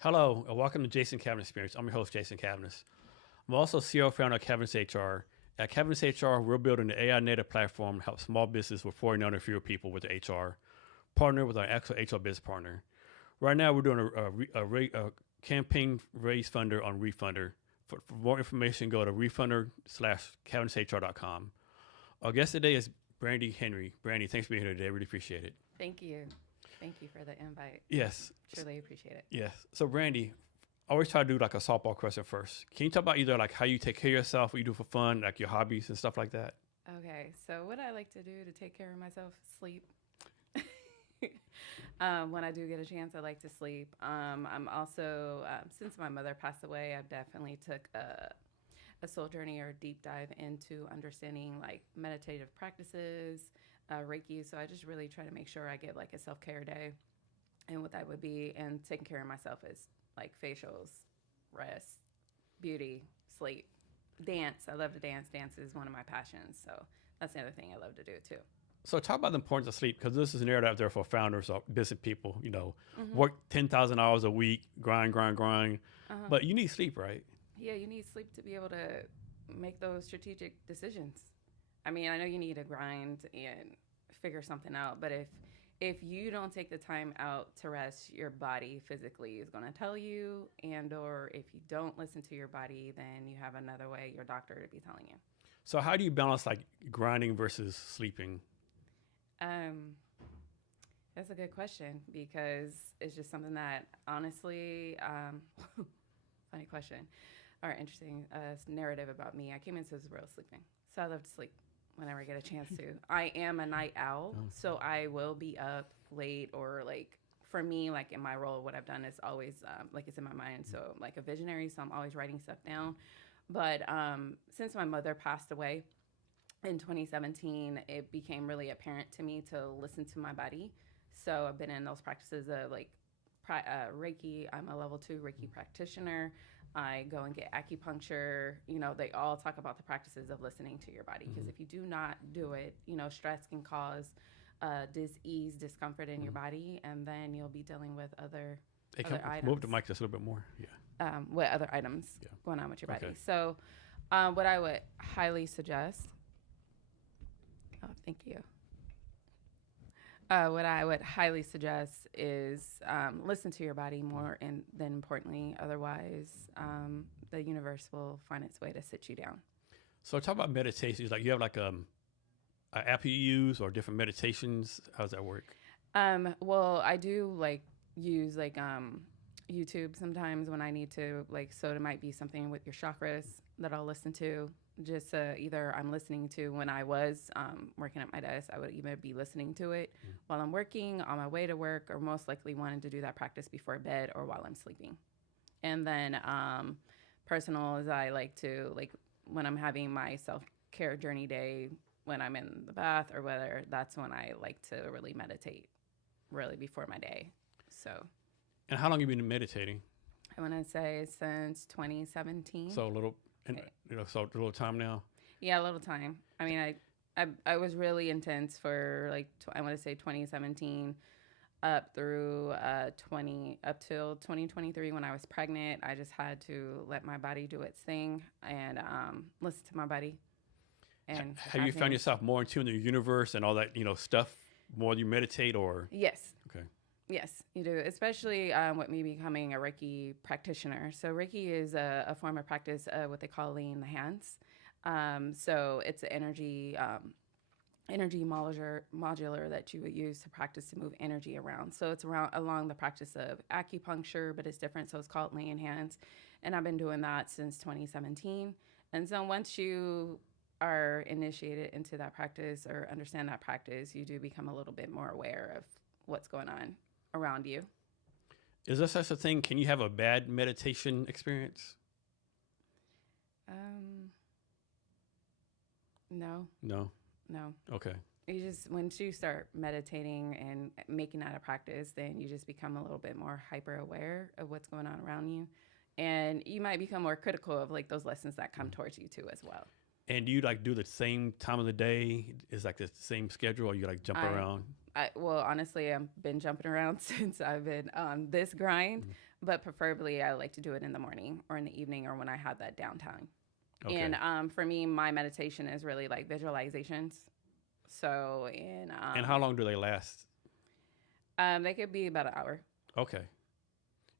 Hello, and welcome to Jason Cavness Experience. I'm your host, Jason Cavness. I'm also CEO and founder of Cavness HR. At Cavness HR, we're building an AI native platform to help small business with 49 or fewer people with their HR, partner with our actual HR business partner. Right now, we're doing a campaign raise funder on Refunder. For more information, go to refunder/cavnesshr.com. Our guest today is Brandie Henry. Brandie, thanks for being here today. I really appreciate it. Thank you. Thank you for the invite. Yes. Truly appreciate it. Yes. So, Brandie, I always try to do like a softball question first. Can you talk about either like how you take care of yourself, what you do for fun, like your hobbies and stuff like that? Okay, so what I like to do to take care of myself, sleep. When I do get a chance, I like to sleep. I'm also, since my mother passed away, I've definitely took a soul journey or deep dive into understanding like meditative practices, Reiki. So I just really try to make sure I get like a self-care day, and what that would be, and taking care of myself is like facials, rest, beauty, sleep, dance. I love to dance. Dance is one of my passions. So that's the other thing I love to do too. So, talk about the importance of sleep because this is an area out there for founders or business people, Mm-hmm. work 10,000 hours a week, grind. Uh-huh. But you need sleep, right? Yeah, you need sleep to be able to make those strategic decisions. I mean, I know you need to grind and figure something out, but if you don't take the time out to rest, your body physically is going to tell you, and or if you don't listen to your body, then you have another way your doctor to be telling you. So, how do you balance like grinding versus sleeping? Um, that's a good question because it's just something that honestly, funny question or interesting narrative about me. I came into this world sleeping, so I love to sleep whenever I get a chance to. I am a night owl, so I will be up late or like for me, like in my role, what I've done is always like it's in my mind. So like a visionary, so I'm always writing stuff down. But since my mother passed away in 2017, it became really apparent to me to listen to my body. So I've been in those practices of like Reiki. I'm a level 2 Reiki practitioner. I go and get acupuncture. You know, they all talk about the practices of listening to your body because if you do not do it, you know, stress can cause dis-ease, discomfort in your body, and then you'll be dealing with Hey, other move the items. mic just a little bit more. Yeah. What other items Yeah. going on with your body. Okay. So what I would highly suggest, oh, thank you. What I would highly suggest is listen to your body more, and then importantly, otherwise, the universe will find its way to sit you down. So, talk about meditations. Like, you have like an app you use or different meditations. How does that work? Well, I do like use like YouTube sometimes when I need to, like, so it might be something with your chakras that I'll listen to. Just either I'm listening to when I was working at my desk, I would either be listening to it while I'm working, on my way to work, or most likely wanting to do that practice before bed or while I'm sleeping. And then personal is I like to, like, when I'm having my self care journey day, when I'm in the bath or whether that's when I like to really meditate, really before my day. So And how long have you been meditating? I want to say since 2017. So, a little, and, Okay. so a little time now. Yeah, a little time. I mean, I was really intense for like I want to say 2017 up through 20 up till 2023 when I was pregnant. I just had to let my body do its thing and listen to my body. And Have you found yourself more in tune to the universe and all that, stuff more than you meditate or? Yes. Okay. Yes, you do, especially with me becoming a Reiki practitioner. So Reiki is a form of practice, what they call laying the hands. So it's an energy modular that you would use to practice to move energy around. So it's around along the practice of acupuncture, but it's different. So it's called laying hands, and I've been doing that since 2017. And so once you are initiated into that practice or understand that practice, you do become a little bit more aware of what's going on around you. Is there such a thing? Can you have a bad meditation experience? No, No. no. Okay. You just, once you start meditating and making that a practice, then you just become a little bit more hyper aware of what's going on around you. And you might become more critical of like those lessons that come towards you too as well. And do you like do the same time of the day? Is like the same schedule, or you like jump around? Well, honestly, I've been jumping around since I've been on this grind, but preferably I like to do it in the morning or in the evening or when I have that downtime. Okay. And for me, my meditation is really like visualizations. So, and how long do they last? They could be about an hour. Okay.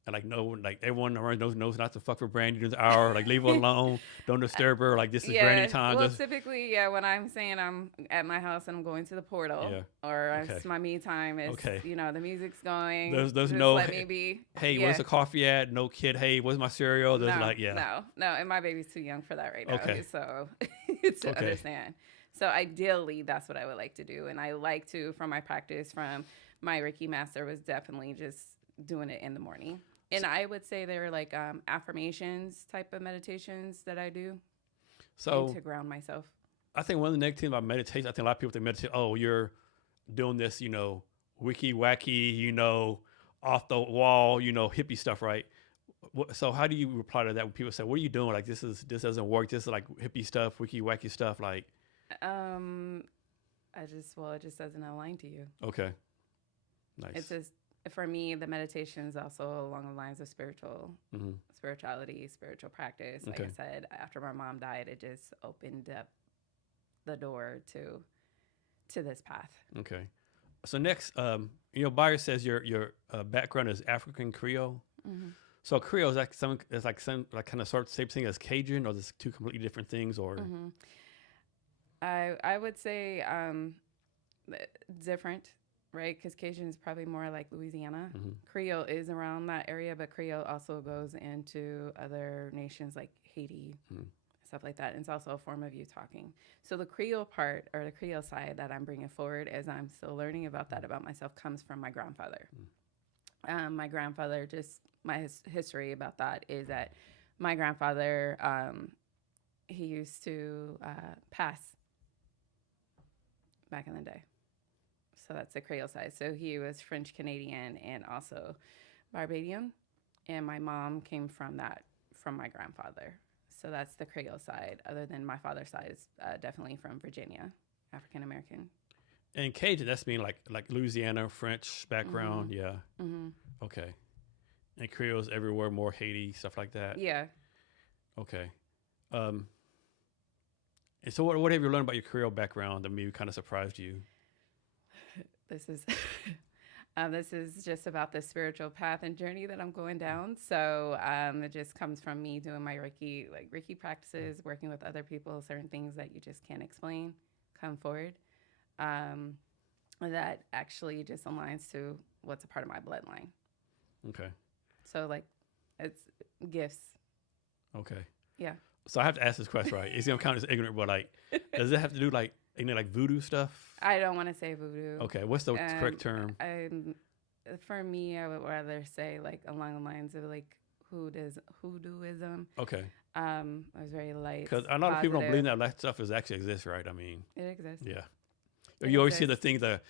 And like everyone around knows not to fuck with Brandie this hour. Like leave her alone. Don't disturb her. Like this is Brandie time. Well, typically, when I'm saying I'm at my house and I'm going to the portal, or it's my me time, is the music's going. There's no let me be. Hey, where's the coffee at? No kid. Hey, where's my cereal? There's no, and my baby's too young for that right now. Okay. So it's to understand. So ideally, that's what I would like to do, and I like to, from my practice, from my Reiki master, was definitely just doing it in the morning. And I would say they're like affirmations type of meditations that I do to ground myself. I think one of the negative things about meditation, I think a lot of people think meditation, you're doing this, wiki wacky, off the wall, hippie stuff, right? So how do you reply to that when people say, what are you doing? Like this doesn't work. This is like hippie stuff, wiki wacky stuff. Like, it just doesn't align to you. Okay. Nice. It's just, for me, the meditation is also along the lines of spirituality, spiritual practice. Like I said, after my mom died, it just opened up the door to this path. Okay. So next, Bayer says your background is African Creole. Mm-hmm. So Creole is like some kind of sort of same thing as Cajun, or is two completely different things, or? Mm-hmm. I would say different. Right, because Cajun is probably more like Louisiana. Mm-hmm. Creole is around that area, but Creole also goes into other nations like Haiti, stuff like that. And it's also a form of you talking. So the Creole part, or the Creole side that I'm bringing forward, as I'm still learning about that about myself, comes from my grandfather. My grandfather, just my history about that is that my grandfather, he used to pass back in the day. So that's the Creole side. So he was French Canadian and also Barbadian. And my mom came from my grandfather. So that's the Creole side. Other than my father's side is definitely from Virginia, African American. And Cajun, that's mean like Louisiana, French background. Mm-hmm. Yeah. Mm-hmm. Okay. And Creole's everywhere, more Haiti, stuff like that. Yeah. Okay. And so what have you learned about your Creole background that maybe kind of surprised you? This is just about the spiritual path and journey that I'm going down. So it just comes from me doing my Reiki practices, working with other people, certain things that you just can't explain come forward. That actually just aligns to what's a part of my bloodline. Okay. So like, it's gifts. Okay. Yeah. So I have to ask this question, right? It's gonna count as ignorant, but like, does it have to do like voodoo stuff? I don't want to say voodoo. Okay, what's the correct term? For me, I would rather say like along the lines of like hoodooism. Okay. I was very light. Because a lot of people don't believe that stuff actually exists, right? I mean, it exists. Yeah. You always see the thing, the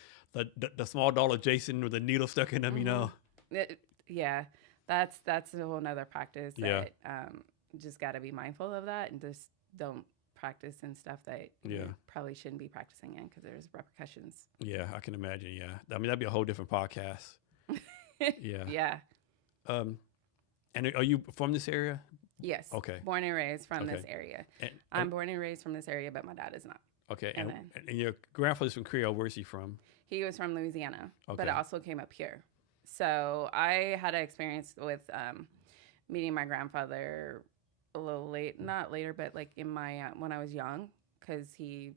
small dollar Jason with the needle stuck in them, That's a whole nother practice. That, just got to be mindful of that and just don't practice and stuff that you probably shouldn't be practicing in because there's repercussions. Yeah, I can imagine. Yeah, I mean that'd be a whole different podcast. Yeah. Yeah. And are you from this area? Yes. Okay. Born and raised from this area. I'm born and raised from this area, but my dad is not. Okay. And your grandfather's from Creole. Where's he from? He was from Louisiana, but also came up here. So I had an experience with meeting my grandfather a little late, not later, but like in my when I was young, because the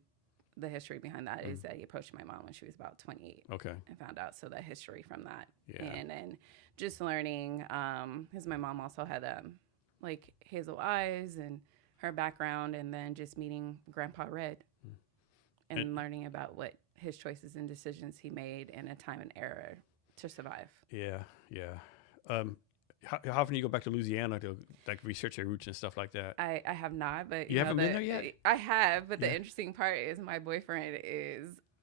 history behind that is that he approached my mom when she was about 28. Okay. And found out the history from that. Yeah. And then just learning, because my mom also had like hazel eyes and her background, and then just meeting Grandpa Red and learning about what his choices and decisions he made in a time and era to survive. Yeah, yeah. How often do you go back to Louisiana to like research your roots and stuff like that? I have not, but you haven't been there yet? I have, but the interesting part is my boyfriend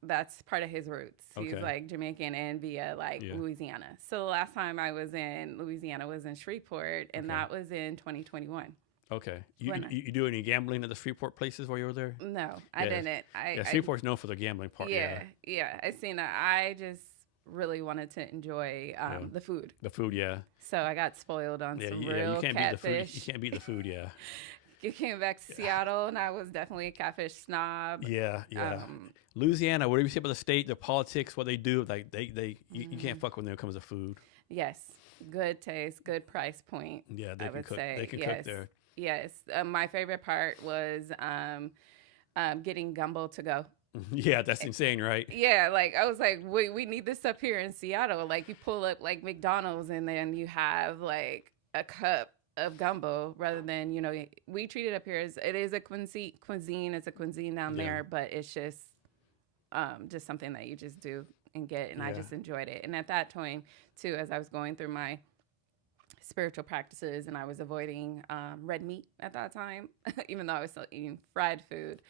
that's part of his roots. He's like Jamaican and via Louisiana. So the last time I was in Louisiana was in Shreveport, and that was in 2021. Okay. When You do any gambling at the Freeport places while you were there? no, I Yeah. didn't. Yeah, Freeport's known for the gambling part. Yeah, Yeah. yeah. I seen that. I just really wanted to enjoy Yeah. the food. The food, yeah. So I got spoiled on Yeah, some you real can't beat the food. catfish. You can't beat the food, yeah. You came back to Seattle, and I was definitely a catfish snob. Yeah, yeah. Um, Louisiana, whatever you say about the state, their politics, what they do, like you can't fuck when it comes to food. yes, good taste, good price point. Yeah, they I can would cook. say They can yes, cook there. yes. My favorite part was getting gumbo to go. Yeah, that's insane, right? Yeah, like I was like, we need this up here in Seattle. Like you pull up like McDonald's and then you have like a cup of gumbo rather than, we treat it up here as it is a cuisine. It's a cuisine down Yeah. there, but it's just something that you just do and get. And I Yeah. just enjoyed it. And at that time too, as I was going through my spiritual practices and I was avoiding red meat at that time, even though I was still eating fried food,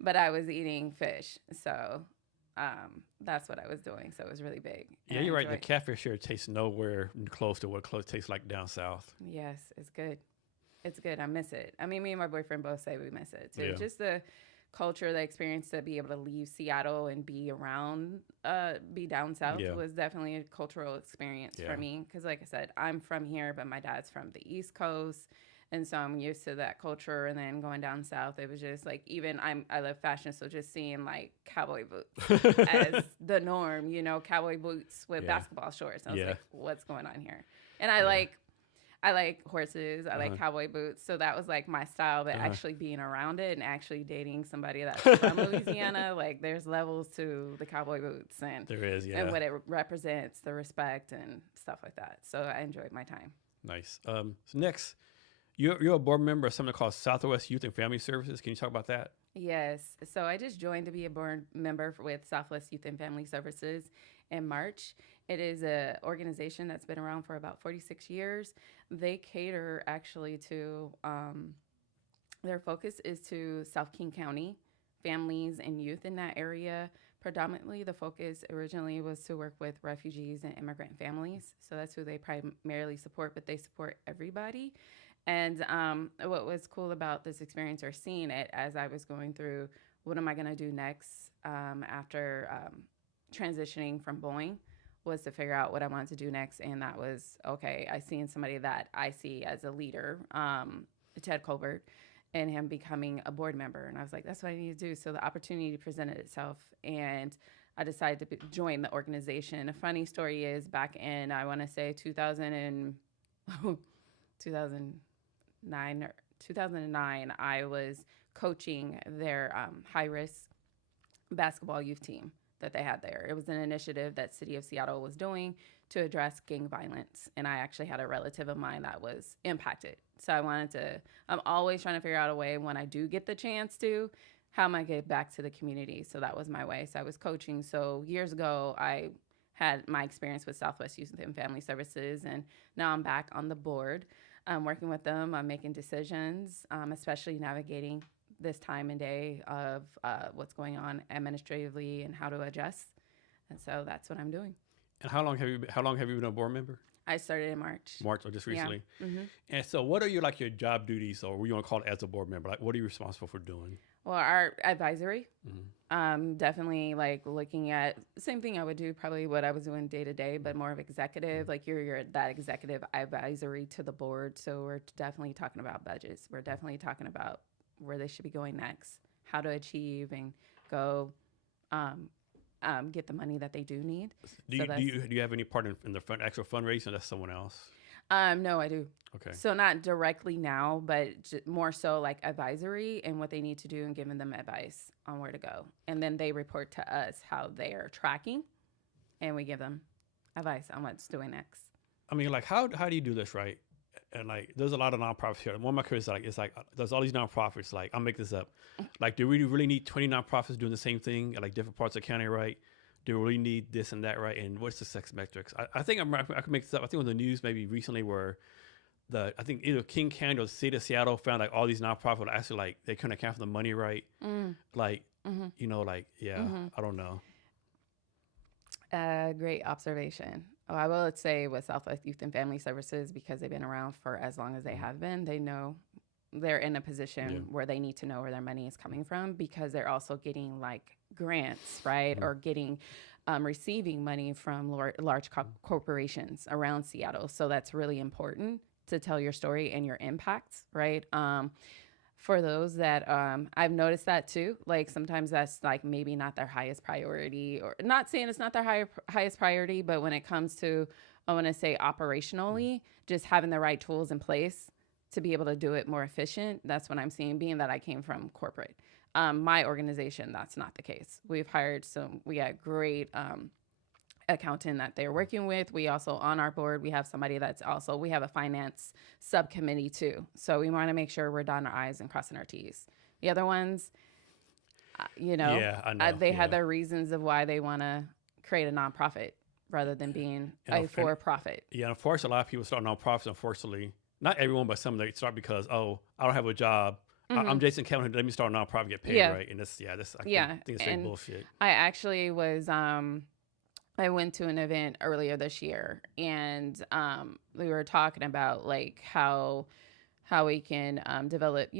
but I was eating fish. So that's what I was doing. So it was really big. Yeah, you're right. The catfish here tastes nowhere close to what close tastes like down south. Yes, it's good. It's good. I miss it. I mean, me and my boyfriend both say we miss it too. Yeah. Just the culture, the experience to be able to leave Seattle and be around, be down south Yeah. was definitely a cultural experience Yeah. for me. Because like I said, I'm from here, but my dad's from the East Coast. And so I'm used to that culture. And then going down south, it was just like, I love fashion. So just seeing like cowboy boots as the norm, cowboy boots with Yeah. basketball shorts. I was Yeah. like, what's going on here? And I like horses. I like cowboy boots. So that was like my style, but actually being around it and actually dating somebody that's from Louisiana, like there's levels to the cowboy boots and There is, yeah. and what it represents, the respect and stuff like that. So I enjoyed my time. Nice. So next, you're a board member of something called Southwest Youth and Family Services. Can you talk about that? Yes. So I just joined to be a board member with Southwest Youth and Family Services in March. It is an organization that's been around for about 46 years. They cater actually to, their focus is to South King County, families and youth in that area. Predominantly, the focus originally was to work with refugees and immigrant families. So that's who they primarily support, but they support everybody. And what was cool about this experience or seeing it as I was going through, what am I going to do next after transitioning from Boeing, was to figure out what I wanted to do next. And that was, okay, I seen somebody that I see as a leader, Ted Colbert, and him becoming a board member. And I was like, that's what I need to do. So the opportunity presented itself. And I decided to join the organization. A funny story is back in, I want to say 2009, I was coaching their high-risk basketball youth team that they had there. It was an initiative that City of Seattle was doing to address gang violence. And I actually had a relative of mine that was impacted. So I'm always trying to figure out a way when I do get the chance to, how am I get back to the community? So that was my way. So I was coaching. So years ago, I had my experience with Southwest Youth and Family Services, and now I'm back on the board. I'm working with them. I'm making decisions, especially navigating this time and day of what's going on administratively and how to adjust. And so that's what I'm doing. And how long have you been a board member? I started in March. March, or just recently? Yeah. Mm-hmm. And so what are your job duties, or what you want to call it as a board member? Like, what are you responsible for doing? Well, our advisory, Mm-hmm. definitely like looking at same thing I would do, probably what I was doing day to day, but more of executive. Mm-hmm. Like you're that executive advisory to the board. So we're definitely talking about budgets. We're definitely talking about where they should be going next, how to achieve and go get the money that they do need. Do you have any part in the actual fundraising, or that's someone else? No, I do. Okay. So not directly now, but more so like advisory and what they need to do and giving them advice on where to go. And then they report to us how they are tracking, and we give them advice on what's doing next. I mean, how do you do this, right? And there's a lot of nonprofits here. One of my careers is there's all these nonprofits. I'll make this up. Do we really need 20 nonprofits doing the same thing at different parts of the county, right? Do we really need this and that, right? And what's the sex metrics? I think I could make this up. I think on the news maybe recently where I think either King County or the City of Seattle found all these nonprofits actually they couldn't account for the money right. Mm-hmm. I don't know. Great observation. I will say with Southwest Youth and Family Services, because they've been around for as long as they have been, they know they're in a position where they need to know where their money is coming from, because they're also getting like grants, right? Or getting receiving money from large corporations around Seattle. So that's really important to tell your story and your impacts, right? For those that I've noticed that too, like sometimes that's like maybe not their highest priority, or not saying it's not their highest priority, but when it comes to, I want to say operationally, just having the right tools in place to be able to do it more efficient. That's what I'm seeing, being that I came from corporate. My organization, that's not the case. We got great accountant that they're working with. We also, on our board, we have somebody we have a finance subcommittee too. So we want to make sure we're dotting our I's and crossing our T's. The other ones, I know. They had their reasons of why they want to create a nonprofit rather than being a for-profit. Yeah, unfortunately, a lot of people start nonprofits, unfortunately. Not everyone, but some, they start because, I don't have a job. I'm Jason Kevin. Let me start a nonprofit, get paid, right? And I think it's straight bullshit. I actually was, I went to an event earlier this year, and we were talking about like how we can develop,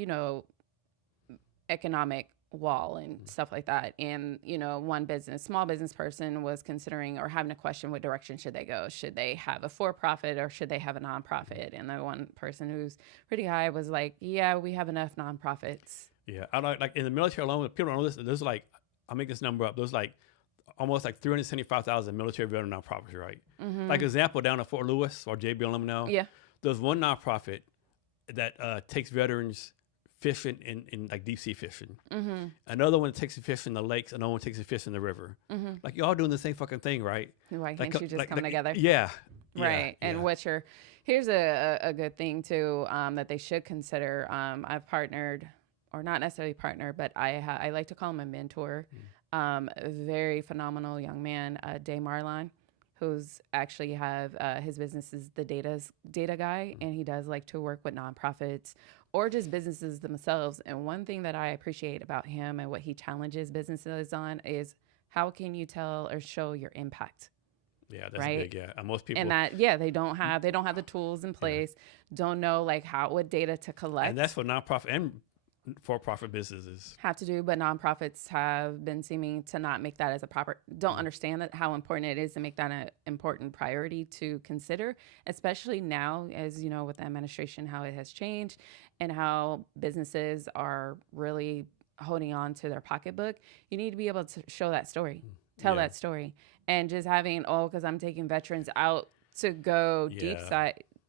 economic wall and stuff like that. And, one small business person was considering or having a question, what direction should they go? Should they have a for-profit or should they have a nonprofit? And the one person who's pretty high was like, yeah, we have enough nonprofits. Yeah. I like in the military alone, people don't know this. There's like, I'll make this number up. There's like almost like 375,000 military veteran nonprofits, right? Like example, down at Fort Lewis or JB Aluminum, there's one nonprofit that takes veterans fishing in like deep sea fishing. Another one takes you fishing in the lakes. Another one takes you fishing in the river. Like you're all doing the same fucking thing, right? Why can't you just come together? Yeah. Right. And here's a good thing too, that they should consider. I've partnered, or not necessarily partnered, but I like to call him a mentor. A very phenomenal young man, Day Marlon, who's actually his business is the data guy, and he does like to work with nonprofits or just businesses themselves. And one thing that I appreciate about him and what he challenges businesses on is how can you tell or show your impact? Yeah, that's big. Yeah, and most people, and that they don't have the tools in place, don't know like what data to collect. And that's what nonprofit and for-profit businesses have to do, but nonprofits have been seeming to not make that as don't understand that how important it is to make that an important priority to consider, especially now, as you know, with the administration, how it has changed and how businesses are really holding on to their pocketbook. You need to be able to show that story, tell that story, and just having, because I'm taking veterans out to go deep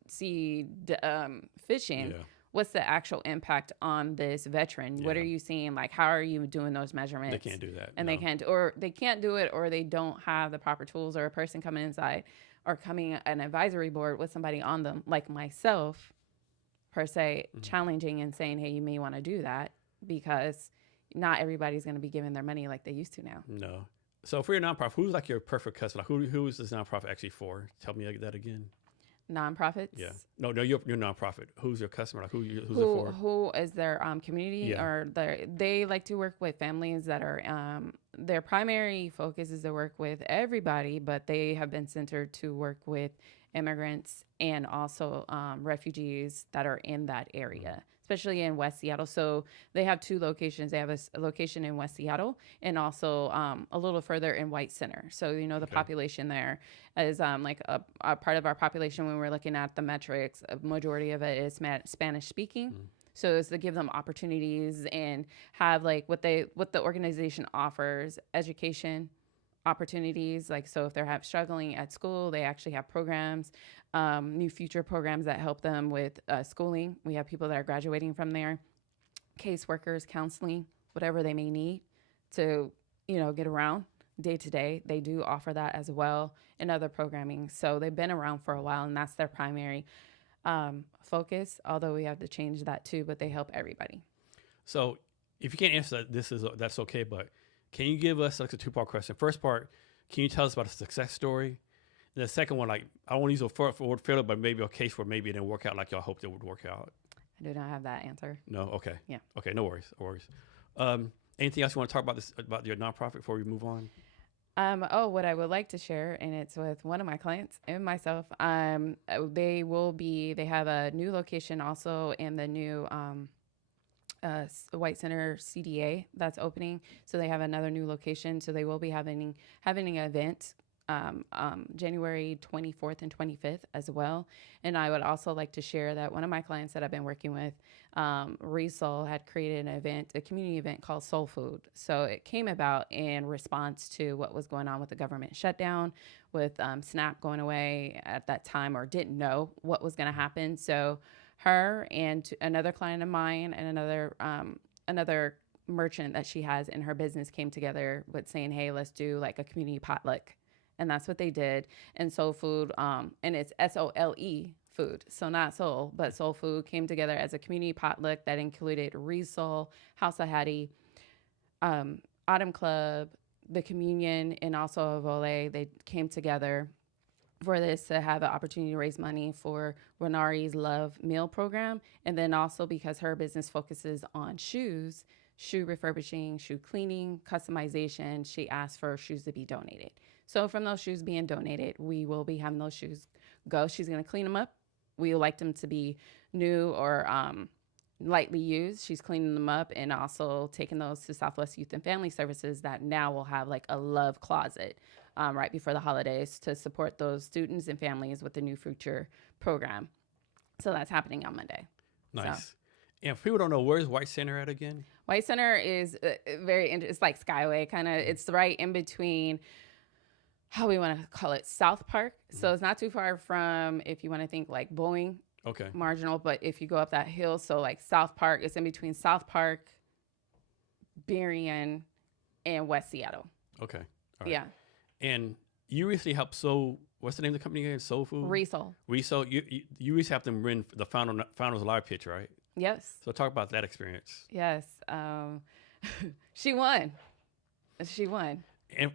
sea fishing. What's the actual impact on this veteran? What are you seeing? Like, how are you doing those measurements? They can't do that. And they can't, or they can't do it, or they don't have the proper tools, or a person coming inside or coming an advisory board with somebody on them, like myself, per se, challenging and saying, hey, you may want to do that, because not everybody's going to be giving their money like they used to now. No. So for your nonprofit, who's like your perfect customer? Like who is this nonprofit actually for? Tell me that again. Nonprofits? Yeah. No, your nonprofit. Who's your customer? Like who's it for? Who is their community? Or they like to work with families that are their primary focus is to work with everybody, but they have been centered to work with immigrants and also refugees that are in that area, especially in West Seattle. So they have two locations. They have a location in West Seattle and also a little further in White Center. So, the population there is like a part of our population when we're looking at the metrics, a majority of it is Spanish speaking. So it's to give them opportunities and have like what the organization offers, education opportunities. Like, so if they're struggling at school, they actually have programs, new future programs that help them with schooling. We have people that are graduating from there, caseworkers, counseling, whatever they may need to, get around day to day. They do offer that as well in other programming. So they've been around for a while, and that's their primary focus, although we have to change that too, but they help everybody. So if you can't answer that, that's okay, but can you give us like a two-part question? First part, can you tell us about a success story? And the second one, like, I don't want to use a word failure, but maybe a case where maybe it didn't work out like y'all hoped it would work out. I do not have that answer. No? Okay. Yeah. Okay, no worries. Anything else you want to talk about your nonprofit before we move on? What I would like to share, and it's with one of my clients and myself. They have a new location also in the new White Center CDA that's opening. So they have another new location. So they will be having an event January 24th and 25th as well. And I would also like to share that one of my clients that I've been working with, Resol, had created an event, a community event called Soul Food. So it came about in response to what was going on with the government shutdown, with SNAP going away at that time, or didn't know what was going to happen. So her and another client of mine and another merchant that she has in her business came together with saying, hey, let's do like a community potluck. And that's what they did. And Soul Food, and it's SOLE food. So not soul, but Soul Food came together as a community potluck that included Resol, House of Hattie, Autumn Club, the Communion, and also a Volet. They came together for this to have an opportunity to raise money for Renari's Love Meal program. And then also because her business focuses on shoes, shoe refurbishing, shoe cleaning, customization, she asked for shoes to be donated. So from those shoes being donated, we will be having those shoes go. She's going to clean them up. We would like them to be new or lightly used. She's cleaning them up and also taking those to Southwest Youth and Family Services that now will have like a love closet right before the holidays to support those students and families with the New Future program. So that's happening on Monday. Nice. So. And if people don't know, where's White Center at again? White Center is it's like Skyway, kind of. It's right in between, how we want to call it, South Park. So it's not too far from, if you want to think like Boeing, okay, marginal, but if you go up that hill, so like South Park, it's in between South Park, Berrien, and West Seattle. Okay. All right. Yeah. And you recently helped what's the name of the company again? Soul Food? Resol. You recently helped them win the Finals Live pitch, right? Yes. So talk about that experience. Yes. She won. And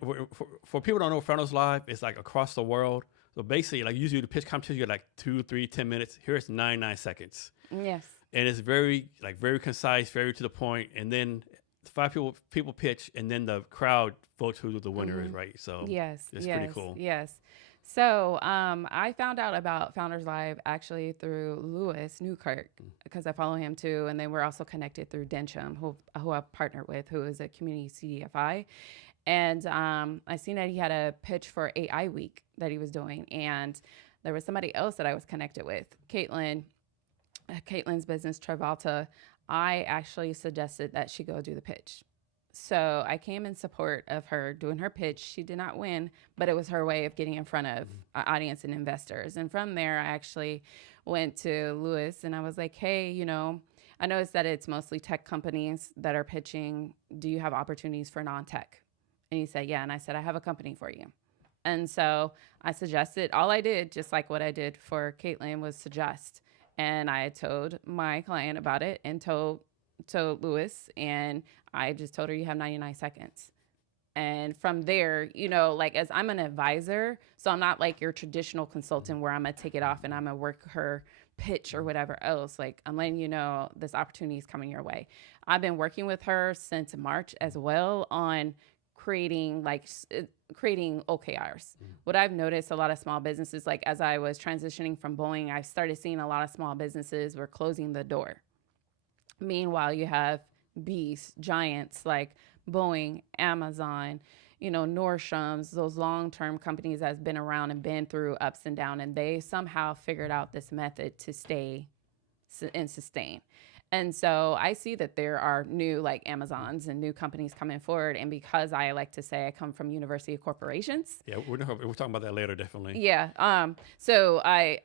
for people who don't know, Finals Live is like across the world. So basically, like usually the pitch competition, you're like 2, 3, 10 minutes. Here it's 99 seconds. Yes. And it's very concise, very to the point. And then 5 people pitch, and then the crowd votes who the winner is, right? So yes, it's pretty cool. Yes. So I found out about Founders Live actually through Lewis Newkirk, because I follow him too. And then we're also connected through Densham, who I've partnered with, who is a community CDFI. And I seen that he had a pitch for AI Week that he was doing. And there was somebody else that I was connected with, Caitlin's business, Travolta. I actually suggested that she go do the pitch. So I came in support of her doing her pitch. She did not win, but it was her way of getting in front of an audience and investors. And from there, I actually went to Lewis and I was like, hey, I noticed that it's mostly tech companies that are pitching. Do you have opportunities for non-tech? And he said, yeah. And I said, I have a company for you. And so I suggested, all I did, just like what I did for Caitlin, was suggest. And I told my client about it and told Lewis, and I just told her, you have 99 seconds. And from there, like, as I'm an advisor, so I'm not like your traditional consultant where I'm going to take it off and I'm going to work her pitch or whatever else. Like, I'm letting you know this opportunity is coming your way. I've been working with her since March as well on creating OKRs. What I've noticed, a lot of small businesses, like as I was transitioning from Boeing, I started seeing a lot of small businesses were closing the door. Meanwhile, you have beasts, giants like Boeing, Amazon, Nordstrom's, those long-term companies that's been around and been through ups and downs, and they somehow figured out this method to stay and sustain. And so I see that there are new like Amazons and new companies coming forward. And because I like to say I come from University of Corporations. Yeah, we're talking about that later, definitely. Yeah. So I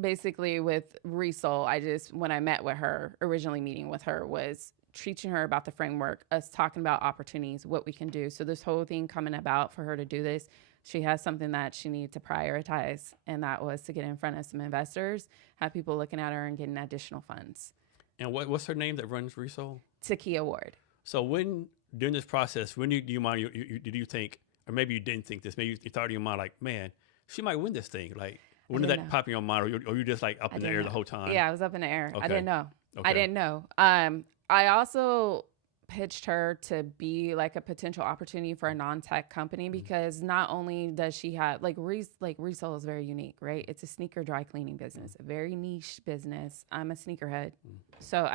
basically with Resol, when I met with her, originally meeting with her, was teaching her about the framework, us talking about opportunities, what we can do. So this whole thing coming about for her to do this, she has something that she needed to prioritize, and that was to get in front of some investors, have people looking at her and getting additional funds. And what's her name that runs Resol? Takia Ward. So during this process, do you think, or maybe you didn't think this, maybe you thought in your mind like, man, she might win this thing. Like, when did that pop in your mind, or you just like up in the air the whole time? Yeah, I was up in the air. Okay. I didn't know. Okay. I didn't know. I also pitched her to be like a potential opportunity for a non-tech company, because not only does she have like resale is very unique, right? It's a sneaker dry cleaning business, a very niche business. I'm a sneakerhead, so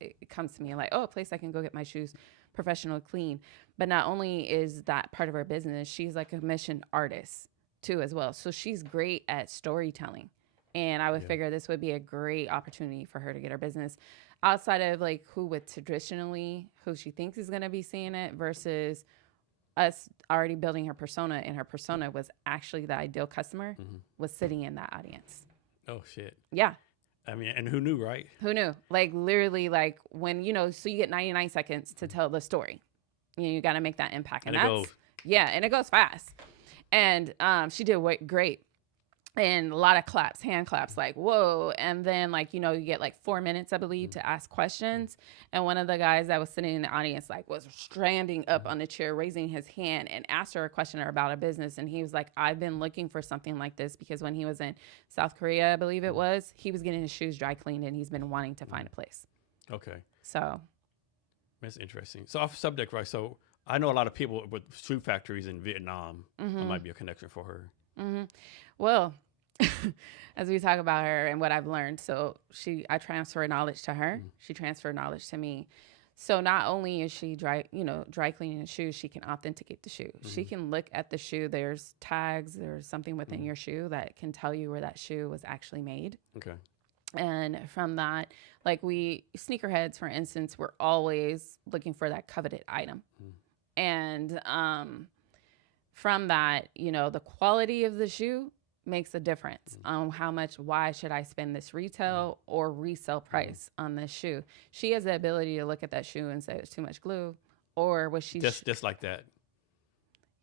it comes to me like, oh, a place I can go get my shoes professional clean. But not only is that part of her business, she's like a commissioned artist too as well. So she's great at storytelling, and I would figure this would be a great opportunity for her to get her business outside of like who she thinks is going to be seeing it versus us already building her persona, and her persona was actually the ideal customer was sitting in that audience. Oh shit. Yeah. I mean, and who knew, right? Who knew? Like literally, like when, so you get 99 seconds to tell the story. You got to make that impact. And and it goes fast. And she did great. And a lot of claps, hand claps, like, whoa. And then, like, you get like 4 minutes, I believe, to ask questions. And one of the guys that was sitting in the audience, like, was standing up on the chair, raising his hand, and asked her a question about a business. And he was like, I've been looking for something like this, because when he was in South Korea, I believe it was, he was getting his shoes dry cleaned, and he's been wanting to find a place. Okay. So. That's interesting. So off subject, right? So I know a lot of people with shoe factories in Vietnam. That might be a connection for her. Well, as we talk about her and what I've learned, so I transfer knowledge to her. She transferred knowledge to me. So not only is she dry cleaning the shoes, she can authenticate the shoe. She can look at the shoe. There's tags. There's something within your shoe that can tell you where that shoe was actually made. Okay. And from that, like sneakerheads, for instance, we're always looking for that coveted item. And from that, the quality of the shoe makes a difference on why should I spend this retail or resale price on this shoe. She has the ability to look at that shoe and say it's too much glue, or was she just like that.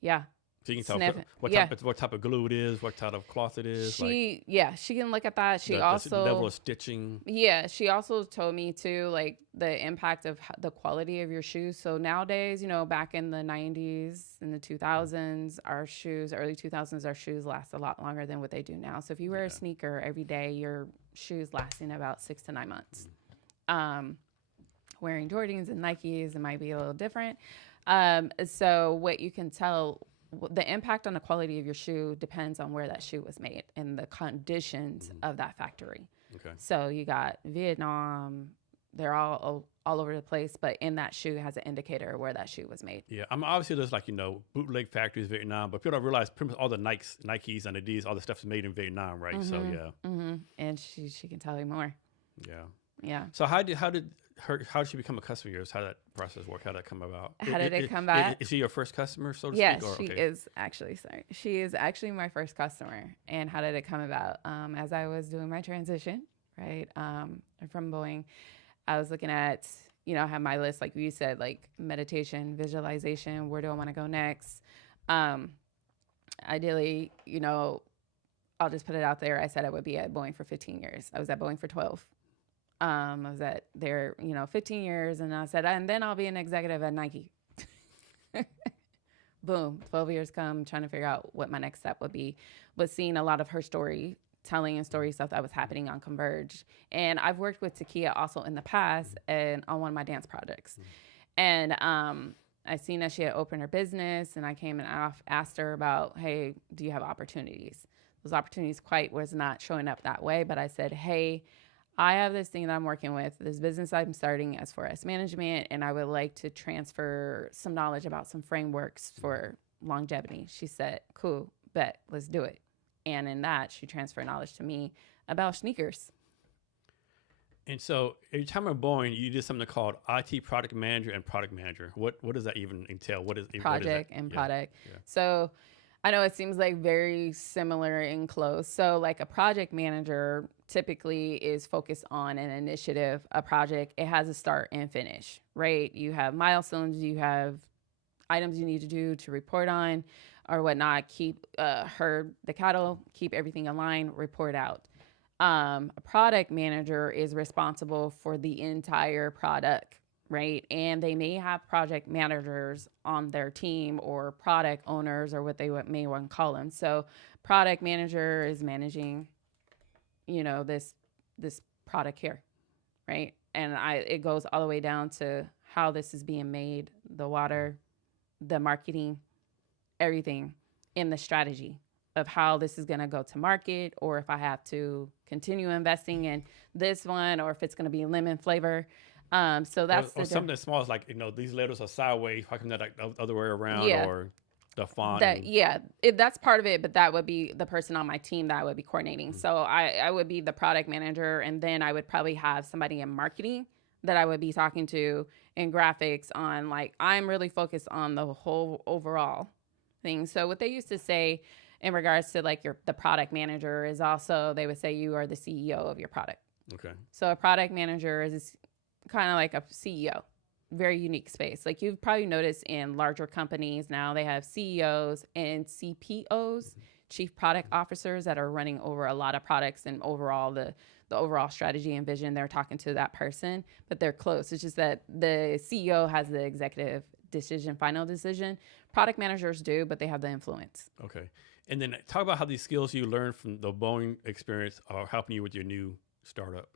Yeah. So you can tell what type of glue it is, what type of cloth it is. She can look at that. She also the level of stitching. Yeah, she also told me too, like the impact of the quality of your shoes. So nowadays, back in the 90s and the 2000s, early 2000s, our shoes last a lot longer than what they do now. So if you wear a sneaker every day, your shoes lasting about 6 to 9 months. Wearing Jordans and Nikes, it might be a little different. So what you can tell, the impact on the quality of your shoe depends on where that shoe was made and the conditions of that factory. Okay. So you got Vietnam, they're all over the place, but in that shoe has an indicator of where that shoe was made. Yeah, obviously there's like, bootleg factories in Vietnam, but people don't realize pretty much all the Nikes and Adidas, all the stuff is made in Vietnam, right? So yeah. And she can tell you more. Yeah. Yeah. So how did she become a customer of yours? How did that process work? How did that come about? How did it come back? Is she your first customer, so to speak? Yes, she is actually. Sorry, she is actually my first customer. And how did it come about? As I was doing my transition, right, from Boeing, I was looking at, I have my list, like you said, like meditation, visualization. Where do I want to go next? Ideally, I'll just put it out there. I said I would be at Boeing for 15 years. I was at Boeing for 12. I was at there, 15 years, and I said, and then I'll be an executive at Nike. Boom, 12 years come, trying to figure out what my next step would be, was seeing a lot of her storytelling and story stuff that was happening on Converge. And I've worked with Takia also in the past and on one of my dance projects. And I seen that she had opened her business, and I came and asked her about, hey, do you have opportunities? Those opportunities was not showing up that way, but I said, hey, I have this thing that I'm working with, this business I'm starting, S4S management, and I would like to transfer some knowledge about some frameworks for longevity. She said, cool, bet, let's do it. And in that, she transferred knowledge to me about sneakers. And so every time at Boeing, you did something called IT product manager and product manager. What does that even entail? Project and product. Yeah. So I know it seems like very similar and close. So like a project manager typically is focused on an initiative, a project. It has a start and finish, right? You have milestones, you have items you need to do to report on or whatnot, keep herd the cattle, keep everything aligned, report out. A product manager is responsible for the entire product, right? And they may have project managers on their team or product owners or what they may want to call them. So product manager is managing, this product here, right? And it goes all the way down to how this is being made, the water, the marketing, everything, in the strategy of how this is going to go to market, or if I have to continue investing in this one, or if it's going to be lemon flavor. So that's or something as small as like, these letters are sideways. How come they're like the other way around, Yeah. or the font? That's part of it, but that would be the person on my team that I would be coordinating. So I would be the product manager, and then I would probably have somebody in marketing that I would be talking to, in graphics, on like, I'm really focused on the whole overall thing. So what they used to say in regards to like the product manager is also, they would say you are the CEO of your product. Okay. So a product manager is kind of like a CEO, very unique space. Like you've probably noticed in larger companies now, they have CEOs and CPOs, chief product officers, that are running over a lot of products and overall the overall strategy and vision. They're talking to that person, but they're close. It's just that the CEO has the executive decision, final decision. Product managers do, but they have the influence. Okay. And then talk about how these skills you learned from the Boeing experience are helping you with your new startup.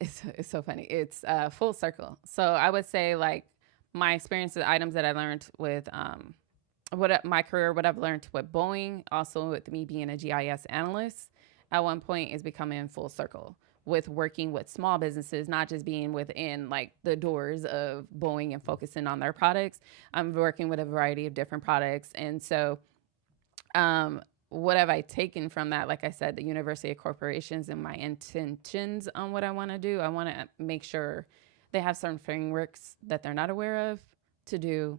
It's so funny. It's full circle. So I would say like my experiences, items that I learned with my career, what I've learned with Boeing, also with me being a GIS analyst, at one point is becoming full circle with working with small businesses, not just being within like the doors of Boeing and focusing on their products. I'm working with a variety of different products. And so what have I taken from that? Like I said, the University of Corporations and my intentions on what I want to do. I want to make sure they have certain frameworks that they're not aware of to do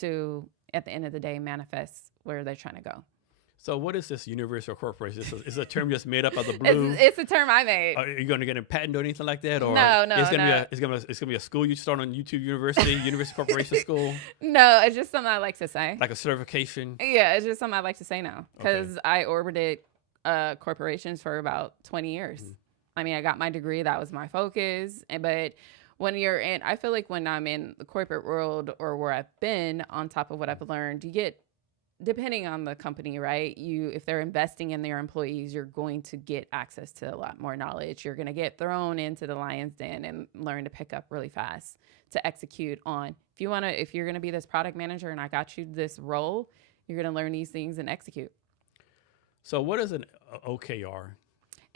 to, at the end of the day, manifest where they're trying to go. So what is this Universal Corporation? Is a term just made up of the blue? It's a term I made. Are you going to get a patent or anything like that? Or No. It's gonna be a school you start on YouTube University, University Corporation School. No, it's just something I like to say. Like a certification. Yeah, it's just something I like to say now because I orbited corporations for about 20 years. I mean, I got my degree. That was my focus. But when you're in, I feel like when I'm in the corporate world or where I've been, on top of what I've learned, you get, depending on the company, right? If they're investing in their employees, you're going to get access to a lot more knowledge. You're going to get thrown into the lion's den and learn to pick up really fast to execute on. If you're going to be this product manager and I got you this role, you're going to learn these things and execute. So what is an OKR?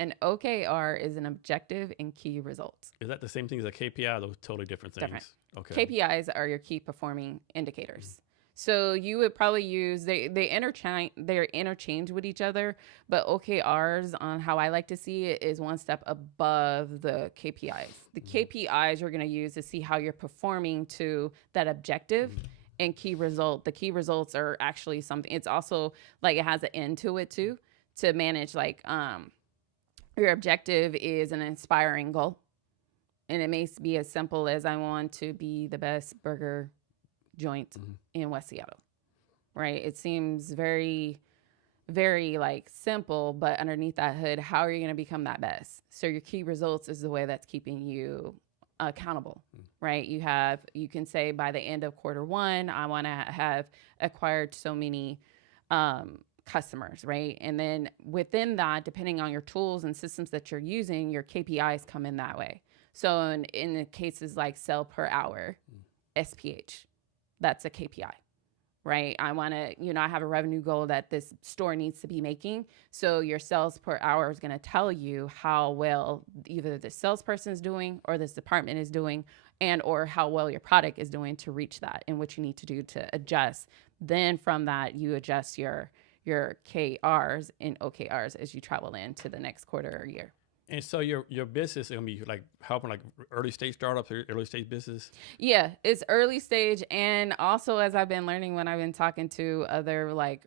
An OKR is an objective and key results. Is that the same thing as a KPI? Those totally different things. Different. Okay. KPIs are your key performing indicators. So you would probably use, they're interchanged with each other, but OKRs, on how I like to see it, is one step above the KPIs. The KPIs you're going to use to see how you're performing to that objective and key result. The key results are actually something, it's also like it has an end to it too, to manage like your objective is an inspiring goal. And it may be as simple as I want to be the best burger joint in West Seattle, right? It seems very, very like simple, but underneath that hood, how are you going to become that best? So your key results is the way that's keeping you accountable, right? You can say by the end of Q1, I want to have acquired so many customers, right? And then within that, depending on your tools and systems that you're using, your KPIs come in that way. So in the cases like sell per hour, SPH, that's a KPI, right? I want to, I have a revenue goal that this store needs to be making. So your sales per hour is going to tell you how well either the salesperson is doing or this department is doing, and or how well your product is doing to reach that, and what you need to do to adjust. Then from that, you adjust your KRs and OKRs as you travel into the next quarter or year. And so your business is going to be like helping like early stage startups or early stage business? Yeah, it's early stage. And also, as I've been learning when I've been talking to other like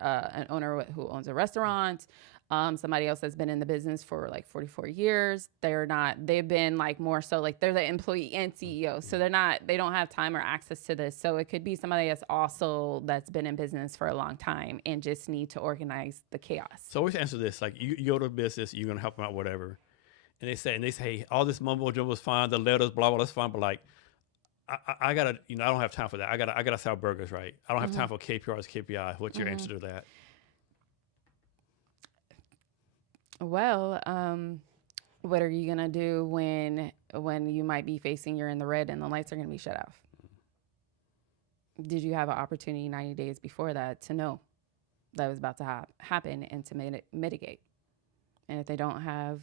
an owner who owns a restaurant, somebody else that's been in the business for like 44 years. They've been like more so like they're the employee and CEO. So they don't have time or access to this. So it could be somebody that's been in business for a long time and just need to organize the chaos. So what's the answer to this? Like you go to a business, you're going to help them out, whatever. And they say, hey, all this mumbo jumbo is fine. The letters, blah, blah, that's fine. But like, I gotta, I don't have time for that. I gotta sell burgers, right? I don't have time for KPI. What's your answer to that? Well, What are you gonna do when you might be facing you're in the red and the lights are gonna be shut off? Did you have an opportunity 90 days before that to know that was about to happen and to mitigate? And if they don't have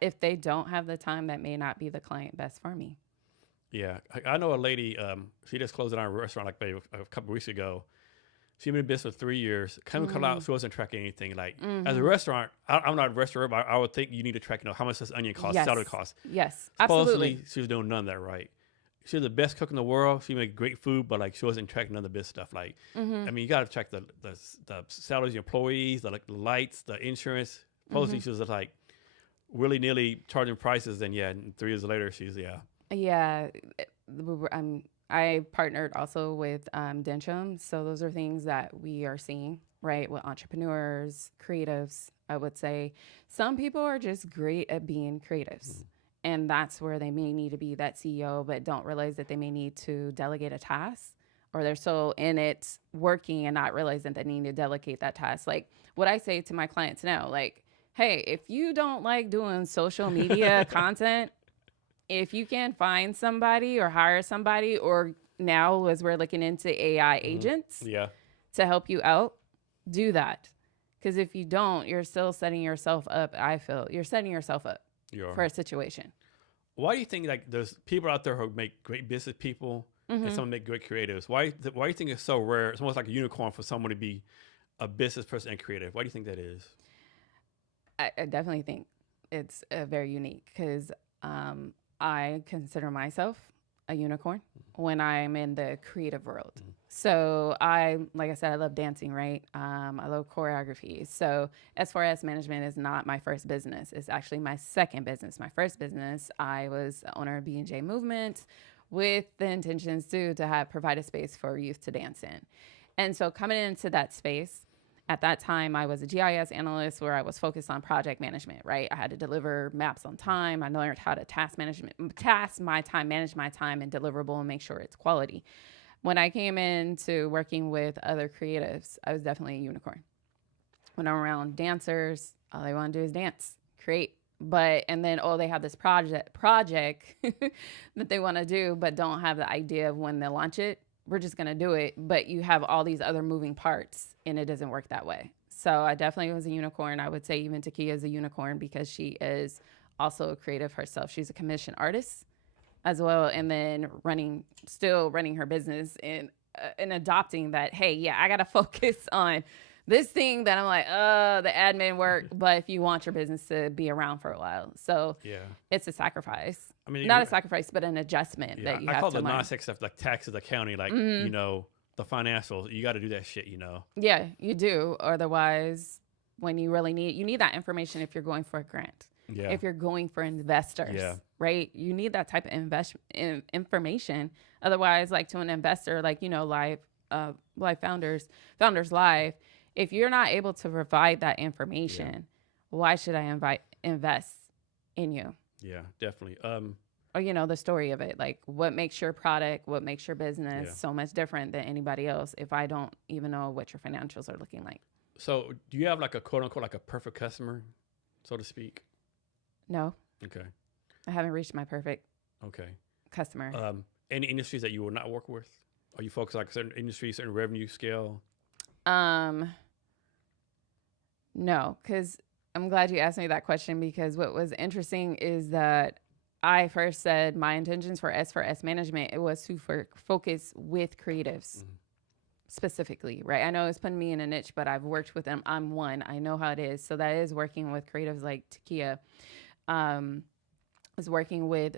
the time, that may not be the client best for me. Yeah, I know a lady. She just closed down a restaurant like maybe a couple of weeks ago. She's been in business for 3 years. Come out, she wasn't tracking anything. Like as a restaurant, I'm not a restaurant, but I would think you need to track, how much this onion costs, Yes. salad costs. Yes, Supposedly, absolutely. she was doing none of that right. She was the best cook in the world. She made great food, but like she wasn't tracking none of the best stuff. Like, I mean, you got to track the salaries of your employees, the lights, the insurance. Supposedly, she was like willy-nilly charging prices. And and 3 years later, she's Yeah, I partnered also with Densham. So those are things that we are seeing, right? With entrepreneurs, creatives, I would say. Some people are just great at being creatives. And that's where they may need to be that CEO, but don't realize that they may need to delegate a task, or they're so in it working and not realizing that they need to delegate that task. Like what I say to my clients now, like, hey, if you don't like doing social media content, if you can find somebody or hire somebody, or now as we're looking into AI agents to help you out, do that. Because if you don't, you're still setting yourself up. I feel you're setting yourself up for a situation. Why do you think like there's people out there who make great business people and some make great creatives? Why do you think it's so rare? It's almost like a unicorn for someone to be a business person and creative. Why do you think that is? I definitely think it's very unique because I consider myself a unicorn when I'm in the creative world. So like I said, I love dancing, right? I love choreography. So S4S management is not my first business. It's actually my second business. My first business, I was the owner of B&J Movement with the intentions to provide a space for youth to dance in. And so coming into that space, at that time, I was a GIS analyst where I was focused on project management, right? I had to deliver maps on time. I learned how to task my time, manage my time and deliverable and make sure it's quality. When I came into working with other creatives, I was definitely a unicorn. When I'm around dancers, all they want to do is dance, create. And then, they have this project that they want to do, but don't have the idea of when they'll launch it. We're just going to do it. But you have all these other moving parts and it doesn't work that way. So I definitely was a unicorn. I would say even Takia is a unicorn because she is also a creative herself. She's a commissioned artist as well. And then still running her business and adopting that, hey, yeah, I got to focus on this thing that I'm like, the admin work. But if you want your business to be around for a while. So it's a sacrifice. I mean, not a sacrifice, but an adjustment that you have to learn. I call the non-sex stuff like taxes, accounting, like, the financials. You got to do that shit, Yeah, you do. Otherwise, when you really need that information if you're going for a grant. Yeah. If you're going for investors, right? You need that type of information. Otherwise, like to an investor, like, Live Founders Live, if you're not able to provide that information, why should I invest in you? Yeah, definitely. Or, the story of it, like what makes your product, what makes your business so much different than anybody else if I don't even know what your financials are looking like. So do you have like a quote unquote, like a perfect customer, so to speak? No. Okay. I haven't reached my perfect customer. Any industries that you will not work with? Are you focused on like certain industries, certain revenue scale? No, because I'm glad you asked me that question because what was interesting is that I first said my intentions for S4S management, it was to focus with creatives specifically, right? I know it's putting me in a niche, but I've worked with them. I'm one. I know how it is. So that is working with creatives like Takia. Was working with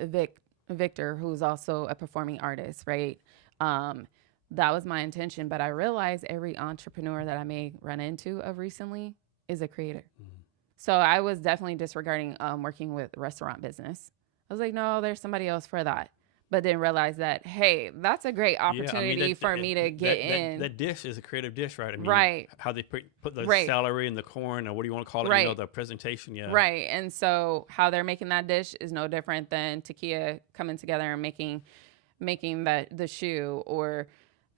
Victor, who's also a performing artist, right? That was my intention, but I realized every entrepreneur that I may run into of recently is a creator. So I was definitely disregarding working with restaurant business. I was like, no, there's somebody else for that. But then realize that, hey, that's a great opportunity for me to get in. That dish is a creative dish, right? I mean, right. How they put the celery and the corn, or what do you want to call it? Right. The presentation, Right. And so how they're making that dish is no different than Takia coming together and making the shoe, or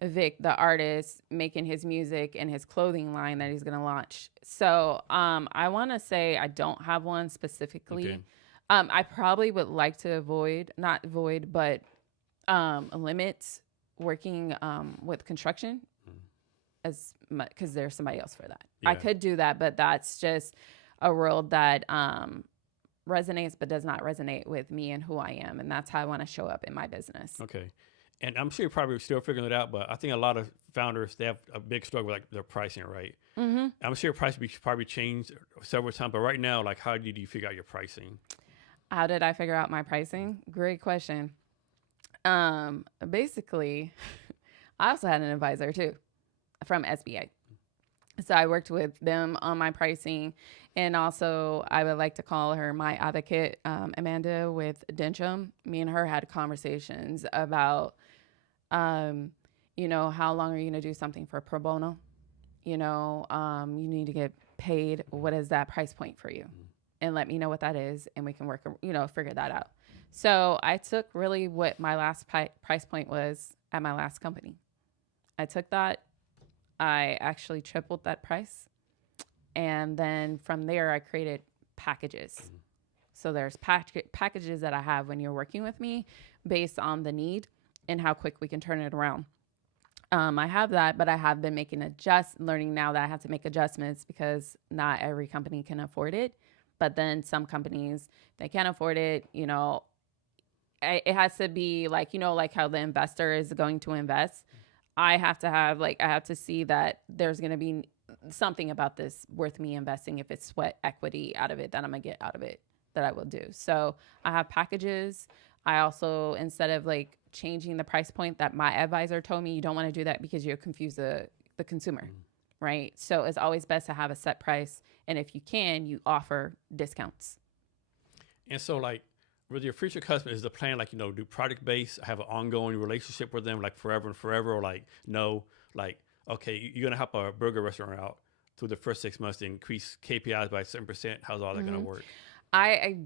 Vic, the artist, making his music and his clothing line that he's going to launch. So I want to say I don't have one specifically. I probably would like to not void, but limit working with construction as much because there's somebody else for that. I Yeah. could do that, but that's just a world that resonates but does not resonate with me and who I am, and that's how I want to show up in my business. Okay. And I'm sure you're probably still figuring it out, but I think a lot of founders, they have a big struggle with like their pricing, right? Mm-hmm. I'm sure price probably changed several times, but right now, like, how did you figure out your pricing? How did I figure out my pricing? Great question. Basically, I also had an advisor too from SBA. So I worked with them on my pricing. And also, I would like to call her my advocate, Amanda with Dencham. Me and her had conversations about, how long are you going to do something for pro bono? You need to get paid. What is that price point for you? And let me know what that is, and we can work, figure that out. So I took really what my last price point was at my last company. I took that. I actually tripled that price. And then from there, I created packages. So there's packages that I have when you're working with me based on the need and how quick we can turn it around. I have that, but I have been learning now that I have to make adjustments because not every company can afford it. But then some companies, they can't afford it. It has to be like how the investor is going to invest. I have to see that there's going to be something about this worth me investing. If it's sweat equity out of it that I'm going to get out of it, that I will do. So I have packages. I also, instead of like changing the price point that my advisor told me, you don't want to do that because you'll confuse the consumer, right? So it's always best to have a set price. And if you can, you offer discounts. And so, like, with your future customers, is the plan like, do product based, have an ongoing relationship with them, like forever and forever, or like, no, like, okay, you're going to help a burger restaurant out through the first 6 months to increase KPIs by 7%. How's all that going to work? I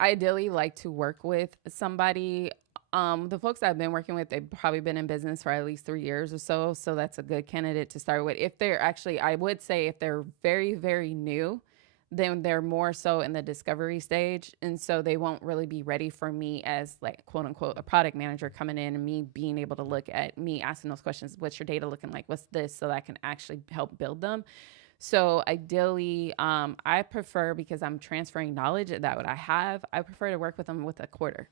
ideally like to work with somebody. The folks I've been working with, they've probably been in business for at least 3 years or so. So that's a good candidate to start with. If they're actually, I would say if they're very, very new, then they're more so in the discovery stage. And so they won't really be ready for me as like, quote unquote, a product manager coming in and me being able to look at me asking those questions. What's your data looking like? What's this? So that I can actually help build them. So ideally, I prefer, because I'm transferring knowledge that what I have, I prefer to work with them with a quarter.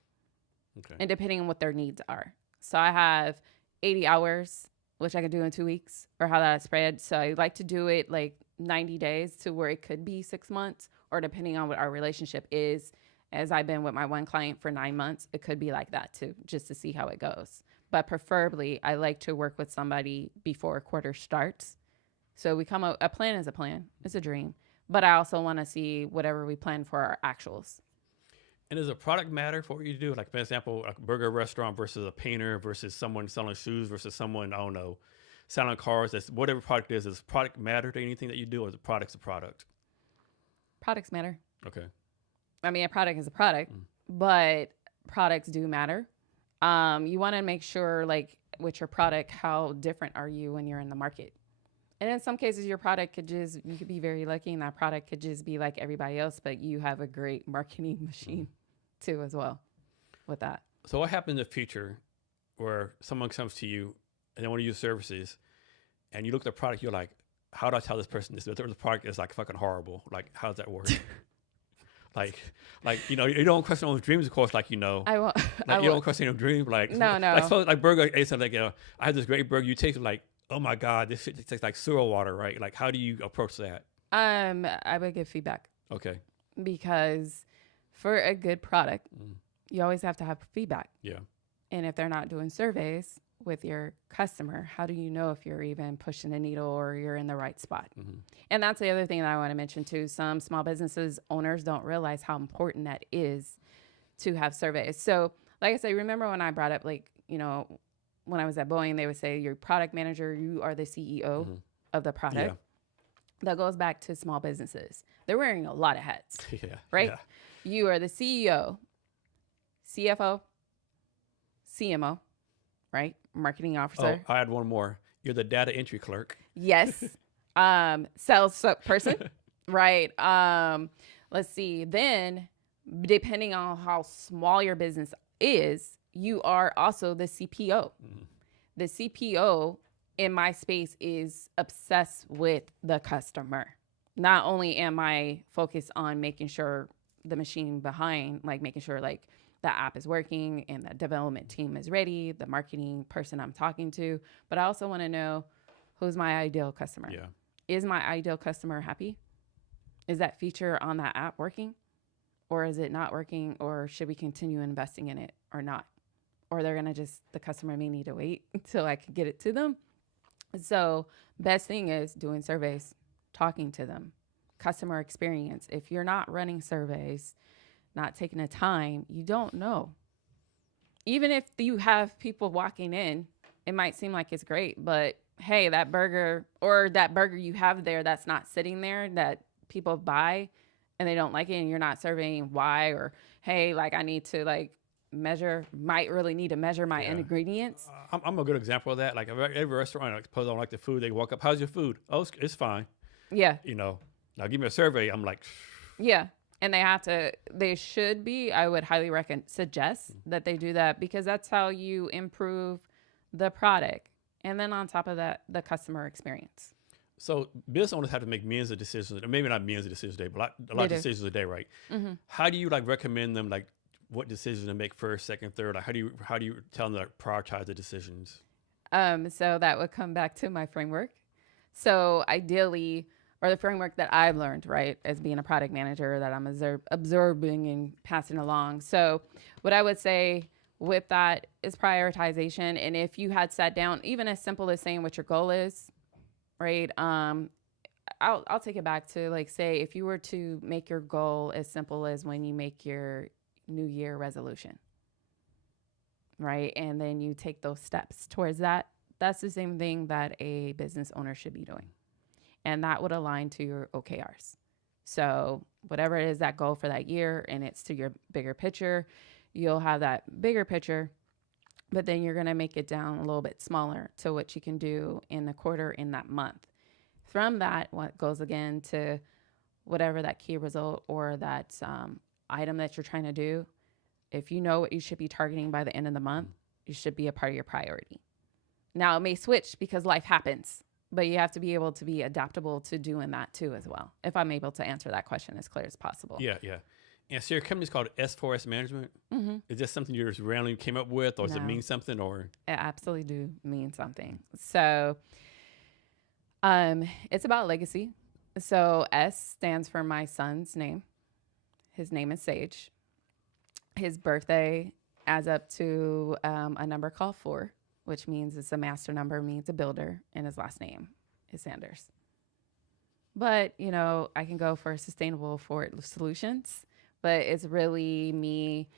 Okay. And depending on what their needs are. So I have 80 hours, which I can do in 2 weeks, or how that spread. So I like to do it like 90 days to where it could be 6 months, or depending on what our relationship is. As I've been with my one client for 9 months, it could be like that too, just to see how it goes. But preferably, I like to work with somebody before a quarter starts. So a plan is a plan. It's a dream. But I also want to see whatever we plan for our actuals. And does a product matter for what you do? Like, for example, a burger restaurant versus a painter versus someone selling shoes versus someone, I don't know, selling cars. That's whatever product it is. Does product matter to anything that you do, or is the product's a product? Products matter. Okay. I mean, a product is a product, but products do matter. You want to make sure, like, with your product, how different are you when you're in the market? And in some cases, your product you could be very lucky, and that product could just be like everybody else, but you have a great marketing machine too as well with that. So what happens in the future where someone comes to you and they want to use services, and you look at the product, you're like, how do I tell this person this? The product is like fucking horrible. Like, how does that work? like, you don't question those dreams, of course. You don't question your dreams. No. Like burger, like, I had this great burger. You taste it like, oh my God, this shit tastes like sewer water, right? Like, how do you approach that? I would give feedback. Okay. Because for a good product, you always have to have feedback. Yeah. And if they're not doing surveys with your customer, how do you know if you're even pushing the needle or you're in the right spot? And that's the other thing that I want to mention too. Some small businesses owners don't realize how important that is to have surveys. So like I said, remember when I brought up, like, when I was at Boeing, they would say your product manager, you are the CEO of the product. Yeah. That goes back to small businesses. They're wearing a lot of hats, right? Yeah. You are the CEO, CFO, CMO, right? Marketing officer. Oh, I had one more. You're the data entry clerk. Yes. Sales person, right? Let's see. Then, depending on how small your business is, you are also the CPO. The CPO in my space is obsessed with the customer. Not only am I focused on making sure the machine behind, like making sure like the app is working and the development team is ready, the marketing person I'm talking to, but I also want to know who's my ideal customer. Yeah. Is my ideal customer happy? Is that feature on that app working? Or is it not working? Or should we continue investing in it or not? Or they're going to the customer may need to wait until I can get it to them. So best thing is doing surveys, talking to them, customer experience. If you're not running surveys, not taking the time, you don't know. Even if you have people walking in, it might seem like it's great, but hey, that burger you have there that's not sitting there that people buy and they don't like it and you're not surveying why, or hey, like I need to might really need to measure my ingredients. I'm a good example of that. Like every restaurant, I suppose I don't like the food. They walk up, how's your food? Oh, it's fine. Yeah. Now give me a survey. I'm like, yeah. And they should be, I would highly suggest that they do that because that's how you improve the product. And then on top of that, the customer experience. So business owners have to make millions of decisions, or maybe not millions of decisions a day, but a lot of decisions a day, right? Mm-hmm. How do you recommend them, what decisions to make first, second, third? Like how do you tell them to prioritize the decisions? So that would come back to my framework. So ideally, or the framework that I've learned, right, as being a product manager that I'm absorbing and passing along. So what I would say with that is prioritization. And if you had sat down, even as simple as saying what your goal is, right? I'll take it back to say if you were to make your goal as simple as when you make your New Year resolution, right? And then you take those steps towards that. That's the same thing that a business owner should be doing. And that would align to your OKRs. So whatever it is that goal for that year and it's to your bigger picture, you'll have that bigger picture, but then you're going to make it down a little bit smaller to what you can do in the quarter, in that month. From that, what goes again to whatever that key result or that item that you're trying to do, if you know what you should be targeting by the end of the month, it should be a part of your priority. Now, it may switch because life happens, but you have to be able to be adaptable to doing that too as well, if I'm able to answer that question as clear as possible. Yeah. And so your company's called S4S Management. Mm-hmm. Is this something you just randomly came up with, or does it mean something? Or it absolutely do mean something. So it's about legacy. So S stands for my son's name. His name is Sage. His birthday adds up to a number called 4, which means it's a master number, means a builder, and his last name is Sanders. But, I can go for sustainable forward solutions, but it's really me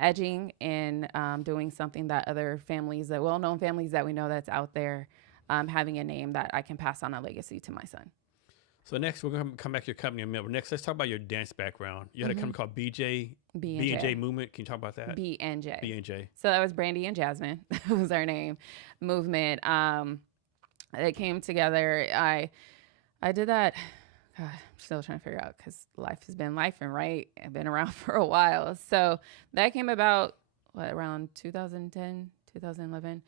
edging and doing something that other families, that well-known families that we know that's out there, having a name that I can pass on a legacy to my son. So next, we're going to come back to your company in a minute. But next, let's talk about your dance background. You had a company called B&J Movement. Can you talk about that? B&J. So that was Brandie and Jasmine. That was our name. Movement. It came together. I did that. God, I'm still trying to figure out because life has been lifing, right? I've been around for a while. So that came about, around 2010, 2011.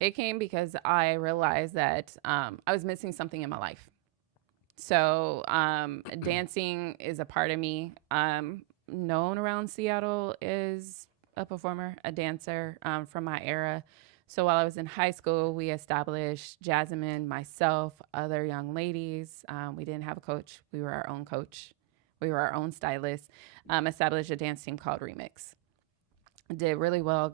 It came because I realized that I was missing something in my life. So dancing is a part of me. Known around Seattle as a performer, a dancer from my era. So while I was in high school, we established, Jasmine, myself, other young ladies. We didn't have a coach. We were our own coach. We were our own stylist. Established a dance team called Remix. Did really well.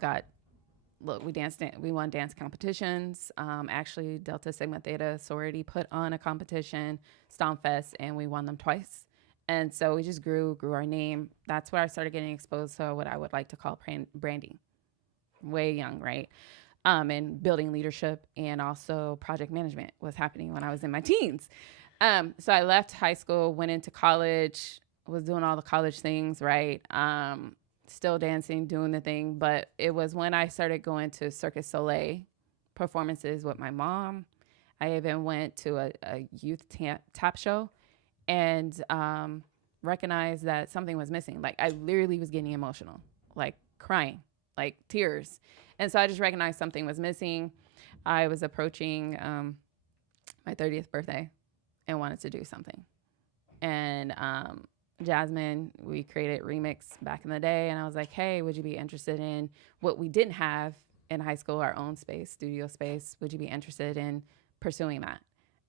We won dance competitions. Actually, Delta Sigma Theta sorority put on a competition, Stompfest, and we won them twice. And so we just grew our name. That's where I started getting exposed to what I would like to call branding. Way young, right? And building leadership and also project management was happening when I was in my teens. So I left high school, went into college, was doing all the college things, right? Still dancing, doing the thing. But it was when I started going to Cirque du Soleil performances with my mom. I even went to a youth tap show. And recognized that something was missing. Like I literally was getting emotional, like crying, like tears. And so I just recognized something was missing. I was approaching my 30th birthday and wanted to do something. And Jasmine, we created Remix back in the day. And I was like, hey, would you be interested in what we didn't have in high school, our own space, studio space? Would you be interested in pursuing that?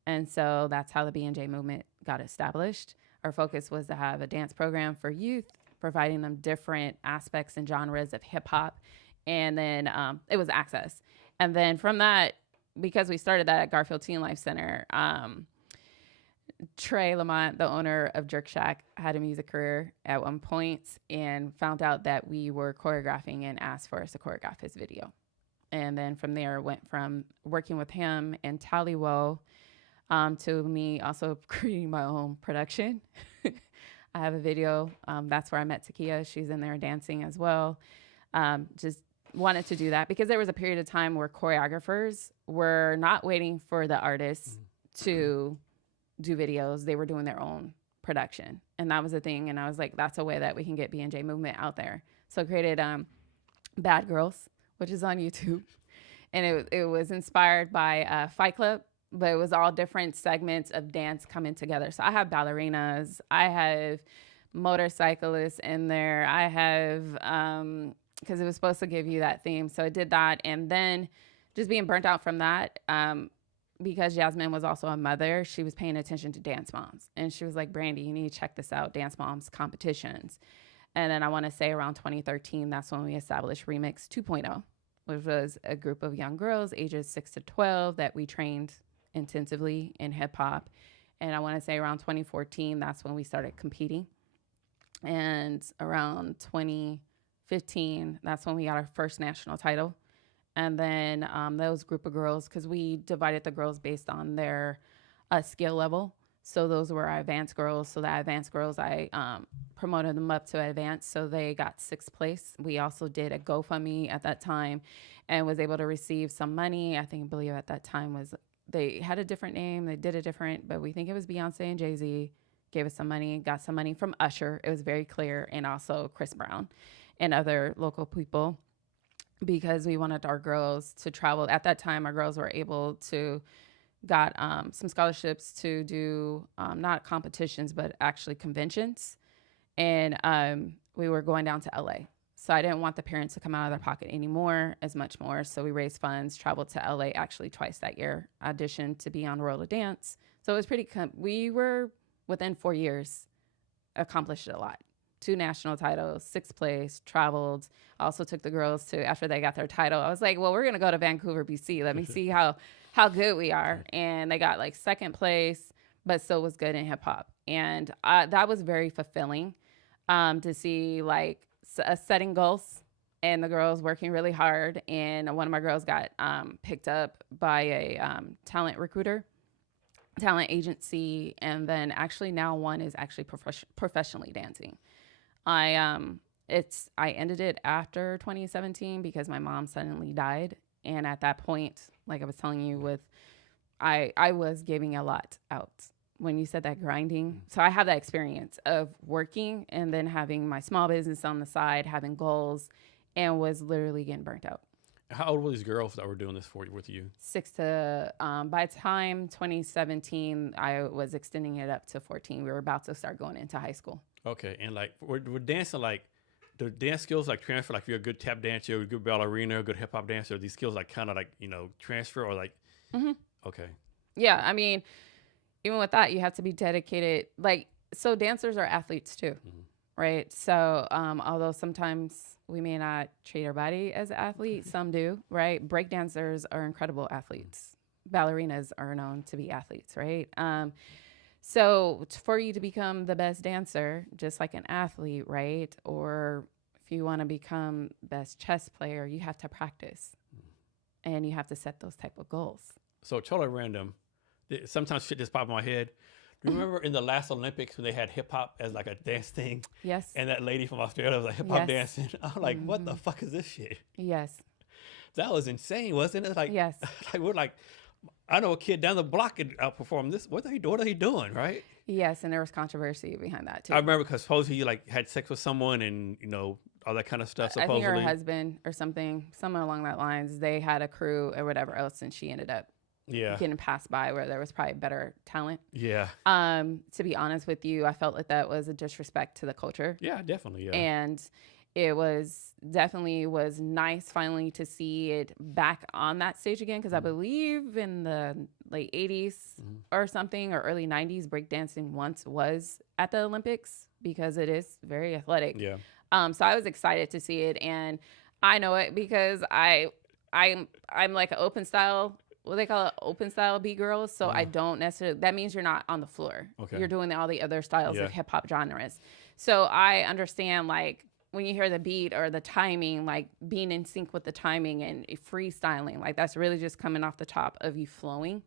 And so that's how the B&J movement got established. Our focus was to have a dance program for youth, providing them different aspects and genres of hip hop. And then it was access. And then from that, because we started that at Garfield Teen Life Center, Trey Lamont, the owner of Jerk Shack, had a music career at one point and found out that we were choreographing and asked for us to choreograph his video. And then from there, went from working with him and Tallywo to me also creating my own production. I have a video. That's where I met Takia. She's in there dancing as well. Just wanted to do that because there was a period of time where choreographers were not waiting for the artists to do videos. They were doing their own production. And that was the thing. And I was like, that's a way that we can get B&J movement out there. So I created Bad Girls, which is on YouTube. And it was inspired by Fight Club, but it was all different segments of dance coming together. So I have ballerinas, I have motorcyclists in there, I have, because it was supposed to give you that theme. So I did that. And then just being burnt out from that, because Jasmine was also a mother, she was paying attention to dance moms. And she was like, Brandie, you need to check this out, dance moms competitions. And then I want to say around 2013, that's when we established Remix 2.0, which was a group of young girls ages 6 to 12 that we trained intensively in hip hop. And I want to say around 2014, that's when we started competing. And around 2015, that's when we got our first national title. And then those group of girls, because we divided the girls based on their skill level. So those were our advanced girls. So the advanced girls, I promoted them up to advanced. So they got 6th place. We also did a GoFundMe at that time and was able to receive some money. I believe at that time was, they had a different name. They did a different, but we think it was Beyonce and Jay-Z gave us some money, got some money from Usher. It was very clear. And also Chris Brown and other local people, because we wanted our girls to travel. At that time, our girls were able to got some scholarships to do not competitions, but actually conventions. And we were going down to LA. So I didn't want the parents to come out of their pocket anymore, as much more. So we raised funds, traveled to LA actually twice that year, auditioned to be on World of Dance. So it was pretty, we were within 4 years, accomplished a lot. 2 national titles, 6th place, traveled. Also took the girls to, after they got their title, I was like, well, we're going to go to Vancouver, BC. Let me see how good we are. And they got like 2nd place, but still was good in hip hop. And that was very fulfilling to see like setting goals and the girls working really hard. And one of my girls got picked up by a talent recruiter, talent agency. And then actually now one is actually professionally dancing. I ended it after 2017 because my mom suddenly died. And at that point, like I was telling you, I was giving a lot out when you said that grinding. So I have that experience of working and then having my small business on the side, having goals, and was literally getting burnt out. How old were these girls that were doing this with you? 6 to, by the time 2017, I was extending it up to 14. We were about to start going into high school. Okay. And like, we're dancing, like, the dance skills like transfer, like if you're a good tap dancer, a good ballerina, a good hip hop dancer, these skills like kind of like, transfer or like, okay. Yeah. I mean, even with that, you have to be dedicated. Like, so dancers are athletes too, right? So although sometimes we may not treat our body as athletes, some do, right? Break dancers are incredible athletes. Ballerinas are known to be athletes, right? So for you to become the best dancer, just like an athlete, right? Or if you want to become best chess player, you have to practice and you have to set those type of goals. So totally random. Sometimes shit just pop in my head. Do you remember in the last Olympics when they had hip hop as like a dance thing? Yes. And that lady from Australia was like hip hop dancing. I'm like, what the fuck is this shit? Yes. That was insane, wasn't it? Like, yes. Like we're like, I know a kid down the block could outperform this. What are they doing, right? Yes, and there was controversy behind that too. I remember because supposedly he like had sex with someone and all that kind of stuff. I think her Supposedly, husband or something along that lines. They had a crew or whatever else, and she ended up yeah, getting passed by where there was probably better talent. yeah, To be honest with you, I felt like that was a disrespect to the culture. yeah, definitely, yeah. And it was definitely was nice finally to see it back on that stage again, because I believe in the late 80s or something or early 90s, breakdancing once was at the Olympics because it is very athletic. Yeah. So I was excited to see it, and I know it because I'm like an open style. What they call it, open style B girls. So I don't necessarily. That means you're not on the floor. Okay. You're doing all the other styles of hip hop genres. So I understand like when you hear the beat or the timing, like being in sync with the timing and freestyling, like that's really just coming off the top of you flowing.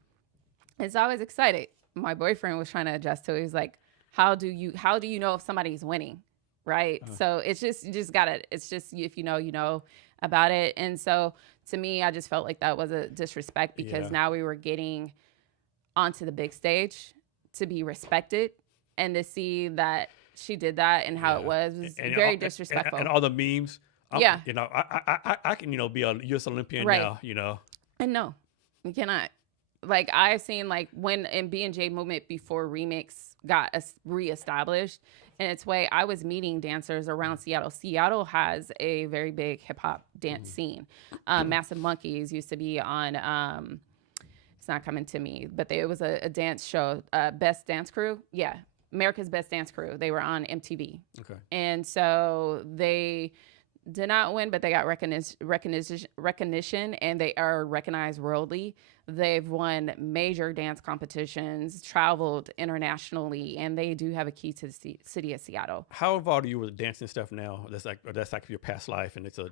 And so I was excited. My boyfriend was trying to adjust to it. He was like, how do you know if somebody's winning? Right. So it's just, you just gotta, it's just, if you know about it. And so to me, I just felt like that was a disrespect because now we were getting onto the big stage to be respected, and to see that she did that and how it was very disrespectful. And all the memes. Yeah. I can, be a U.S. Olympian now, And no, you cannot. Like I've seen like when in B&J movement before Remix got reestablished in its way, I was meeting dancers around Seattle. Seattle has a very big hip hop dance scene. Massive Monkeys used to be on, it's not coming to me, but it was a dance show, Best Dance Crew. Yeah. America's Best Dance Crew. They were on MTV. Okay. And so they did not win, but they got recognition, and they are recognized worldly. They've won major dance competitions, traveled internationally, and they do have a key to the city of Seattle. How involved are you with dancing stuff now? That's like your past life, and it's a.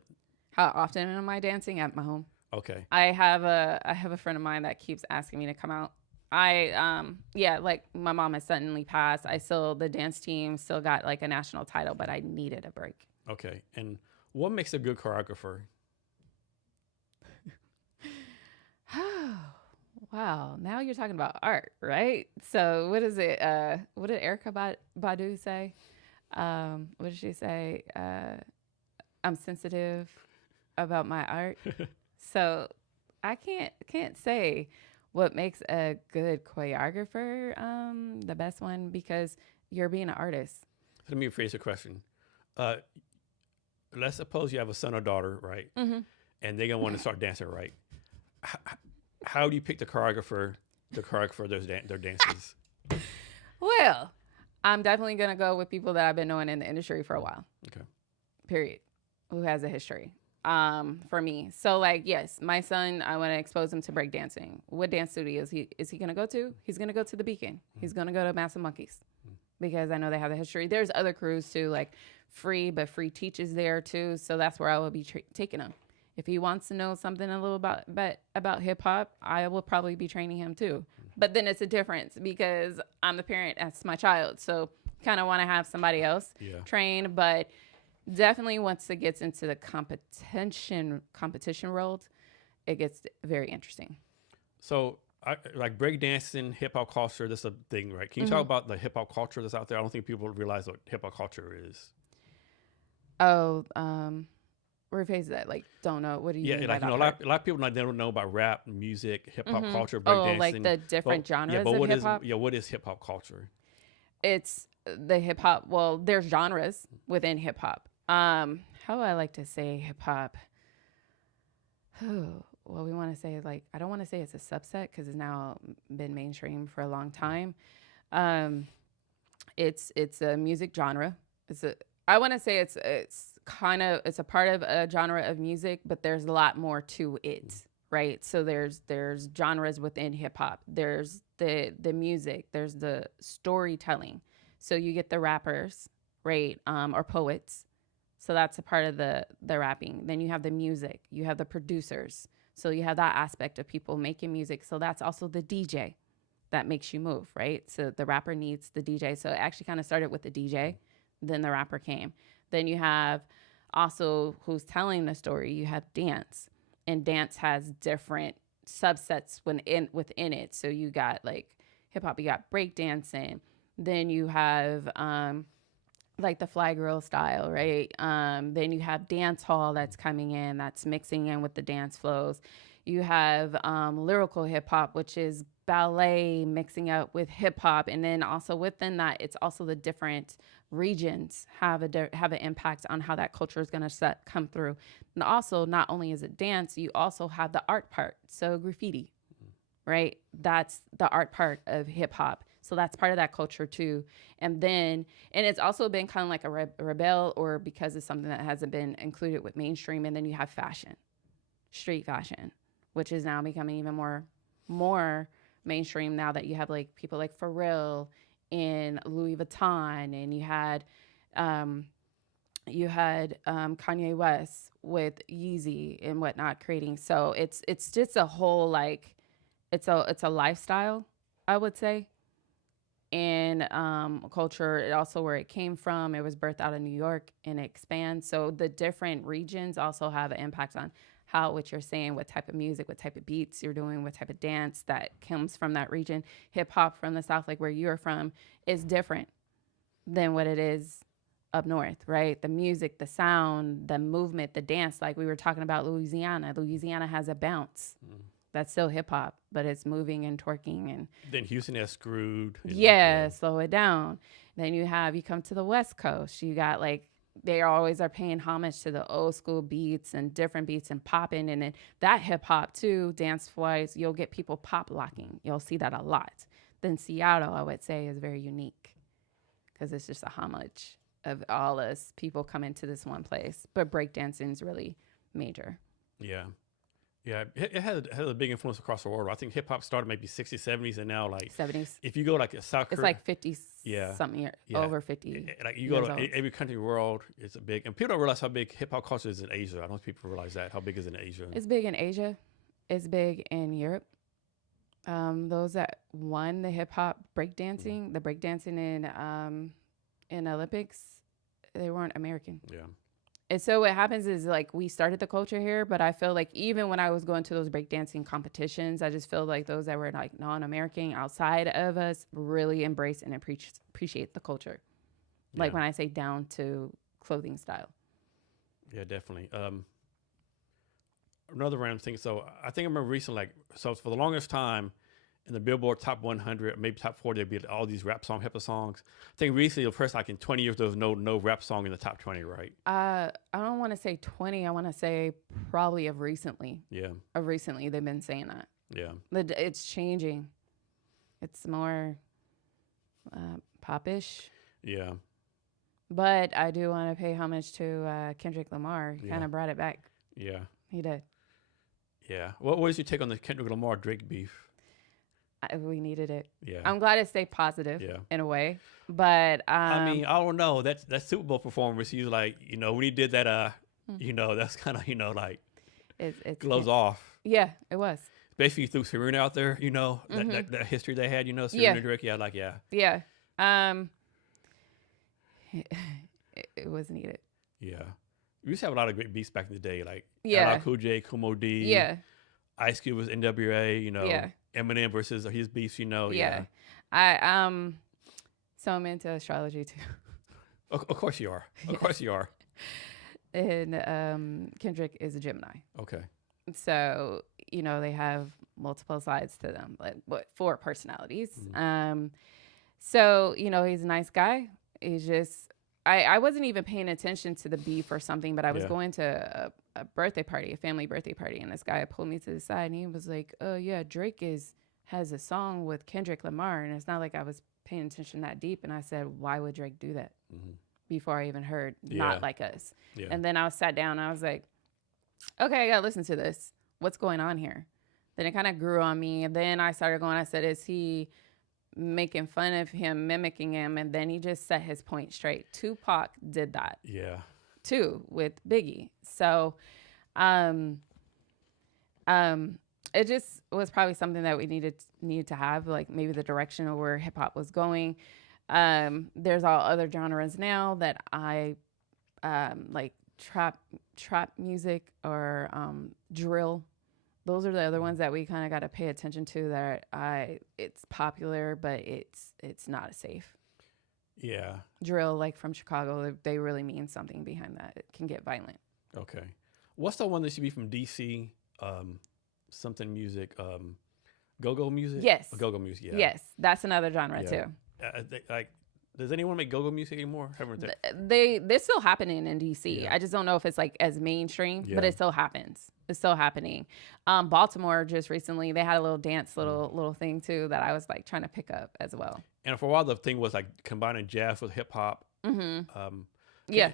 How often am I dancing at my home? Okay. I have a friend of mine that keeps asking me to come out. Like my mom has suddenly passed. The dance team still got like a national title, but I needed a break. Okay. And what makes a good choreographer? Wow. Now you're talking about art, right? So what is it? What did Erykah Badu say? What did she say? I'm sensitive about my art. So I can't say what makes a good choreographer the best one, because you're being an artist. Let me rephrase the question. Let's suppose you have a son or daughter, right? Mm-hmm. And they're going to want to start dancing, right? How do you pick the choreographer their dances? Well, I'm definitely going to go with people that I've been knowing in the industry for a while. Okay. Period. Who has a history. For me. So like, yes, my son, I want to expose him to breakdancing. What dance studio is he going to go to? He's going to go to the Beacon. Mm-hmm. He's going to go to Massive Monkeys because I know they have the history. There's other crews too, like Free teaches there too. So that's where I will be taking him. If he wants to know something a little about hip hop, I will probably be training him too. But then it's a difference because I'm the parent, that's my child. So kind of want to have somebody else train, but definitely once it gets into the competition world, it gets very interesting. So like breakdancing, hip hop culture, that's a thing, right? Can you talk about the hip hop culture that's out there? I don't think people realize what hip hop culture is. Oh, rephrase that. Like, don't know. What do you mean? Like a lot of people they don't know about rap, music, hip hop culture, breakdancing. Oh, like the different genres of hip hop. What is hip hop culture? It's the hip hop. Well, there's genres within hip hop. How do I like to say hip hop? Well, we want to say like, I don't want to say it's a subset because it's now been mainstream for a long time. It's a music genre. I want to say it's a part of a genre of music, but there's a lot more to it, right? So there's genres within hip hop. There's the music. There's the storytelling. So you get the rappers, right, or poets. So that's a part of the rapping. Then you have the music. You have the producers. So you have that aspect of people making music. So that's also the DJ that makes you move, right? So the rapper needs the DJ. So it actually kind of started with the DJ. Then the rapper came. Then you have also who's telling the story. You have dance. And dance has different subsets within it. So you got like hip hop, you got breakdancing, Then you have like the fly girl style, right? Then you have dance hall that's coming in, that's mixing in with the dance flows. You have lyrical hip hop, which is ballet mixing up with hip hop, and then also within that, it's also the different regions have have an impact on how that culture is going to come through. And also, not only is it dance, you also have the art part, so graffiti, right? That's the art part of hip hop. So that's part of that culture too. And it's also been kind of like a rebel, or because it's something that hasn't been included with mainstream. And then you have fashion, street fashion, which is now becoming even more mainstream now that you have like people like Pharrell in Louis Vuitton, and you had Kanye West with Yeezy and whatnot creating. So it's just a whole like it's a lifestyle, I would say, and culture. It also where it came from. It was birthed out of New York and it expands. So the different regions also have an impact on how what you're saying, what type of music, what type of beats you're doing, what type of dance that comes from that region. Hip hop from the South, like where you're from, is different than what it is up north, right? The music, the sound, the movement, the dance. Like we were talking about Louisiana. Louisiana has a bounce. That's still hip hop, but it's moving and twerking. And then Houston has screwed. Yeah, slow it down. Then you come to the West Coast. You got like, they always are paying homage to the old school beats and different beats and popping. And then that hip hop too, dance flies, you'll get people pop locking. You'll see that a lot. Then Seattle, I would say, is very unique because it's just a homage of all us people coming to this one place. But breakdancing is really major. Yeah. Yeah, it had a big influence across the world. I think hip hop started maybe 60s, 70s, and now like 70s. If you go like South Korea, it's like 50 something years, over 50. Like you go to every country in the world, it's a big, and people don't realize how big hip hop culture is in Asia. I don't know if people realize that, how big is it in Asia. It's big in Asia. It's big in Europe. Those that won the hip hop breakdancing, the breakdancing in Olympics, they weren't American. Yeah. And so what happens is like we started the culture here, but I feel like even when I was going to those breakdancing competitions, I just feel like those that were like non-American outside of us really embrace and appreciate the culture. Like when I say down to clothing style. Yeah, definitely. Another random thing. So I think I remember recently, like, so for the longest time, in the Billboard Top 100, maybe Top 40, there'd be all these rap song, hip hop songs. I think recently, the first like in 20 years, there was no rap song in the top 20, right? I don't want to say 20. I want to say probably of recently. Yeah. Of recently, they've been saying that. Yeah. It's changing. It's more popish. Yeah. But I do want to pay homage to Kendrick Lamar. He kind of brought it back. Yeah. He did. Yeah. What is your take on the Kendrick Lamar Drake beef? We needed it. Yeah. I'm glad it stayed positive in a way. But I mean, I don't know. That Super Bowl performance, he was like, when he did that, that's kind of, like it's gloves off. Yeah, it was. Basically, he threw Serena out there, that history they had, Serena Drake. Yeah. Yeah. It was needed. Yeah. We used to have a lot of great beats back in the day, like LL Cool J, Kumo D. Yeah. Ice Cube was NWA, Eminem versus his beefs, Yeah. So I'm into astrology too. Of course you are. Of course you are. And Kendrick is a Gemini. Okay. So, they have multiple sides to them, but 4 personalities. Mm-hmm. So, he's a nice guy. He's just, I wasn't even paying attention to the beef or something, but I was going to a birthday party, a family birthday party, and this guy pulled me to the side and he was like, "Oh yeah, Drake has a song with Kendrick Lamar," and it's not like I was paying attention that deep. And I said, "Why would Drake do that?" Mm-hmm. Before I even heard "Not Like Us." Yeah. And then I sat down and I was like, "Okay, I gotta listen to this. What's going on here?" Then it kind of grew on me, and then I started going. I said, "Is he making fun of him, mimicking him?" And then he just set his point straight. Tupac did that. Yeah. Too with Biggie. So it just was probably something that we needed to have, like maybe the direction of where hip hop was going. There's all other genres now that I like trap music or drill. Those are the other ones that we kind of got to pay attention to, that it's popular, but it's not safe. Yeah. Drill, like from Chicago, they really mean something behind that. It can get violent. Okay. What's the one that should be from DC? Something music. Go-go music? Yes. Go-go music, yeah. Yes, that's another genre Yeah. too. Like, does anyone make go-go music anymore? Haven't They're still happening in DC. Yeah. I just don't know if it's like as mainstream, but Yeah. it still happens. It's still happening. Baltimore just recently, they had a little dance, little thing too that I was like trying to pick up as well. And for a while, the thing was like combining jazz with hip hop. Mm-hmm. Yeah.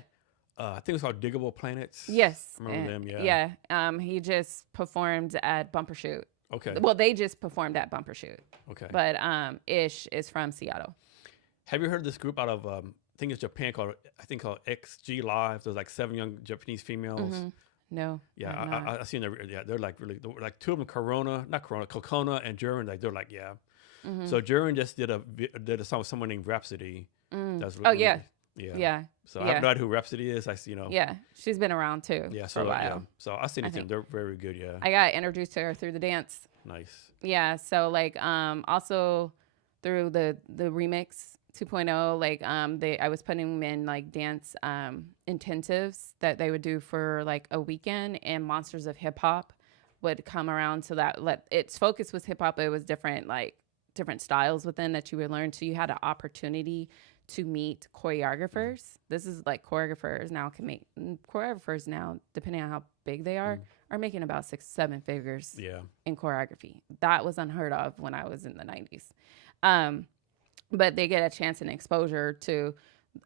I think it was called Diggable Planets. Yes. I remember them, yeah. Yeah. He just performed at Bumper Shoot. Okay. Well, they just performed at Bumper Shoot. Okay. But Ish is from Seattle. Have you heard of this group out of, I think it's Japan called XG Live? There's like 7 young Japanese females. Mm-hmm. No. Yeah, I seen them. Yeah, they're like really, like 2 of them Kokona and Jurgen. Like they're like, yeah. Mm-hmm. So Jurgen just did a song with someone named Rhapsody. That's really, yeah. Yeah. So I have no idea who Rhapsody is. Yeah, she's been around too. Yeah, for a while. Yeah. So I seen it. They're very good. Yeah. I got introduced to her through the dance. Nice. Yeah. So like also through the remix 2.0, like I was putting them in like dance intensives that they would do for like a weekend, and Monsters of Hip Hop would come around. So that its focus was hip hop, but it was different styles within that you would learn. So you had an opportunity to meet choreographers. This is like choreographers now, depending on how big they are making about 6-7 figures in choreography. That was unheard of when I was in the 90s. But they get a chance and exposure to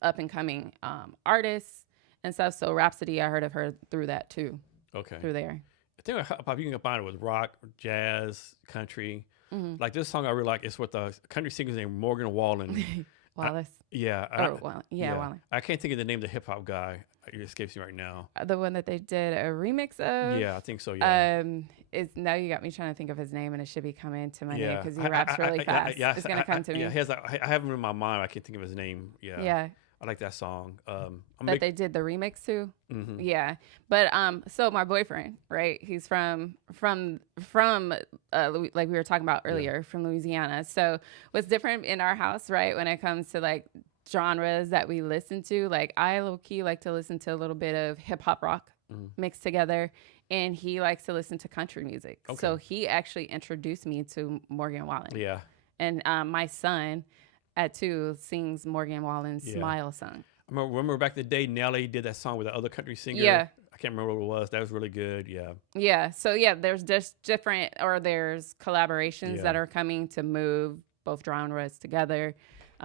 up and coming artists and stuff. So Rhapsody, I heard of her through that too. Okay. Through there. I think hip-hop, you can combine it with rock, jazz, country. Like this song I really like. It's with the country singer named Morgan Wallen. Wallace. Wallen. I can't think of the name of the hip hop guy. It escapes me right now. The one that they did a remix of. Yeah, I think so. Yeah. Is now you got me trying to think of his name, and it should be coming to my name because he raps really fast. It's gonna come to me. Yeah, I have him in my mind. I can't think of his name. Yeah. Yeah. I like that song. They did the remix to. Mm-hmm. Yeah, but so my boyfriend, right? He's from like we were talking about earlier, from Louisiana. So what's different in our house, right? When it comes to like genres that we listen to, like I low key like to listen to a little bit of hip hop rock mixed together, and he likes to listen to country music. Okay. So he actually introduced me to Morgan Wallen. Yeah, and my son at 2 sings Morgan Wallen's Smile song. I remember back in the day, Nelly did that song with the other country singer. Yeah. I can't remember what it was. That was really good. Yeah. Yeah. So there's just there's collaborations that are coming to move both genres together.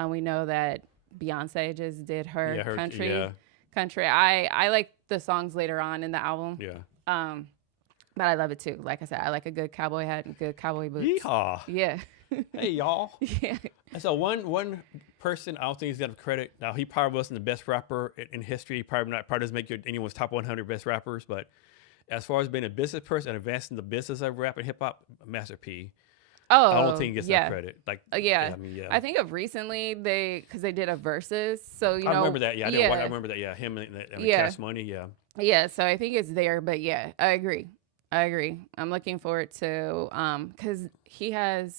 We know that Beyonce just did her country. Yeah. Country. I like the songs later on in the album. Yeah. But I love it too. Like I said, I like a good cowboy hat and good cowboy boots. Yeehaw. Yeah. Hey y'all. Yeah. So one person, I don't think he's got credit. Now he probably wasn't the best rapper in history. He probably doesn't make anyone's top 100 best rappers. But as far as being a business person and advancing the business of rap and hip hop, Master P. Oh, I don't think he gets that credit. Like, I think of recently because they did a versus. So I remember that. Yeah, I remember that. Yeah, him and Cash Money. Yeah. Yeah. So I think it's there, but yeah, I agree. I'm looking forward to because he has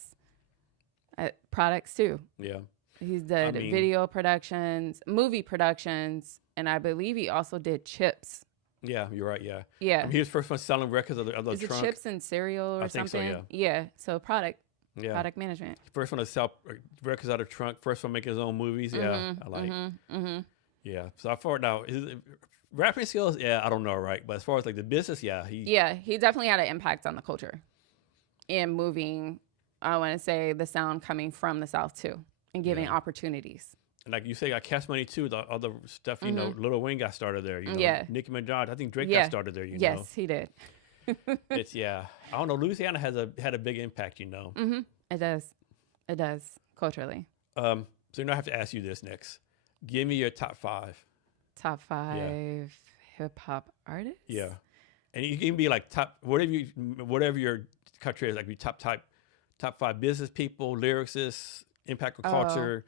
products too. Yeah. He's did video productions, movie productions, and I believe he also did chips. Yeah, you're right. Yeah. Yeah. He was the first one selling records of the Is trunk. it chips and cereal or something? So, yeah. So product management. First one to sell records out of trunk. First one making his own movies. Yeah, I like. Yeah. So I thought now rapping skills. Yeah, I don't know. Right, but as far as like the business, he definitely had an impact on the culture, and moving. I want to say the sound coming from the South too, and giving opportunities. And like you say, got Cash Money too. The other stuff, you know, Lil Wayne got started there. You know, Nicki Minaj. I think Drake got started there. You know. Yes, he did. It's I don't know. Louisiana had a big impact. You know. Mm-hmm. It does culturally. So now I have to ask you this next. Give me your top 5. Top 5 hip hop artists. Yeah, and you can be like top whatever your country is. Like be top 5 business people, lyricists, impact on culture,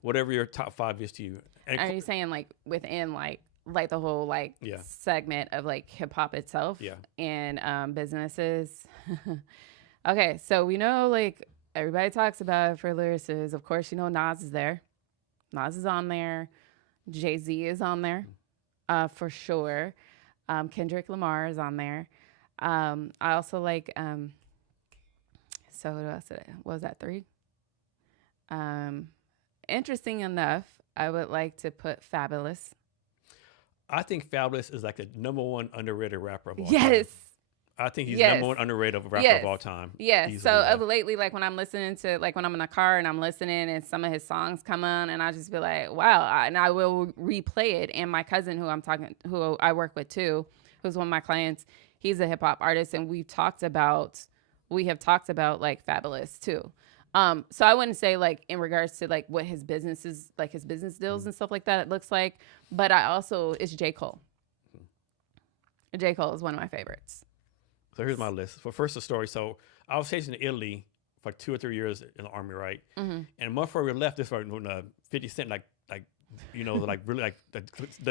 whatever your top 5 is to you. And are you saying like within like the whole segment of like hip hop itself? Yeah. And businesses. Okay, so we know like everybody talks about it for lyricists. Of course, Nas is there. Nas is on there. Jay-Z is on there, for sure. Kendrick Lamar is on there. I also like, so what else did I, what was that, 3? Interesting enough, I would like to put Fabulous. I think Fabulous is like the #1 underrated rapper of all Yes. time. I think he's Yes. #1 underrated rapper Yes. of all time. Yeah. Easily, So yeah. of lately, like when I'm listening to, like when I'm in the car and I'm listening and some of his songs come on, and I just be like, wow, and I will replay it. And my cousin, who I work with too, who's one of my clients, he's a hip hop artist, and we have talked about like Fabulous too. So I wouldn't say like in regards to like what his business is, like his business deals and stuff like that, it looks like, but it's J. Cole. J. Cole is one of my favorites. So here's my list. For first, the story. So I was stationed in Italy for 2 or 3 years in the army, right? Mm-hmm. And a month before we left, this was when 50 Cent, like like really like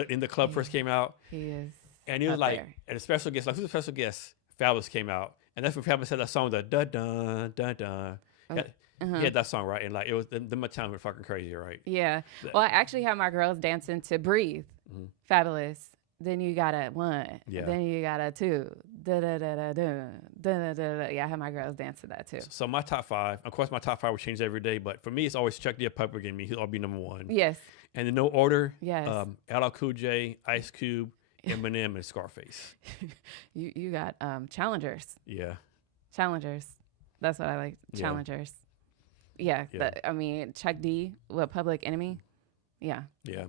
in the club first came out. He is. And he was like, and a special guest, like who's a special guest? Fabulous came out, and that's when Fabulous had that song, the da da da da. He had that song, right? And like it was the my time were fucking crazy, right? Yeah. Well, I actually have my girls dancing to Breathe. Mm-hmm. Fabulous. Then you got a 1. Yeah. Then you got a 2. Da da da da da da da da. Yeah, I have my girls dance to that too. So my top 5, of course, my top 5 will change every day, but for me, it's always Chuck D. Public and me. He'll be #1. Yes. And in no order. Yes. LL Cool J, Ice Cube, Eminem, and Scarface. You got challengers. Yeah. Challengers. That's what I like. Challengers. Yeah. I mean, Chuck D. with Public Enemy. Yeah. Yeah.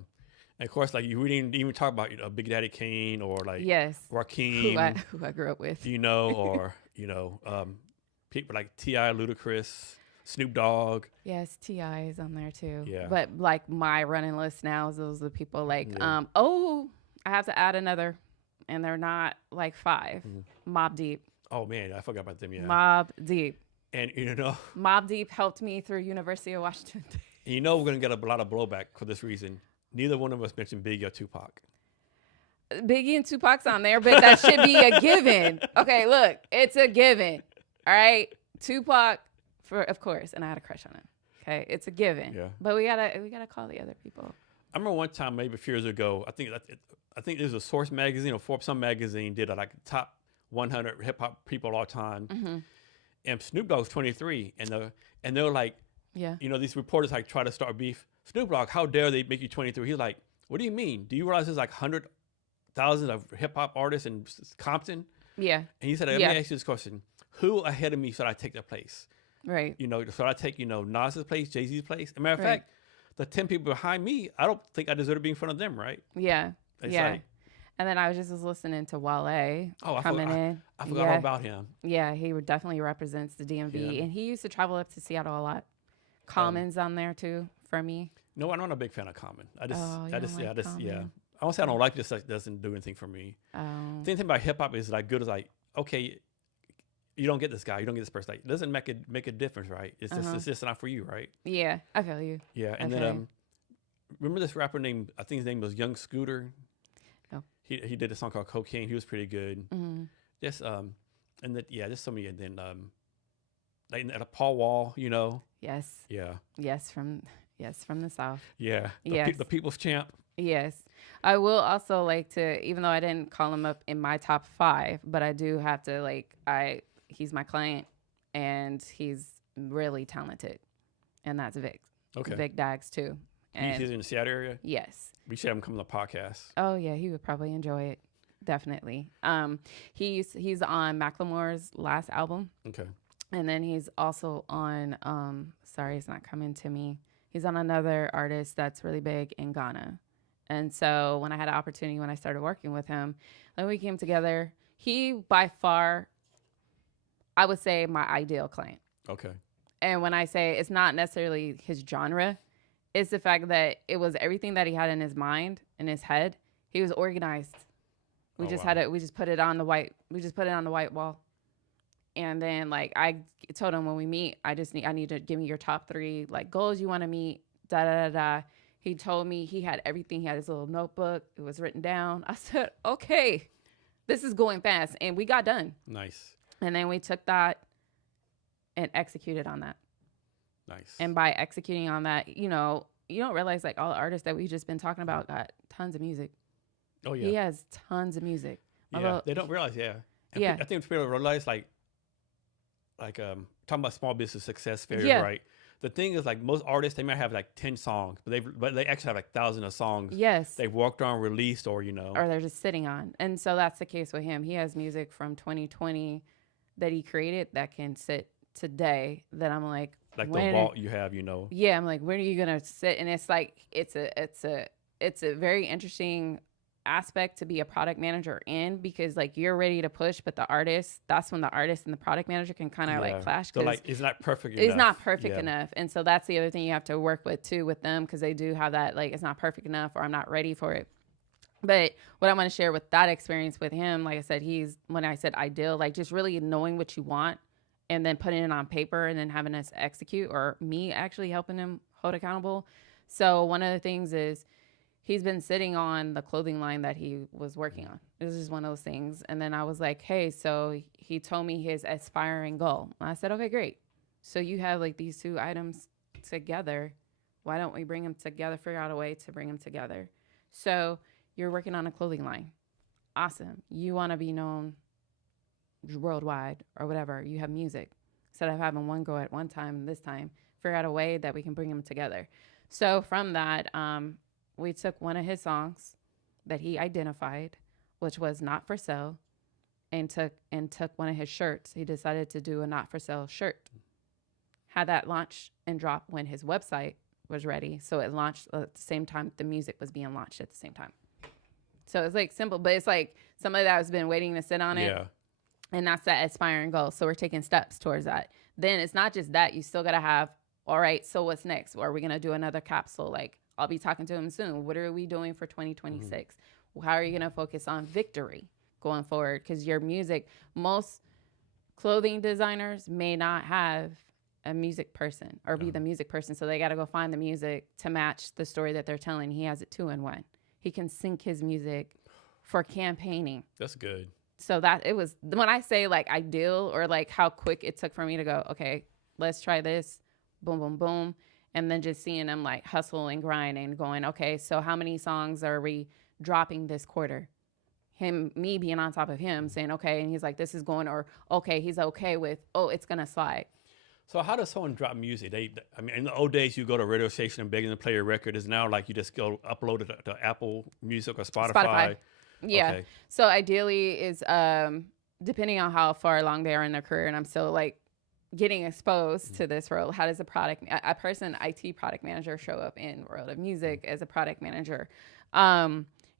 And of course, like you didn't even talk about Big Daddy Kane or like Rakim, who I grew up with, or people like T.I., Ludacris, Snoop Dogg. Yes, T.I. is on there too. Yeah. But like my running list now is those are the people like I have to add another, and they're not like 5. Mobb Deep. Oh man, I forgot about them. Yeah. Mobb Deep. And Mobb Deep helped me through University of Washington. We're gonna get a lot of blowback for this reason. Neither one of us mentioned Biggie or Tupac. Biggie and Tupac's on there, but that should be a given. Okay, look, it's a given. All right, Tupac, of course, and I had a crush on him. Okay, it's a given. Yeah. But we gotta call the other people. I remember one time, maybe a few years ago, I think it was a Source magazine or Forbes some magazine did like top 100 hip hop people of all time, and Snoop Dogg was 23, and they were like, these reporters like try to start beef. Snoop Dogg, how dare they make you 23? He's like, what do you mean? Do you realize there's like 100,000 of hip hop artists in Compton? Yeah. And he said, let me ask you this question: who ahead of me should I take their place? Right. Should I take Nas's place, Jay-Z's place? As a matter of fact, the 10 people behind me, I don't think I deserve to be in front of them, right? Yeah. It's yeah. Like, and then I was just listening to Wale coming in. I forgot all about him. Yeah, he definitely represents the DMV, and he used to travel up to Seattle a lot. Common's on there too for me. No, I'm not a big fan of Common. I won't say I don't like this. Like, doesn't do anything for me. Oh. The thing about hip hop is like good as like, okay, you don't get this guy, you don't get this person. Like, it doesn't make a difference, right? It's just not for you, right? Yeah, I feel you. Yeah, and then remember this rapper named, I think his name was Young Scooter. No. He did a song called Cocaine. He was pretty good. Mm-hmm. Just just some of you. And then like at a Paul Wall, Yes. Yeah. Yes, from the South. Yeah. The people's champ. Yes. I will also like to, even though I didn't call him up in my top 5, but I do have to he's my client and he's really talented. And that's Vic. Okay. Vic Dags too. And he's in the Seattle area? Yes. We should have him come to the podcast. Oh yeah, he would probably enjoy it. Definitely. He's on Macklemore's last album. Okay. And then he's also on, sorry, it's not coming to me. He's on another artist that's really big in Ghana. And so when I had an opportunity, when I started working with him, then we came together. He, by far, I would say my ideal client. Okay. And when I say it's not necessarily his genre, it's the fact that it was everything that he had in his mind, in his head. He was organized. We just put it on the white wall. And then I told him when we meet, I need to give me your top 3 goals you want to meet, da da da da. He told me he had everything. He had his little notebook. It was written down. I said, okay, this is going fast. And we got done. Nice. And then we took that and executed on that. Nice. And by executing on that, you don't realize like all the artists that we've just been talking about got tons of music. Oh yeah. He has tons of music. Yeah. Although, They don't realize. Yeah. And yeah. I think people realize like talking about small business success failure, Yeah. right? The thing is, like most artists, they might have like 10 songs, but they actually have like thousands of songs. Yes. They've worked on, released, or or they're just sitting on. And so that's the case with him. He has music from 2020 that he created that can sit today. That I'm like the when vault you have, Yeah, I'm like, when are you gonna sit? And it's like it's a very interesting aspect to be a product manager in, because like you're ready to push, but the artist, that's when the artist and the product manager can kind of like clash. So like it's not perfect it's enough. not perfect enough. And so that's the other thing you have to work with too with them, because they do have that like it's not perfect enough or I'm not ready for it. But what I want to share with that experience with him, like I said, when I said ideal, like just really knowing what you want and then putting it on paper and then having us execute, or me actually helping him hold accountable. So one of the things is he's been sitting on the clothing line that he was working on. This is one of those things. And then I was like, hey, so he told me his aspiring goal. And I said, okay, great. So you have like these two items together. Why don't we bring them together, figure out a way to bring them together? So you're working on a clothing line. Awesome. You want to be known worldwide or whatever. You have music. Instead of having one go at one time, this time, figure out a way that we can bring them together. So from that, we took one of his songs that he identified, which was Not For Sale, and took one of his shirts. He decided to do a Not For Sale shirt. Had that launch and drop when his website was ready. So it launched at the same time the music was being launched at the same time. So it's like simple, but it's like somebody that has been waiting to sit on it. Yeah. And that's that aspiring goal. So we're taking steps towards that. Then it's not just that. You still got to have, all right, so what's next? Are we going to do another capsule? Like, I'll be talking to him soon. What are we doing for 2026? How are you going to focus on victory going forward? Because your music, most clothing designers may not have a music person or be the music person. So they got to go find the music to match the story that they're telling. He has it 2-in-1. He can sync his music for campaigning. That's good. So that it was, when I say like ideal or like how quick it took for me to go, okay, let's try this, boom, boom, boom. And then just seeing him like hustle and grind and going, okay, so how many songs are we dropping this quarter? Me being on top of him saying, okay. And he's like, this is going, or okay, he's okay with, oh, it's going to slide. So how does someone drop music? I mean, in the old days, you go to a radio station and beg them to play your record. It's now like you just go upload it to Apple Music or Spotify. Yeah. Okay. So ideally is depending on how far along they are in their career, and I'm still like getting exposed to this world. How does a person, IT product manager, show up in world of music as a product manager?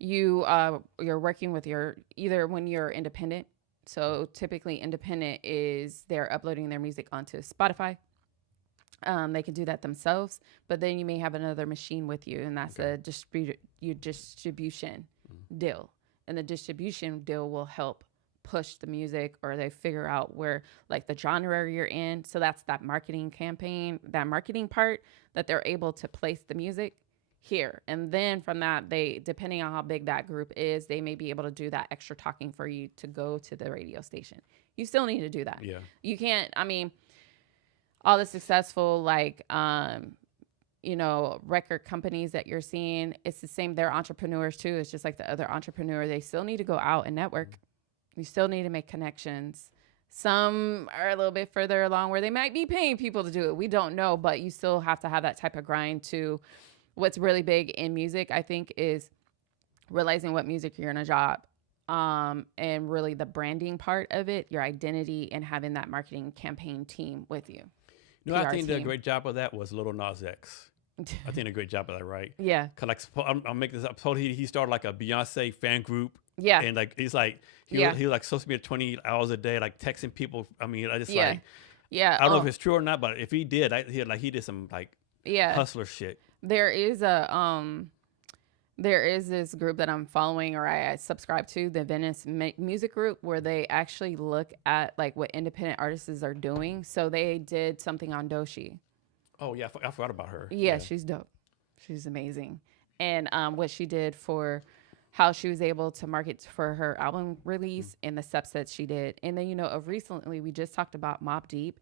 You're working with either when you're independent. So typically independent is they're uploading their music onto Spotify. They can do that themselves, but then you may have another machine with you, and that's a distribution deal. And the distribution deal will help push the music, or they figure out where like the genre you're in. So that's that marketing campaign, that marketing part that they're able to place the music here. And then from that, they, depending on how big that group is, they may be able to do that extra talking for you to go to the radio station. You still need to do that. Yeah. You can't, I mean, all the successful, like, record companies that you're seeing, it's the same. They're entrepreneurs too. It's just like the other entrepreneur. They still need to go out and network. You still need to make connections. Some are a little bit further along where they might be paying people to do it. We don't know, but you still have to have that type of grind to. What's really big in music, I think, is realizing what music you're in a job. And really the branding part of it, your identity, and having that marketing campaign team with you. I think a great job of that was Lil Nas X. I think a great job of that, right? Yeah. Cause like I'll make this up. So he started like a Beyonce fan group. Yeah. And like he's like he was like supposed to be at 20 hours a day, like texting people. I mean, I just like I don't know if it's true or not, but if he did, he did some like hustler shit. There is this group that I'm following, or I subscribe to, the Venice Music Group, where they actually look at like what independent artists are doing. So they did something on Doshi. Oh yeah, I forgot about her. Yeah, she's dope. She's amazing. And what she did for how she was able to market for her album release and the steps that she did. And then, of recently, we just talked about Mobb Deep.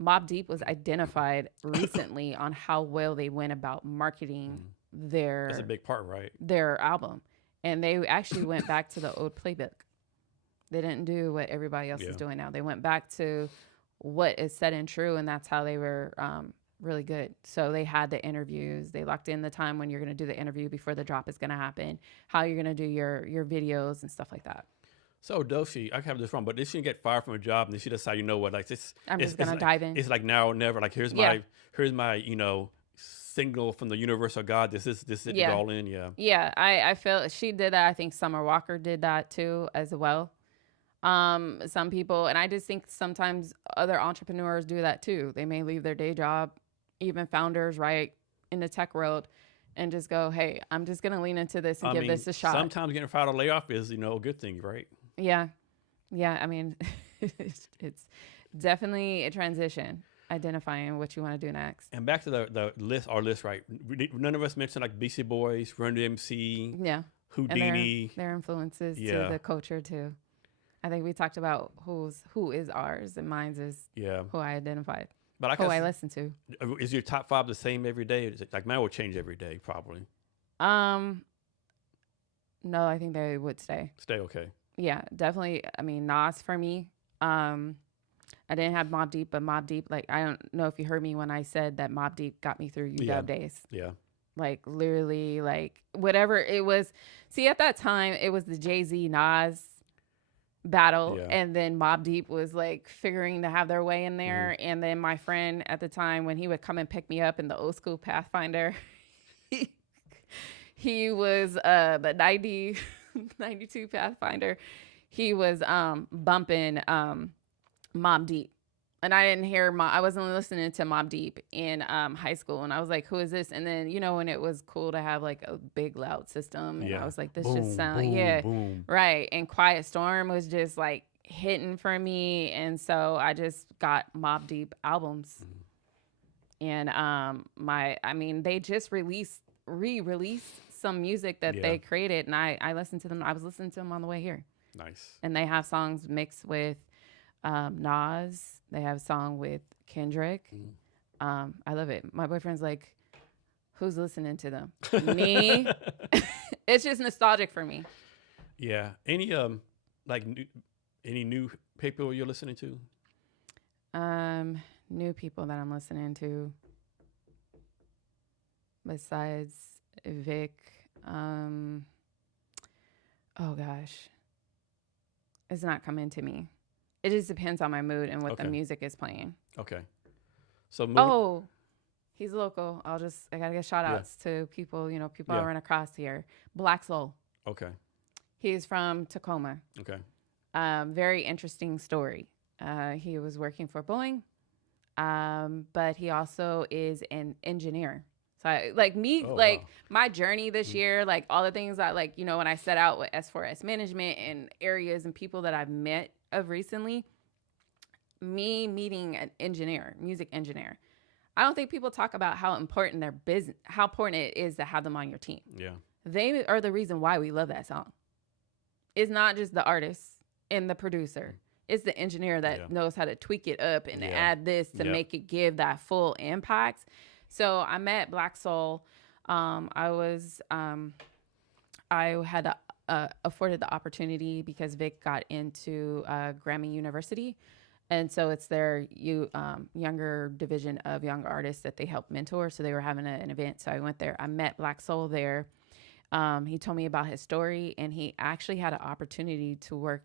Mobb Deep was identified recently on how well they went about marketing That's a big part, right? their album. And they actually went back to the old playbook. They didn't do what everybody else is doing now. They went back to what is said and true, and that's how they were really good. So they had the interviews. They locked in the time when you're going to do the interview before the drop is going to happen, how you're going to do your videos and stuff like that. So does she? I have this wrong, but did she get fired from a job and then she decided, you know what, like this? I'm just going to dive in. It's like now or never. Like here's my you know, signal from the universe of God. This is it all in. Yeah. Yeah, I feel she did that. I think Summer Walker did that too as well. Some people, and I just think sometimes other entrepreneurs do that too. They may leave their day job, even founders, right, in the tech world, and just go, hey, I'm just going to lean into this and give this a shot. Sometimes getting fired or layoff is, you know, a good thing, right? Yeah. Yeah. I mean, it's definitely a transition, identifying what you want to do next. And back to the list, our list, right? None of us mentioned like Beastie Boys, Run DMC, Houdini. And their influences to the culture too. I think we talked about who is ours, and mine's is who I identified, but who I listen to. Is your top 5 the same every day? Is it, like mine will change every day, probably. No, I think they would stay. Stay, okay. Yeah, definitely. I mean, Nas for me. I didn't have Mobb Deep, but Mobb Deep, like, I don't know if you heard me when I said that Mobb Deep got me through UW days. Yeah. Like, literally, like, whatever it was. See, at that time, it was the Jay-Z Nas battle, and then Mobb Deep was, like, figuring to have their way in there. And then my friend at the time, when he would come and pick me up in the old school Pathfinder, he was the 92 Pathfinder. He was bumping Mobb Deep, and I didn't hear I wasn't listening to Mobb Deep in high school, and I was like, who is this? And then, you know, when it was cool to have like a big loud system, and I was like, this just sounds right. And Quiet Storm was just like hitting for me, and so I just got Mobb Deep albums. And they just re-released some music that they created, and I listened to them. I was listening to them on the way here. Nice. And they have songs mixed with Nas. They have a song with Kendrick. I love it. My boyfriend's like, who's listening to them? Me. It's just nostalgic for me. Yeah. Any any new people you're listening to? New people that I'm listening to besides Vic. Oh gosh, it's not coming to me. It just depends on my mood and what the music is playing. Okay. So he's local. I gotta get shout outs to people, you know, people I run across here. Black Soul. Okay. He's from Tacoma. Okay. Very interesting story. He was working for Boeing, but he also is an engineer. So my journey this year, like all the things that, like, you know, when I set out with S4S management and areas and people that I've met of recently, me meeting an engineer, music engineer. I don't think people talk about how important how important it is to have them on your team. Yeah. They are the reason why we love that song. It's not just the artist and the producer. It's the engineer that knows how to tweak it up and add this to make it give that full impact. So I met Black Soul. I had afforded the opportunity because Vic got into Grammy University. And so it's their younger division of young artists that they help mentor. So they were having an event. So I went there. I met Black Soul there. He told me about his story, and he actually had an opportunity to work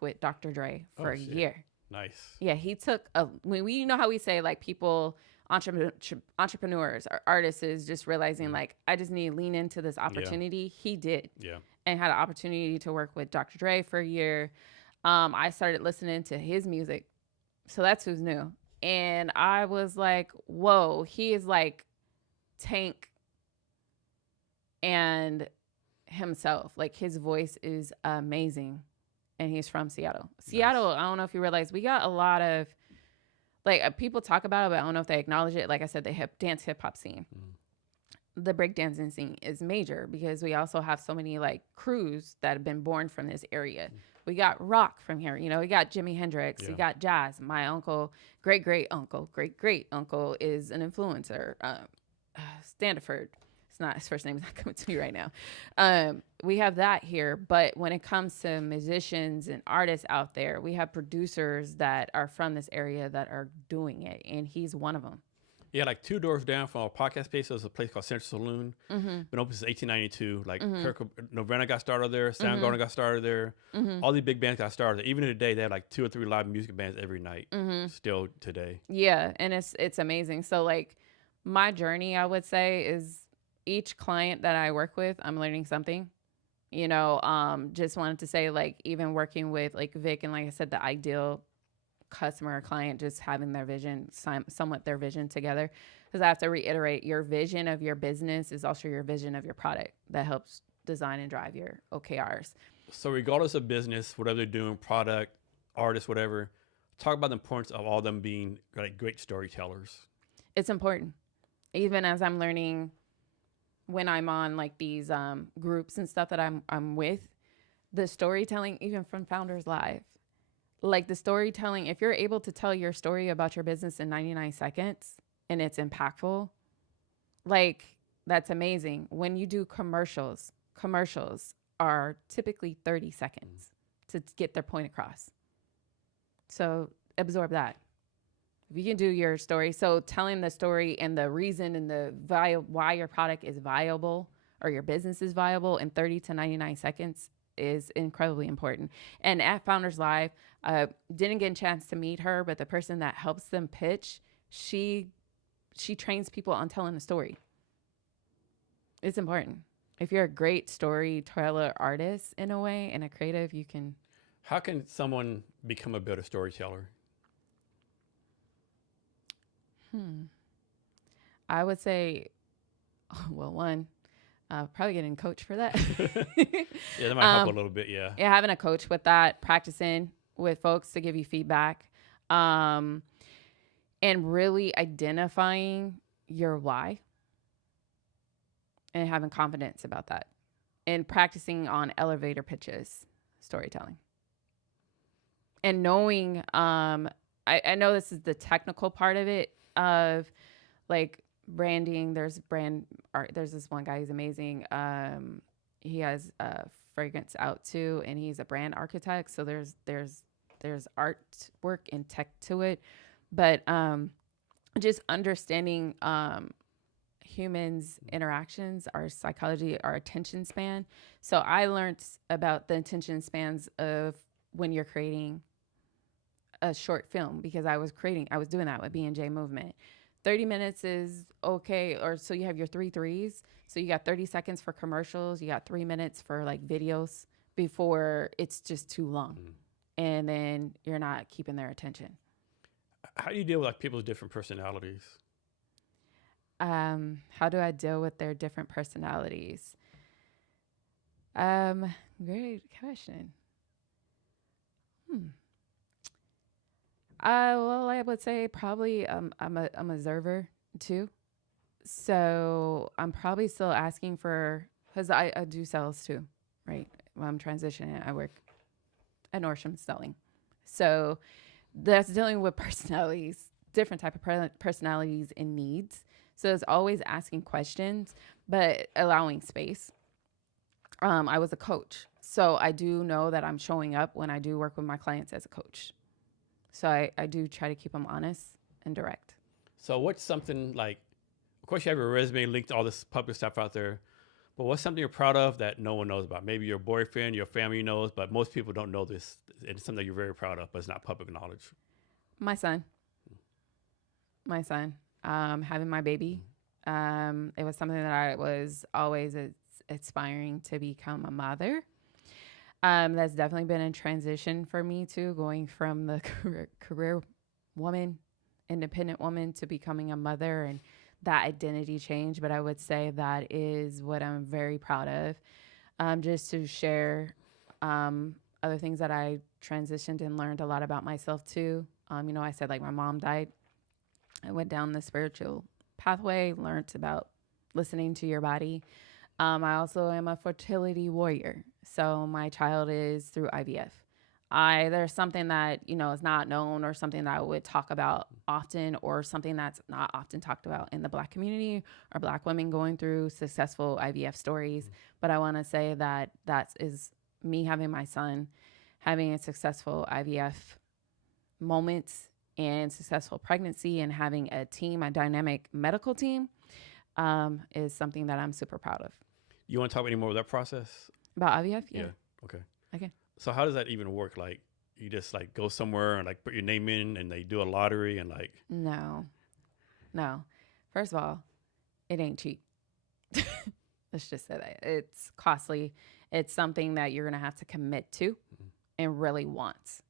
with Dr. Dre for a year. Nice. Yeah, he took we know how we say, like, people, entrepreneurs or artists is just realizing, like, I just need to lean into this opportunity. Yeah. He did. Yeah. And had an opportunity to work with Dr. Dre for a year. I started listening to his music. So that's who's new. And I was like, whoa, he is like Tank and himself. Like, his voice is amazing. And he's from Seattle. Seattle, I don't know if you realize, we got a lot of, like, people talk about it, but I don't know if they acknowledge it. Like I said, the hip hop scene. The breakdancing scene is major because we also have so many, like, crews that have been born from this area. We got rock from here. You know, we got Jimi Hendrix. Yeah. We got jazz. My uncle, great uncle is an influencer. Standiford. It's not, his first name is not coming to me right now. We have that here. But when it comes to musicians and artists out there, we have producers that are from this area that are doing it. And he's one of them. Yeah, like 2 doors down from our podcast space, there's a place called Central Saloon. Been open since 1892. Like Nirvana got started there, Soundgarden got started there. All these big bands got started there. Even today, they have like 2 or 3 live music bands every night. Still today. Yeah, and it's amazing. So like my journey, I would say, is each client that I work with, I'm learning something. You know, just wanted to say, like, even working with like Vic and like I said, the ideal customer or client, just having their vision, somewhat their vision together. Because I have to reiterate, your vision of your business is also your vision of your product that helps design and drive your OKRs. So regardless of business, whatever they're doing, product, artist, whatever, talk about the importance of all of them being like great storytellers. It's important. Even as I'm learning when I'm on like these groups and stuff that I'm with, the storytelling, even from Founders Live, like the storytelling, if you're able to tell your story about your business in 99 seconds and it's impactful, like that's amazing. When you do commercials are typically 30 seconds to get their point across. So absorb that. If you can do your story, so telling the story and the reason and the why your product is viable or your business is viable in 30 to 99 seconds is incredibly important. And at Founders Live, didn't get a chance to meet her, but the person that helps them pitch, she trains people on telling the story. It's important. If you're a great storyteller artist in a way and a creative, you can. How can someone become a better storyteller? I would say, well, one, probably getting coached for that. Yeah, that might help a little bit, yeah. Yeah, having a coach with that, practicing with folks to give you feedback, and really identifying your why and having confidence about that, and practicing on elevator pitches, storytelling. And knowing, I know this is the technical part of it, of like branding. There's brand art. There's this one guy who's amazing. He has fragrance out too, and he's a brand architect. So there's artwork and tech to it, but just understanding humans' interactions, our psychology, our attention span. So I learned about the attention spans of when you're creating a short film, because I was doing that with B&J Movement. 30 minutes is okay, or so you have your 3 threes. So you got 30 seconds for commercials, you got 3 minutes for like videos before it's just too long. And then you're not keeping their attention. How do you deal with like people's different personalities? How do I deal with their different personalities? Great question. Well, I would say probably I'm a observer too. So I'm probably still asking for, because I do sales too, right? When I'm transitioning, I work at Nordstrom selling. So that's dealing with personalities, different type of personalities and needs. So it's always asking questions, but allowing space. I was a coach, so I do know that I'm showing up when I do work with my clients as a coach. So I do try to keep them honest and direct. So what's something like, of course you have your resume linked to all this public stuff out there, but what's something you're proud of that no one knows about? Maybe your boyfriend, your family knows, but most people don't know this. It's something you're very proud of, but it's not public knowledge. My son. Having my baby. It was something that I was always aspiring to become a mother. That's definitely been a transition for me too, going from the career woman, independent woman, to becoming a mother, and that identity change. But I would say that is what I'm very proud of. Just to share other things that I transitioned and learned a lot about myself too. I said like my mom died. I went down the spiritual pathway, learned about listening to your body. I also am a fertility warrior. So my child is through IVF. There's something that, is not known, or something that I would talk about often, or something that's not often talked about in the Black community, or Black women going through successful IVF stories. But I want to say that is me having my son, having a successful IVF moment and successful pregnancy, and having a team, a dynamic medical team, is something that I'm super proud of. You want to talk any more about that process? About IVF? Yeah. Okay. Okay. So how does that even work? Like, you just like go somewhere and like put your name in, and they do a lottery, and like. No. First of all, it ain't cheap. Let's just say that it's costly. It's something that you're gonna have to commit to and really want,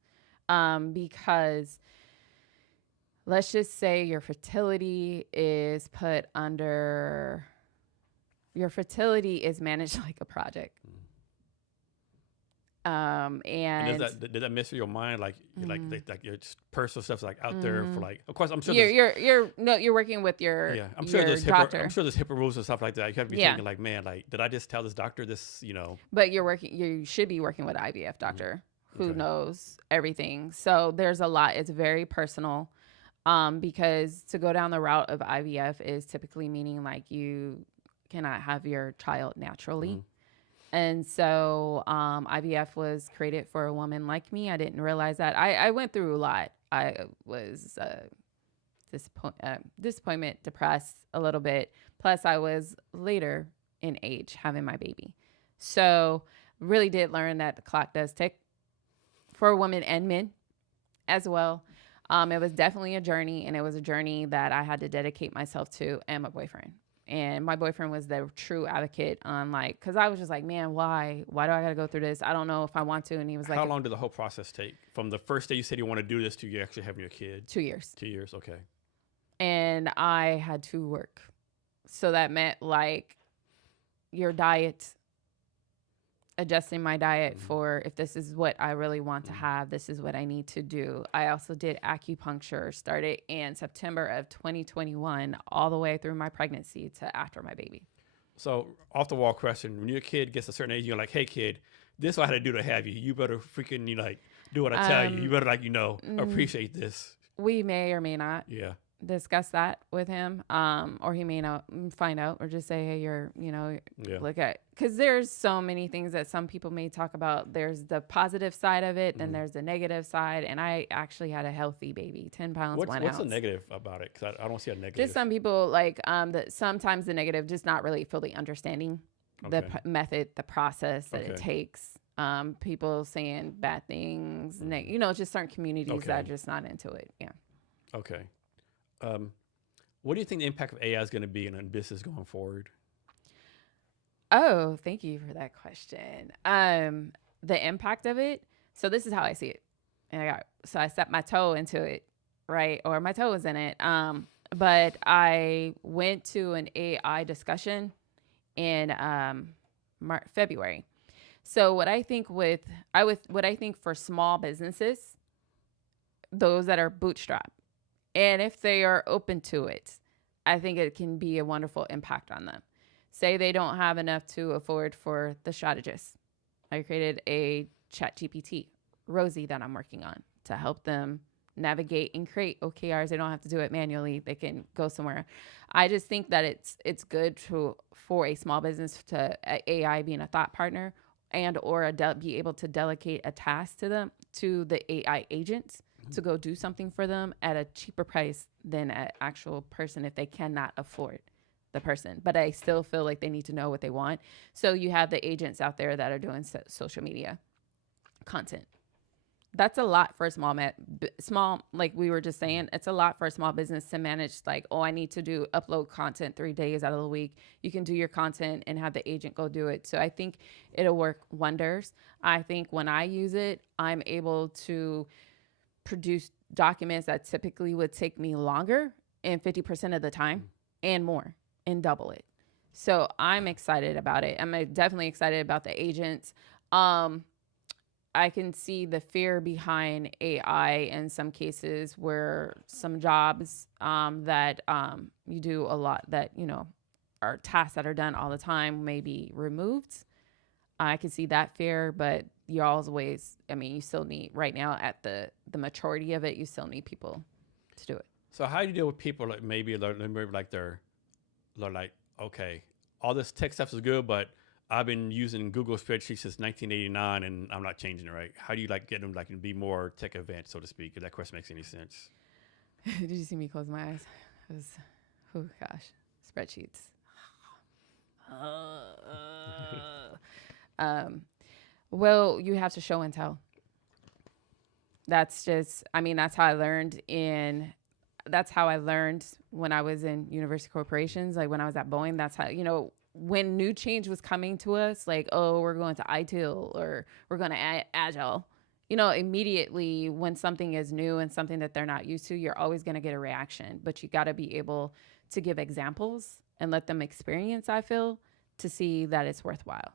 because let's just say your fertility is managed like a project. And did that mess with your mind? Like, like your personal stuff's like out there for like. Of course, I'm sure you're working with your I'm sure your doctor. I'm sure there's HIPAA rules and stuff like that. You have to be thinking like, man, like, did I just tell this doctor this? But you should be working with an IVF doctor who knows everything. So there's a lot. It's very personal, because to go down the route of IVF is typically meaning like you cannot have your child naturally. And so IVF was created for a woman like me. I didn't realize that. I went through a lot. I was disappointment, depressed a little bit. Plus, I was later in age having my baby. So really did learn that the clock does tick for women and men as well. It was definitely a journey, and it was a journey that I had to dedicate myself to, and my boyfriend. And my boyfriend was the true advocate on like, because I was just like, man, why do I got to go through this? I don't know if I want to. And he was like, how long did the whole process take from the first day you said you want to do this to you actually having your kid? 2 years. 2 years. Okay. And I had to work. So that meant like your diet, adjusting my diet for if this is what I really want to have, this is what I need to do. I also did acupuncture, started in September of 2021, all the way through my pregnancy to after my baby. So off the wall question, when your kid gets a certain age, you're like, hey kid, this is what I had to do to have you. You better freaking like do what I tell you. You better like, appreciate this. We may or may not. Yeah. Discuss that with him, or he may not find out, or just say, hey, look at, because there's so many things that some people may talk about. There's the positive side of it, then there's the negative side, and I actually had a healthy baby, 10 pounds, 1 ounce. What's the negative about it? Because I don't see a negative. Just some people like that sometimes the negative, just not really fully understanding the method, the process that it takes. People saying bad things, just certain communities that are just not into it. Yeah. Okay. What do you think the impact of AI is going to be in business going forward? Oh, thank you for that question. The impact of it. So this is how I see it. And I stepped my toe into it, right? Or my toe was in it. But I went to an AI discussion in February. So what I think for small businesses, those that are bootstrapped, and if they are open to it, I think it can be a wonderful impact on them. Say they don't have enough to afford for the strategist. I created a ChatGPT, Rosie, that I'm working on to help them navigate and create OKRs. They don't have to do it manually. They can go somewhere. I just think that it's good for a small business to AI being a thought partner and or be able to delegate a task to the AI agents to go do something for them at a cheaper price than an actual person if they cannot afford the person. But I still feel like they need to know what they want. So you have the agents out there that are doing social media content. That's a lot for a small, like we were just saying, it's a lot for a small business to manage. Like, I need to upload content 3 days out of the week. You can do your content and have the agent go do it. So I think it'll work wonders. I think when I use it, I'm able to produce documents that typically would take me longer and 50% of the time and more and double it. So I'm excited about it. I'm definitely excited about the agents. I can see the fear behind AI in some cases where some jobs that you do a lot that, are tasks that are done all the time may be removed. I can see that fear, but you always, I mean, you still need right now at the maturity of it, you still need people to do it. So how do you deal with people like maybe like they're like, okay, all this tech stuff is good, but I've been using Google spreadsheets since 1989 and I'm not changing it, right? How do you like get them like to be more tech advanced, so to speak, if that question makes any sense? Did you see me close my eyes? It was, oh gosh, spreadsheets. Well, you have to show and tell. That's just, I mean, that's how I learned when I was in university corporations, like when I was at Boeing. That's how, when new change was coming to us, like, oh, we're going to ITIL or we're going to Agile, immediately when something is new and something that they're not used to, you're always going to get a reaction. But you got to be able to give examples and let them experience, I feel, to see that it's worthwhile.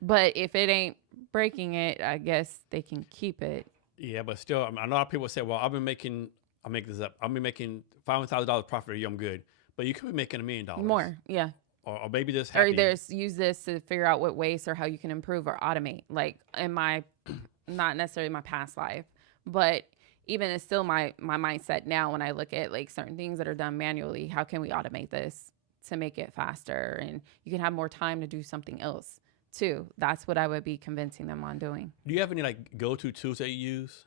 But if it ain't breaking it, I guess they can keep it. Yeah, but still, I know a lot of people say, well, I'll make this up. I'll be making $500,000 profit a year, I'm good. But you could be making $1 million. More, yeah. Or maybe just happy. Or use this to figure out what ways or how you can improve or automate. Like in my, not necessarily my past life, but even it's still my mindset now when I look at like certain things that are done manually. How can we automate this to make it faster? And you can have more time to do something else too. That's what I would be convincing them on doing. Do you have any like go-to tools that you use?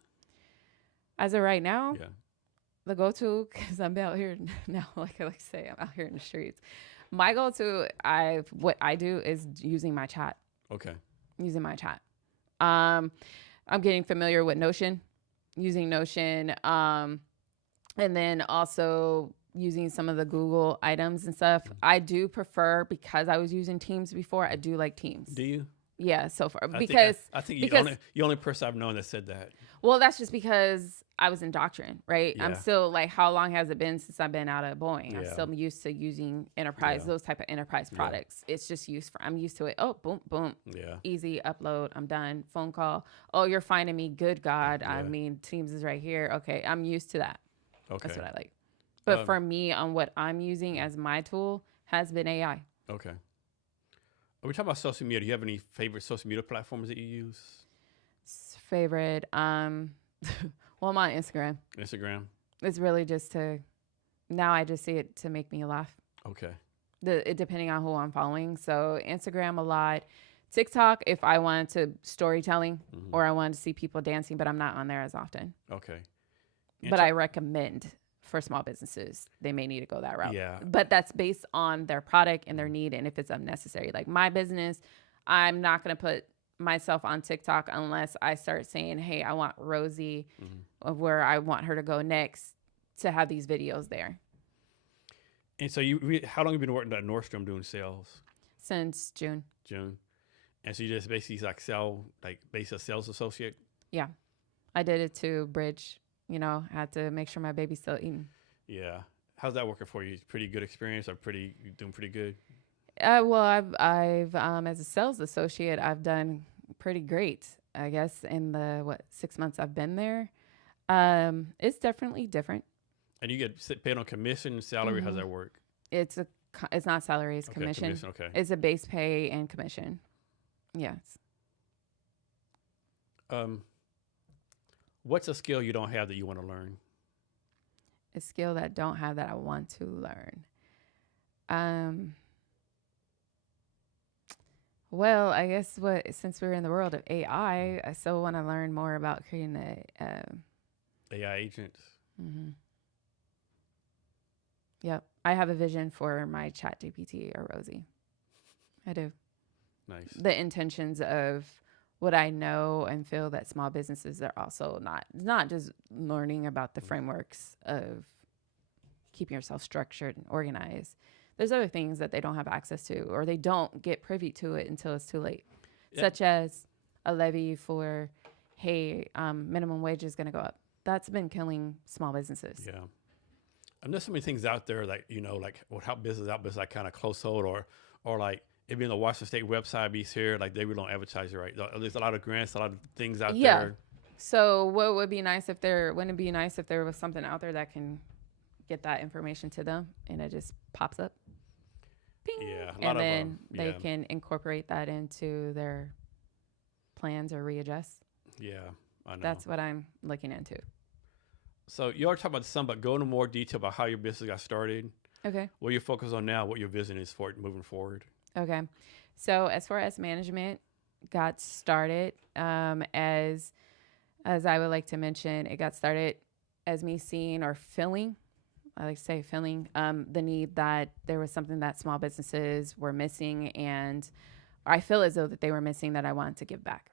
As of right now, yeah. The go-to, because I'm out here now, like I say, I'm out here in the streets. My go-to, what I do is using my chat. Okay. Using my chat. I'm getting familiar with Notion, using Notion, and then also using some of the Google items and stuff. I do prefer, because I was using Teams before, I do like Teams. Do you? Yeah, so far. I think you're the only person I've known that said that. Well, that's just because I was in doctrine, right? Yeah. I'm still like, how long has it been since I've been out of Boeing? Yeah. I'm still used to using enterprise, those type of enterprise products. It's just I'm used to it. Oh, boom, boom. Yeah. Easy, upload, I'm done. Phone call. Oh, you're finding me. Good God. I mean, Teams is right here. Okay, I'm used to that. Okay. That's what I like. But for me, on what I'm using as my tool has been AI. Okay. Are we talking about social media? Do you have any favorite social media platforms that you use? Favorite? Well, I'm on Instagram. Instagram? It's really just now I just see it to make me laugh. Okay. Depending on who I'm following. So Instagram a lot. TikTok, if I wanted to storytelling or I wanted to see people dancing, but I'm not on there as often. Okay. But I recommend for small businesses, they may need to go that route. Yeah. But that's based on their product and their need and if it's unnecessary. Like my business, I'm not going to put myself on TikTok unless I start saying, hey, I want Rosie of where I want her to go next to have these videos there. And so how long have you been working at Nordstrom doing sales? Since June. And so you just basically base a sales associate? Yeah. I did it to bridge. Had to make sure my baby's still eating. Yeah. How's that working for you? Pretty good experience or doing pretty good? Well, I've as a sales associate, I've done pretty great, I guess, in the 6 months I've been there. It's definitely different. And you get paid on commission, salary? How's that work? It's not salary, it's commission. Okay. It's a base pay and commission. Yes. What's a skill you don't have that you want to learn? A skill that I don't have that I want to learn. Well, I guess since we're in the world of AI, I still want to learn more about creating AI agents. Yep. I have a vision for my ChatGPT or Rosie. I do. Nice. The intentions of what I know and feel that small businesses are also not just learning about the frameworks of keeping yourself structured and organized. There's other things that they don't have access to or they don't get privy to it until it's too late, such as a levy for, hey, minimum wage is going to go up. That's been killing small businesses. Yeah. And there's so many things out there like what help business out, but it's like kind of close hold or like, if you're in the Washington State website, be here, like they really don't advertise it right. There's a lot of grants, a lot of things out there. So what would be nice wouldn't it be nice if there was something out there that can get that information to them and it just pops up? ping, Yeah, a lot and of then they yeah, can incorporate that into their plans or readjust. yeah, I know. That's what I'm looking into. So you already talked about some, but go into more detail about how your business got started, Okay. what you're focused on now, what your vision is for it moving forward. Okay. So S4S management got started as I would like to mention, it got started as me seeing or feeling, I like to say feeling, the need that there was something that small businesses were missing, and I feel as though that they were missing that I wanted to give back.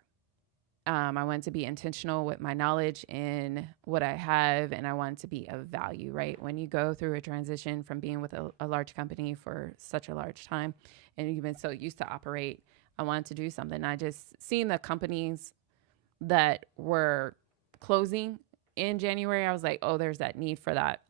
I wanted to be intentional with my knowledge in what I have, and I wanted to be of value, right? When you go through a transition from being with a large company for such a large time and you've been so used to operate, I wanted to do something. I just seen the companies that were closing in January. I was like, oh, there's that need for that.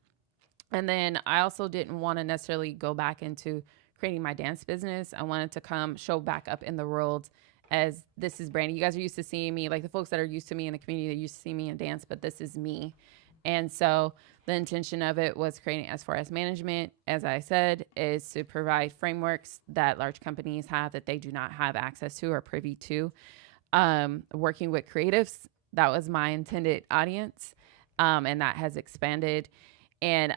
And then I also didn't want to necessarily go back into creating my dance business. I wanted to show back up in the world as this is Brandie. You guys are used to seeing me, like the folks that are used to me in the community, they used to see me in dance, but this is me. And so the intention of it was creating S4S management, as I said, is to provide frameworks that large companies have that they do not have access to or privy to. Working with creatives, that was my intended audience, and that has expanded. And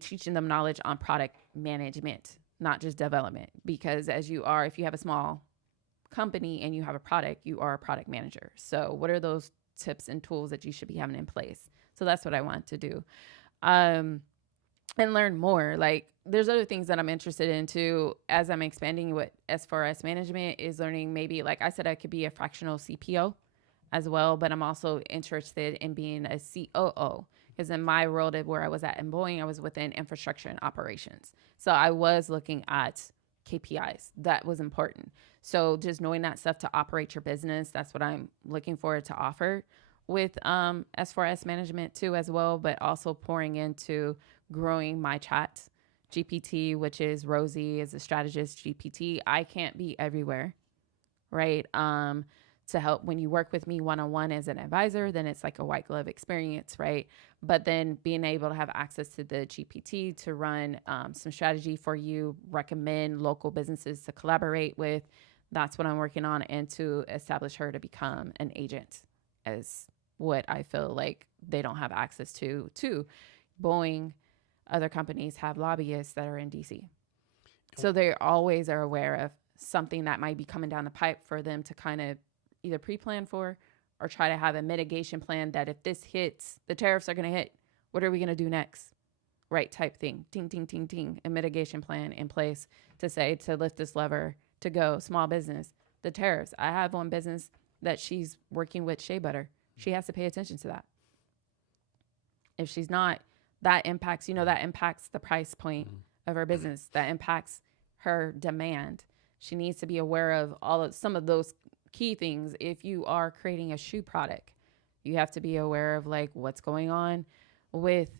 teaching them knowledge on product management, not just development, because if you have a small company and you have a product, you are a product manager. So what are those tips and tools that you should be having in place? So that's what I want to do. And learn more. Like there's other things that I'm interested in too, as I'm expanding with S4S management, is learning maybe, like I said, I could be a fractional CPO as well, but I'm also interested in being a COO, because in my world where I was at in Boeing, I was within infrastructure and operations. So I was looking at KPIs. That was important. So just knowing that stuff to operate your business, that's what I'm looking forward to offer with S4S management too as well, but also pouring into growing my chat GPT, which is Rosie is a strategist GPT. I can't be everywhere, right? To help when you work with me one-on-one as an advisor, then it's like a white glove experience, right? But then being able to have access to the GPT to run some strategy for you, recommend local businesses to collaborate with, that's what I'm working on, and to establish her to become an agent, as what I feel like they don't have access to. Boeing, other companies have lobbyists that are in DC. So they always are aware of something that might be coming down the pipe for them to kind of either pre-plan for or try to have a mitigation plan that if this hits, the tariffs are going to hit. What are we going to do next? Right, type thing. Ting, ting, ting, ting. A mitigation plan in place to say, to lift this lever, to go small business. The tariffs. I have one business that she's working with shea butter. She has to pay attention to that. If she's not, that impacts the price point of her business. That impacts her demand. She needs to be aware of some of those key things. If you are creating a shoe product, you have to be aware of like what's going on with,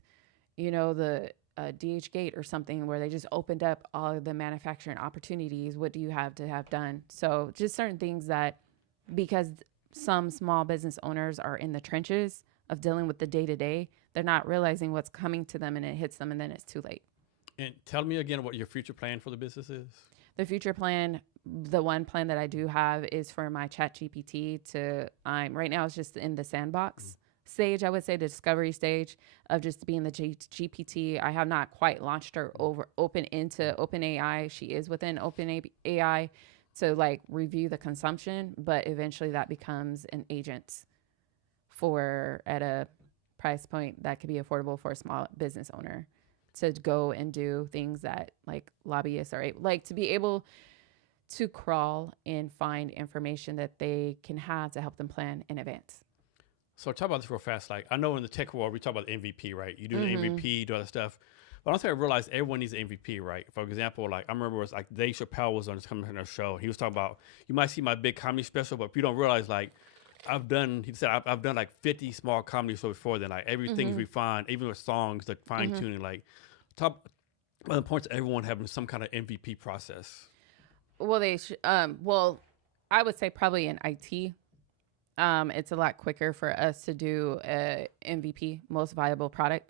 the DH Gate or something where they just opened up all of the manufacturing opportunities. What do you have to have done? So just certain things that, because some small business owners are in the trenches of dealing with the day-to-day, they're not realizing what's coming to them, and it hits them, and then it's too late. And tell me again what your future plan for the business is. The future plan, the one plan that I do have is for my chat GPT right now it's just in the sandbox stage, I would say the discovery stage of just being the GPT. I have not quite launched her open into OpenAI. She is within OpenAI to like review the consumption, but eventually that becomes an agent at a price point that could be affordable for a small business owner to go and do things that like lobbyists are like to be able to crawl and find information that they can have to help them plan in advance. So talk about this real fast. Like I know in the tech world, we talk about the MVP, right? You do the MVP, do other stuff. But I don't think I realized everyone needs an MVP, right? For example, like I remember it was like Dave Chappelle was coming on their show. He was talking about, you might see my big comedy special, but if you don't realize like I've done like 50 small comedy shows before then. Like everything's refined, even with songs, the fine tuning, like top one of the points of everyone having some kind of MVP process. Well, I would say probably in IT, it's a lot quicker for us to do a MVP, most viable product.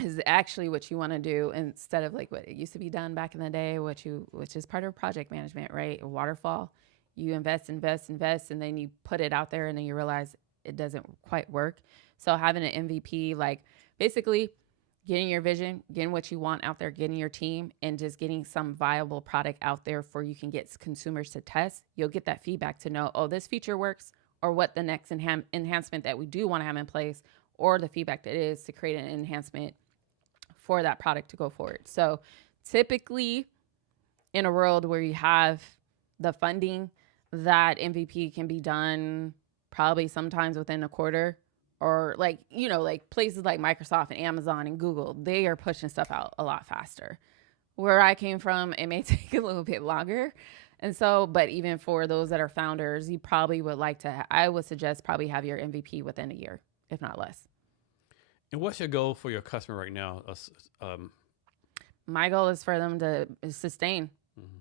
is actually what you want to do instead of like what it used to be done back in the day, which is part of project management, right? A waterfall. You invest, and then you put it out there, and then you realize it doesn't quite work. So having an MVP, like basically getting your vision, getting what you want out there, getting your team, and just getting some viable product out there for you can get consumers to test. You'll get that feedback to know, oh, this feature works, or what the next enhancement that we do want to have in place, or the feedback that is to create an enhancement for that product to go forward. So typically in a world where you have the funding, that MVP can be done probably sometimes within a quarter, or like, like places like Microsoft and Amazon and Google, they are pushing stuff out a lot faster. Where I came from, it may take a little bit longer. And so, but even for those that are founders, you probably would like to, I would suggest probably have your MVP within a year, if not less. And what's your goal for your customer right now? My goal is for them to sustain. Mm-hmm.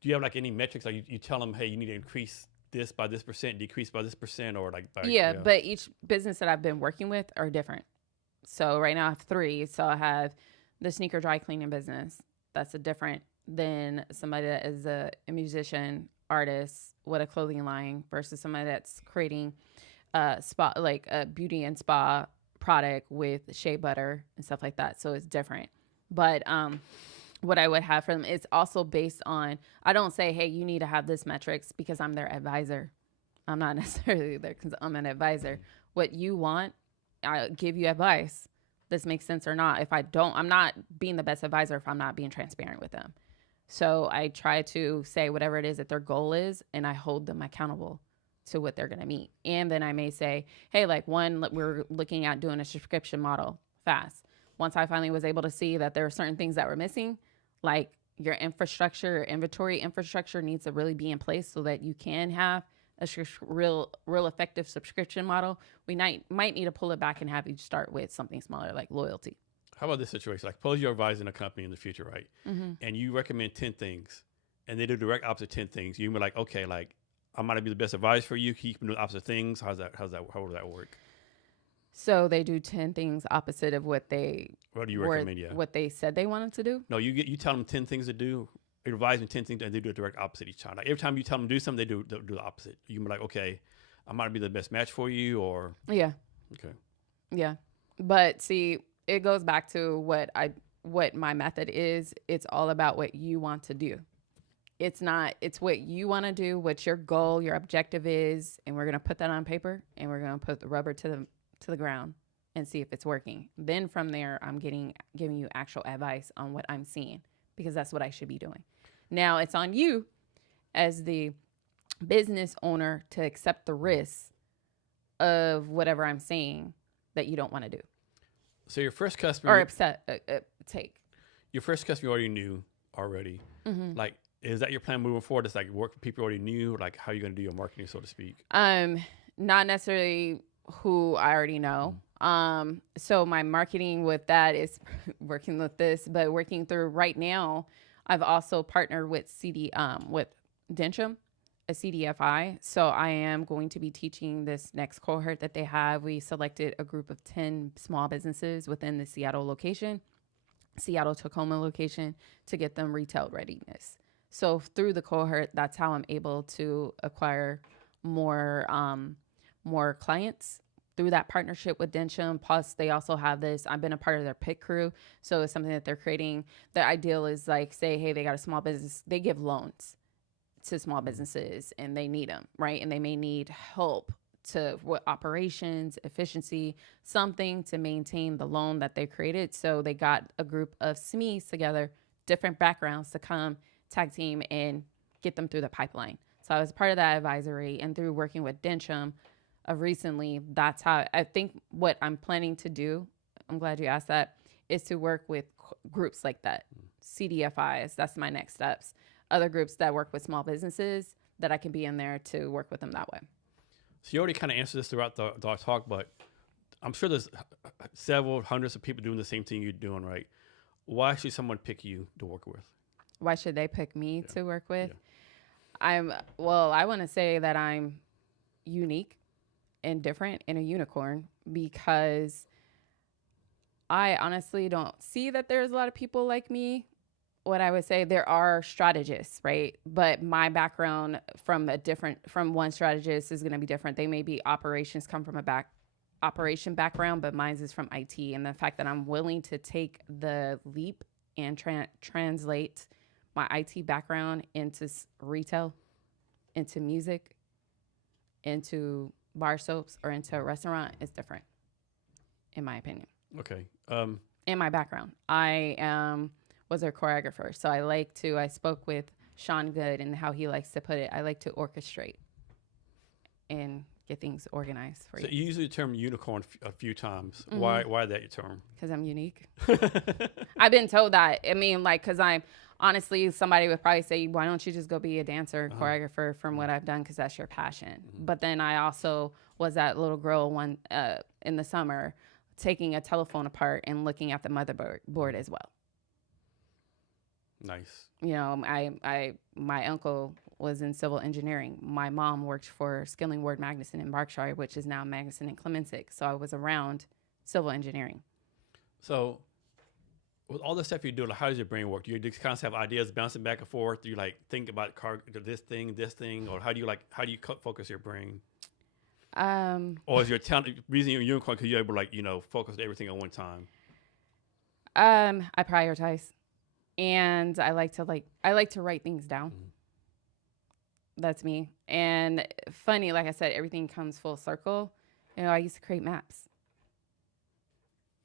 Do you have like any metrics? Like you tell them, hey, you need to increase this by this percent, decrease by this percent, or like yeah, but each business that I've been working with are different. So right now I have 3. So I have the sneaker dry cleaning business. That's a different than somebody that is a musician, artist with a clothing line versus somebody that's creating spa, like a beauty and spa product with shea butter and stuff like that. So it's different. But what I would have for them is also based on, I don't say, hey, you need to have this metrics because I'm their advisor. I'm not necessarily there because I'm an advisor. What you want, I give you advice. This makes sense or not. If I don't, I'm not being the best advisor if I'm not being transparent with them. So I try to say whatever it is that their goal is, and I hold them accountable to what they're going to meet. And then I may say, hey, like we're looking at doing a subscription model fast. Once I finally was able to see that there are certain things that were missing, like your infrastructure, inventory infrastructure needs to really be in place so that you can have a real effective subscription model. We might need to pull it back and have you start with something smaller like loyalty. How about this situation? Like, suppose you're advising a company in the future, right? Mm-hmm. And you recommend 10 things, and they do direct opposite 10 things. You be like, okay, like I might be the best advisor for you. Keep doing opposite things. How would that work? So they do 10 things opposite of what they recommend? Yeah, what they said they wanted to do. No, you tell them 10 things to do. You advise them 10 things, and they do a direct opposite each time. Like every time you tell them to do something, they do the opposite. You can be like, okay, I might be the best match for you, or yeah, okay, yeah. But see, it goes back to what my method is. It's all about what you want to do. It's what you want to do, what your goal, your objective is, and we're gonna put that on paper, and we're gonna put the rubber to the ground and see if it's working. Then from there, I'm giving you actual advice on what I'm seeing, because that's what I should be doing. Now it's on you as the business owner to accept the risk of whatever I'm saying that you don't want to do. So your first customer, or take. Your first customer you already knew already. Mm-hmm. Like, is that your plan moving forward? It's like work with people you already knew. Like, how are you going to do your marketing, so to speak? Not necessarily who I already know. So my marketing with that is working with this, but working through right now, I've also partnered with with Densham, a CDFI. So I am going to be teaching this next cohort that they have. We selected a group of 10 small businesses within the Seattle Tacoma location to get them retail readiness. So through the cohort, that's how I'm able to acquire more clients through that partnership with Densham. Plus, they also have this, I've been a part of their pit crew. So it's something that they're creating. The ideal is like, say, hey, they got a small business. They give loans to small businesses and they need them, right? And they may need help to what operations, efficiency, something to maintain the loan that they created. So they got a group of SMEs together, different backgrounds, to come tag team and get them through the pipeline. So I was part of that advisory, and through working with Densham recently, that's how I think what I'm planning to do, I'm glad you asked that, is to work with groups like that. CDFIs, that's my next steps. Other groups that work with small businesses that I can be in there to work with them that way. So you already kind of answered this throughout the talk, but I'm sure there's several hundreds of people doing the same thing you're doing, right? Why should someone pick you to work with? Why should they pick me to work with? Yeah. I want to say that I'm unique and different and a unicorn, because I honestly don't see that there's a lot of people like me. What I would say, there are strategists, right? But my background from one strategist is going to be different. They may be operations, come from a operation background, but mine is from IT. And the fact that I'm willing to take the leap and translate my IT background into retail, into music, into bar soaps, or into a restaurant is different, in my opinion. Okay. In my background, I was a choreographer, so I spoke with Sean Good and how he likes to put it. I like to orchestrate and get things organized for you. So you use the term unicorn a few times. Mm-hmm. Why that your term? Because I'm unique. I've been told that. I mean, like, because I'm honestly, somebody would probably say, why don't you just go be a dancer, choreographer from what I've done, because that's your passion. Mm-hmm. But then I also was that little girl in the summer taking a telephone apart and looking at the motherboard as well. Nice. You know, my uncle was in civil engineering. My mom worked for Skilling Ward Magnuson in Berkshire, which is now Magnuson and Clemensick. So I was around civil engineering. So with all the stuff you do, like, how does your brain work? Do you just constantly have ideas bouncing back and forth? Do you like think about this thing, or how do you focus your brain? Or is your talent reason you're a unicorn because you're able to focus everything at one time? I prioritize, and I like to write things down. Mm-hmm. That's me. And funny, like I said, everything comes full circle. You know, I used to create maps.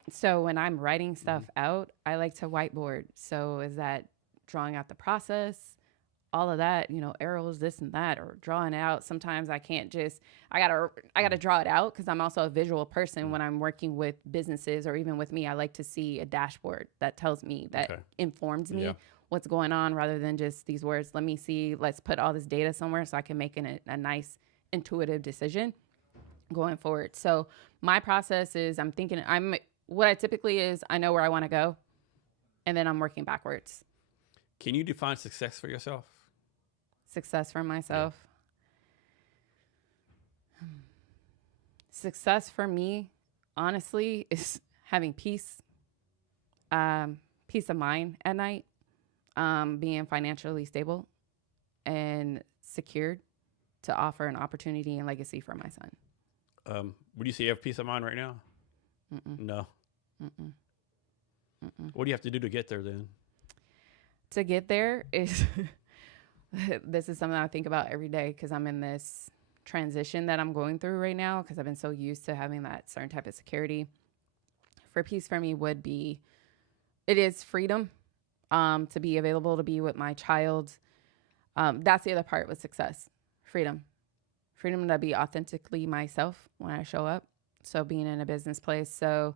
So when I'm writing stuff out, I like to whiteboard. So is that drawing out the process, all of that, arrows, this and that, or drawing it out. Sometimes I can't I gotta draw it out because I'm also a visual person. When I'm working with businesses or even with me, I like to see a dashboard that tells me, that informs me what's going on, rather than just these words. Let's put all this data somewhere so I can make a nice intuitive decision going forward. So my process is what I typically is, I know where I want to go, and then I'm working backwards. Can you define success for yourself? Success for myself. Yeah. Success for me, honestly, is having peace of mind at night, being financially stable and secured to offer an opportunity and legacy for my son. Would you say you have peace of mind right now? Mm-mm. No. Mm-mm. Mm-mm. What do you have to do to get there then? To get there is, this is something I think about every day because I'm in this transition that I'm going through right now because I've been so used to having that certain type of security. For peace for me it is freedom, to be available to be with my child. That's the other part with success, freedom to be authentically myself when I show up. So being in a business place. So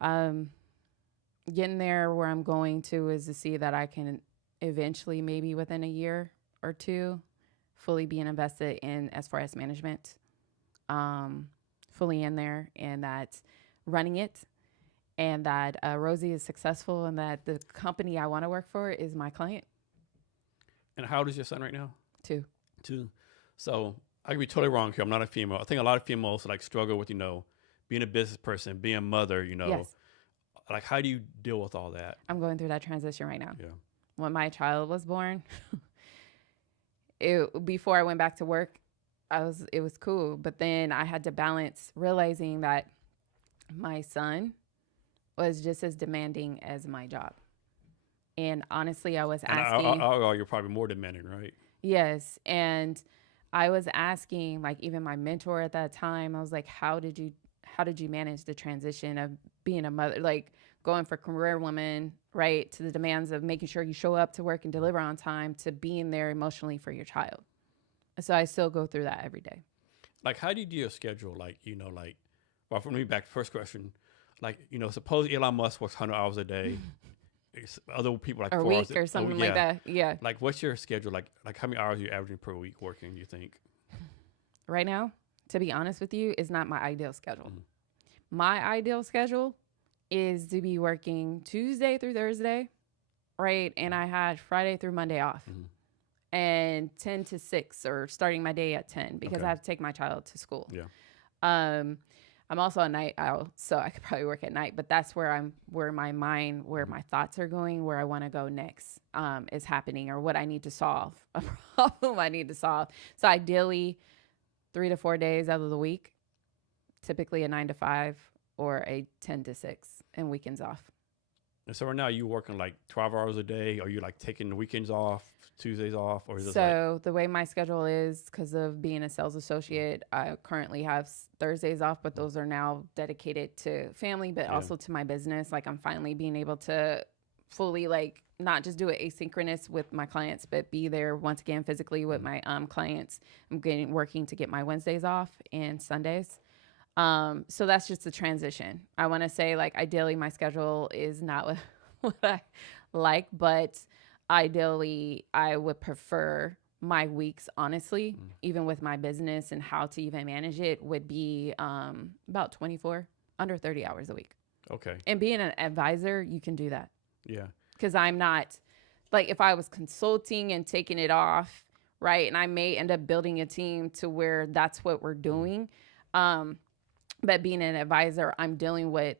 getting there where I'm going to is to see that I can eventually, maybe within a year or two, fully being invested in S4S management, fully in there, and that running it, and that Rosie is successful, and that the company I want to work for is my client. And how old is your son right now? 2. So I could be totally wrong here. I'm not a female. I think a lot of females struggle with, being a business person, being a mother, Yes. Like, how do you deal with all that? I'm going through that transition right now. Yeah. When my child was born, before I went back to work, it was cool. But then I had to balance realizing that my son was just as demanding as my job. And honestly, I was asking. You're probably more demanding, right? Yes. And I was asking, even my mentor at that time, I was like, how did you manage the transition of being a mother, going for career woman, right, to the demands of making sure you show up to work and deliver on time, to being there emotionally for your child. So I still go through that every day. How do you do your schedule? Well, for me, back to the first question, suppose Elon Musk works 100 hours a day. Other people or 4 week hours or something like that. Yeah. What's your schedule? How many hours are you averaging per week working, you think? Right now, to be honest with you, is not my ideal schedule. Mm-hmm. My ideal schedule is to be working Tuesday through Thursday, right? And I had Friday through Monday off. Mm-hmm. And 10 to 6, or starting my day at 10 because I have to take my child to school. Yeah. I'm also a night owl, so I could probably work at night, but that's where my thoughts are going, where I want to go next, is happening, or what I need to solve, a problem I need to solve. So ideally 3 to 4 days out of the week, typically a 9 to 5 or a 10 to 6, and weekends off. And so right now you working like 12 hours a day? Are you like taking the weekends off, Tuesdays off, or is it so the way my schedule is, because of being a sales associate, I currently have Thursdays off, but those are now dedicated to family, but also to my business. Like I'm finally being able to fully like not just do it asynchronous with my clients, but be there once again physically with my clients. I'm working to get my Wednesdays off and Sundays. So that's just the transition. I want to say like ideally my schedule is not what I like, but ideally I would prefer my weeks, honestly, even with my business and how to even manage it, would be about 24, under 30 hours a week. Okay. And being an advisor, you can do that. Yeah. Because I'm not, like if I was consulting and taking it off, right, and I may end up building a team to where that's what we're doing. But being an advisor, I'm dealing with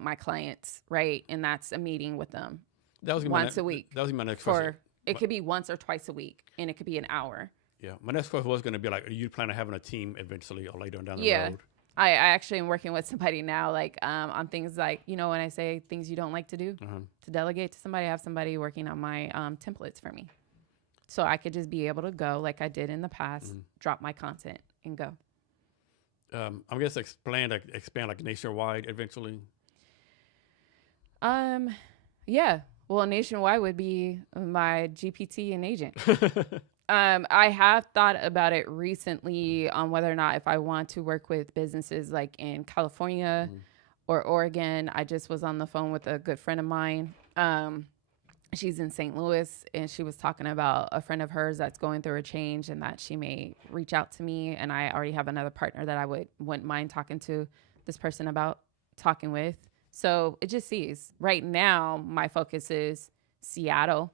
my clients, right? And that's a meeting with them once a week. That was my next question. It could be once or twice a week, and it could be an hour. Yeah. My next question was going to be like, are you planning on having a team eventually or later down the road? I actually am working with somebody now, like on things like, when I say things you don't like to do, to delegate to somebody, I have somebody working on my templates for me. So I could just be able to go like I did in the past, drop my content and go. I'm guess expand like nationwide eventually. Yeah. Well, nationwide would be my GPT and agent. I have thought about it recently on whether or not if I want to work with businesses like in California or Oregon. I just was on the phone with a good friend of mine. She's in St. Louis, and she was talking about a friend of hers that's going through a change and that she may reach out to me. And I already have another partner that I wouldn't mind talking to this person about talking with. So it just sees. Right now, my focus is Seattle,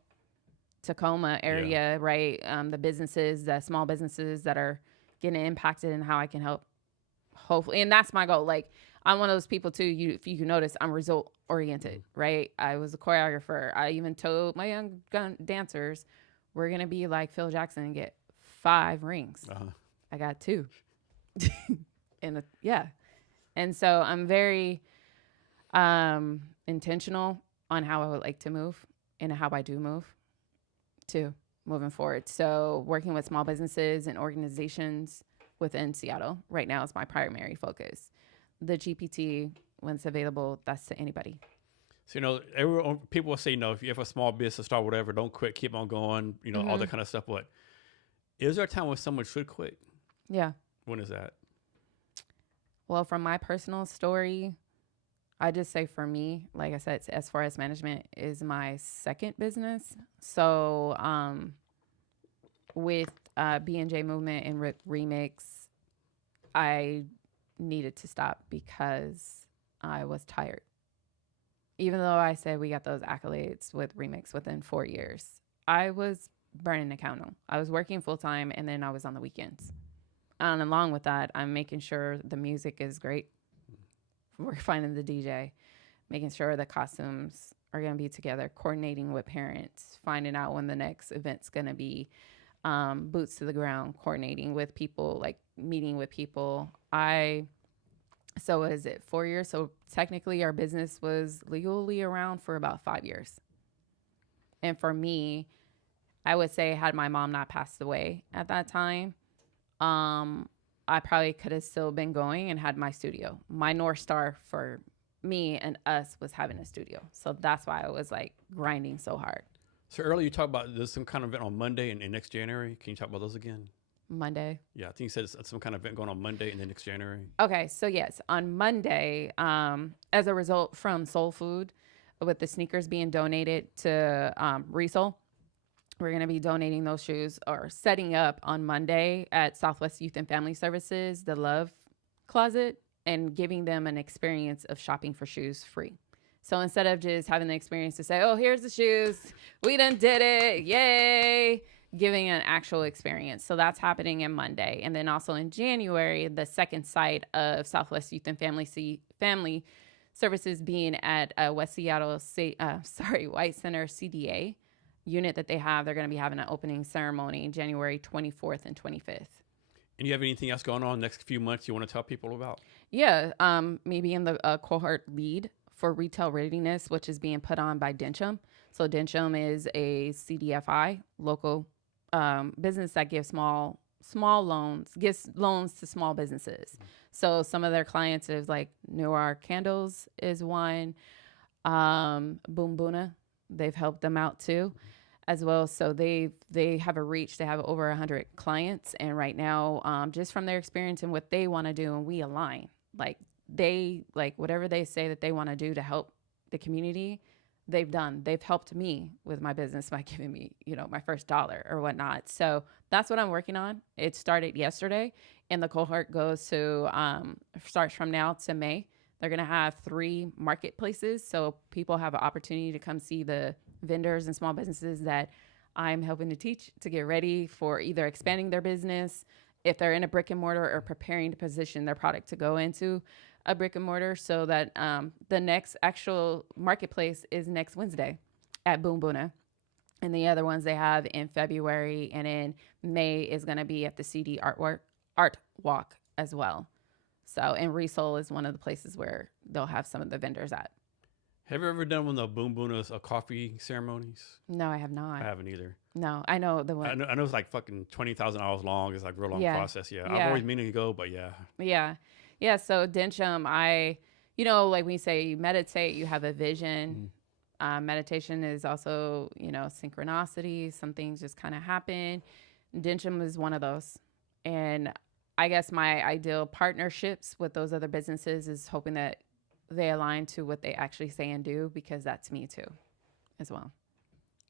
Tacoma area, right? The small businesses that are getting impacted, and how I can help, hopefully. And that's my goal. Like, I'm one of those people too. If you can notice, I'm result oriented, right? I was a choreographer. I even told my young dancers, we're going to be like Phil Jackson and get 5 rings. I got 2. And so I'm very intentional on how I would like to move and how I do move too, moving forward. So working with small businesses and organizations within Seattle right now is my primary focus. The GPT, when it's available, that's to anybody. So, people will say, if you have a small business, start whatever, don't quit, keep on going, all that kind of stuff. But is there a time when someone should quit? Yeah. When is that? Well, from my personal story, I just say for me, like I said, S4S management is my second business. So with B&J Movement and Remix, I needed to stop because I was tired. Even though I said we got those accolades with Remix within 4 years, I was burning the candle. I was working full time, and then I was on the weekends. And along with that, I'm making sure the music is great. We're finding the DJ, making sure the costumes are going to be together, coordinating with parents, finding out when the next event's going to be, boots to the ground, coordinating with people, like meeting with people. So is it 4 years? So technically our business was legally around for about 5 years. And for me, I would say had my mom not passed away at that time, I probably could have still been going and had my studio. My North Star for me and us was having a studio. So that's why I was like grinding so hard. So earlier you talked about there's some kind of event on Monday and next January. Can you talk about those again? Monday. Yeah, I think you said it's some kind of event going on Monday and then next January. Okay, so yes, on Monday, as a result from Soul Food, with the sneakers being donated to Resole, we're going to be donating those shoes or setting up on Monday at Southwest Youth and Family Services, the Love Closet, and giving them an experience of shopping for shoes free. So instead of just having the experience to say, oh, here's the shoes, we done did it, yay, giving an actual experience. So that's happening in Monday. And then also in January, the second site of Southwest Youth and Family Services being at West Seattle White Center CDA unit that they have. They're going to be having an opening ceremony January 24th and 25th. And you have anything else going on next few months you want to tell people about? Yeah, maybe in the cohort lead for retail readiness, which is being put on by Dencham. So Dencham is a CDFI, local business that gives small loans, gives loans to small businesses. So some of their clients is like Noir Candles is one, Boom Boona, they've helped them out too, as well. So they have a reach. They have over 100 clients, and right now, just from their experience and what they want to do, and we align. Like whatever they say that they want to do to help the community, they've done. They've helped me with my business by giving me, my first dollar or whatnot. So that's what I'm working on. It started yesterday, and the cohort goes to starts from now to May. They're going to have 3 marketplaces, so people have an opportunity to come see the vendors and small businesses that I'm helping to teach to get ready for either expanding their business, if they're in a brick and mortar, or preparing to position their product to go into a brick and mortar. So that the next actual marketplace is next Wednesday at Boom Boona. And the other ones they have in February, and in May is going to be at the CD Art Walk as well. So, and Resole is one of the places where they'll have some of the vendors at. Have you ever done one of the Boom Boona's coffee ceremonies? No, I have not. I haven't either. No, I know the one. I know it's like fucking 20,000 hours long. It's like a real long process. Yeah. I've always meaning to go, but yeah. Yeah. So Dencham, like when you say you meditate, you have a vision. Meditation is also, synchronicity. Some things just kind of happen. Dencham is one of those. And I guess my ideal partnerships with those other businesses is hoping that they align to what they actually say and do, because that's me too, as well.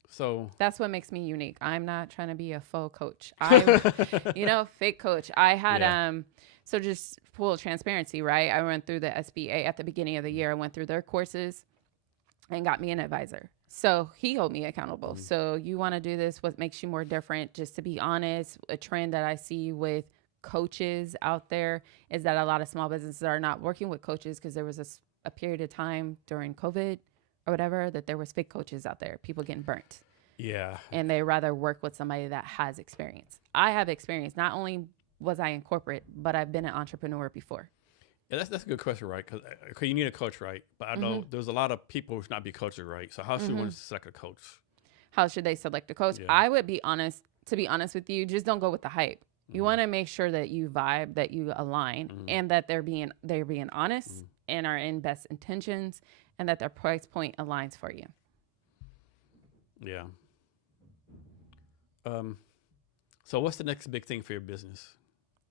So that's what makes me unique. I'm not trying to be a faux coach. I'm, fake coach. I had, so just full transparency, right? I went through the SBA at the beginning of the year. I went through their courses and got me an advisor. So he held me accountable. So you want to do this, what makes you more different? Just to be honest, a trend that I see with coaches out there is that a lot of small businesses are not working with coaches, because there was a period of time during COVID or whatever that there was fake coaches out there, people getting burnt. Yeah. And they rather work with somebody that has experience. I have experience. Not only was I in corporate, but I've been an entrepreneur before. Yeah, that's a good question, right? Because you need a coach, right? But I know there's a lot of people who should not be coaches, right? So how should one select a coach? How should they select a coach? Yeah. I would be honest. To be honest with you, just don't go with the hype. You want to make sure that you vibe, that you align, and that they're being honest and are in best intentions, and that their price point aligns for you. Yeah. So what's the next big thing for your business?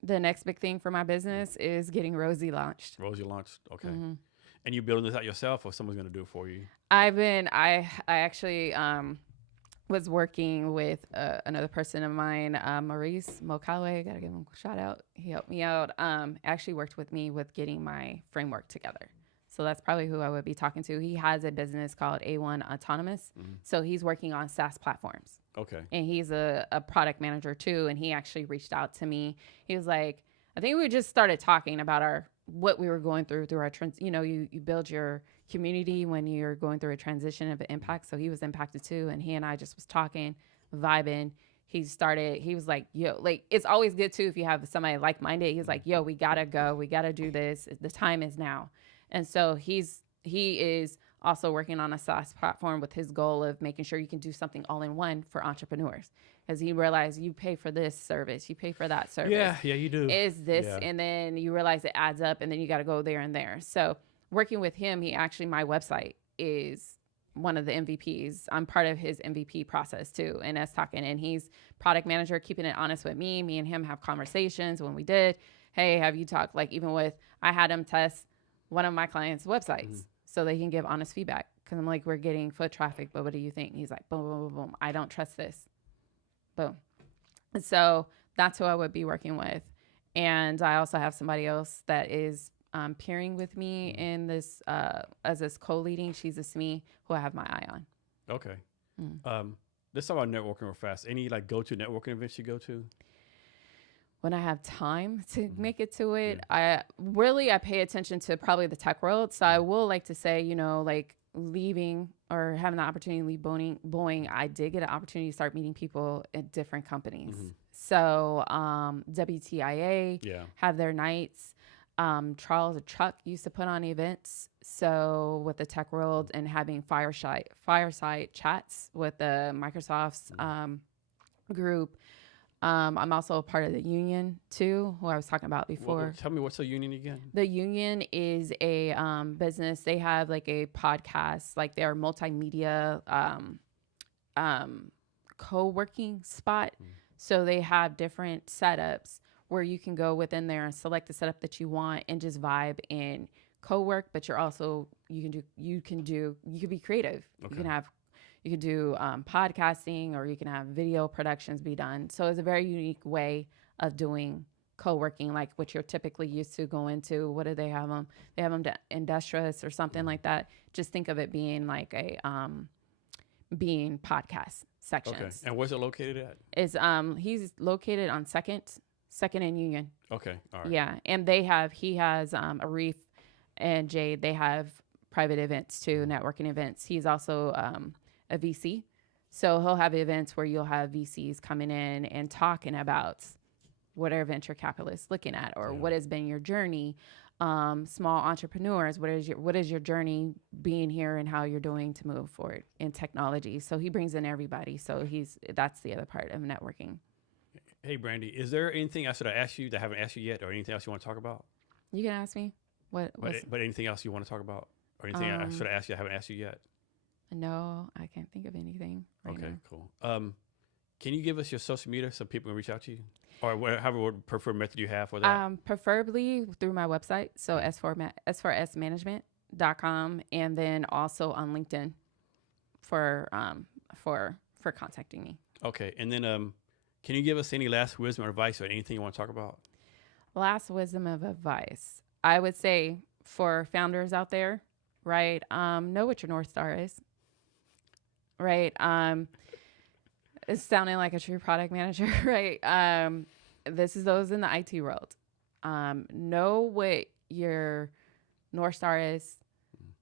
The next big thing for my business is getting Rosie launched. Rosie launched. Okay. And you building this out yourself, or someone's going to do it for you? I actually was working with another person of mine, Maurice Mokawe. Gotta give him a shout out. He helped me out. Actually worked with me with getting my framework together. So that's probably who I would be talking to. He has a business called A1 Autonomous. So he's working on SaaS platforms. Okay. And he's a product manager too. And he actually reached out to me. He was like, I think we just started talking about what we were going through our you build your community when you're going through a transition of impact. So he was impacted too. And he and I just was talking, vibing. He was like, yo, like, it's always good too if you have somebody like-minded. He's like, yo, we gotta go. We gotta do this. The time is now. And so he is also working on a SaaS platform with his goal of making sure you can do something all in one for entrepreneurs. Because he realized you pay for this service, you pay for that service. Yeah, you do. Is this, and then you realize it adds up, and then you got to go there and there. So working with him, my website is one of the MVPs. I'm part of his MVP process too, and us talking. And he's product manager, keeping it honest with me. Me and him have conversations when we did. Hey, have you talked? Like even with, I had him test one of my clients' websites so they can give honest feedback. Because I'm like, we're getting foot traffic, but what do you think? And he's like, boom, boom, boom, boom. I don't trust this. Boom. And so that's who I would be working with. And I also have somebody else that is peering with me in this, as this co-leading. She's a SME who I have my eye on. Okay. Let's talk about networking real fast. Any like go-to networking events you go to? When I have time to make it to it, I pay attention to probably the tech world. So I will like to say, like leaving or having the opportunity to leave Boeing, I did get an opportunity to start meeting people at different companies. So WTIA have their nights. Charles and Chuck used to put on events. So with the tech world and having fireside chats with the Microsoft's group. I'm also a part of the union too, who I was talking about before. Well, tell me, what's the union again? The union is a business. They have like a podcast, like they're multimedia co-working spot. So they have different setups where you can go within there and select the setup that you want and just vibe and co-work. But you're also you can be creative. Okay. You could do podcasting, or you can have video productions be done. So it's a very unique way of doing co-working, like what you're typically used to going to. What do they have them? They have them to Industrious or something like that. Just think of it being like a being podcast sections. Okay. And where's it located at? Is he's located on Second and Union. Okay. All right. Yeah, and he has Arif and Jade. They have private events too, networking events. He's also a VC. So he'll have events where you'll have VCs coming in and talking about what are venture capitalists looking at, or what has been your journey. Small entrepreneurs, what is your journey being here and how you're doing to move forward in technology. So he brings in everybody. So that's the other part of networking. Hey, Brandie, is there anything else that I asked you that I haven't asked you yet, or anything else you want to talk about? You can ask me. But anything else you want to talk about, or anything I should have asked you I haven't asked you yet? No, I can't think of anything right now. Okay, cool. Can you give us your social media so people can reach out to you? Or whatever preferred method you have for that? Preferably through my website, so S4Smanagement.com, and then also on LinkedIn for contacting me. Okay, and then can you give us any last wisdom or advice or anything you want to talk about? Last wisdom of advice, I would say for founders out there, right? Know what your North Star is. Right. It's sounding like a true product manager, right? This is those in the IT world. Know what your North Star is.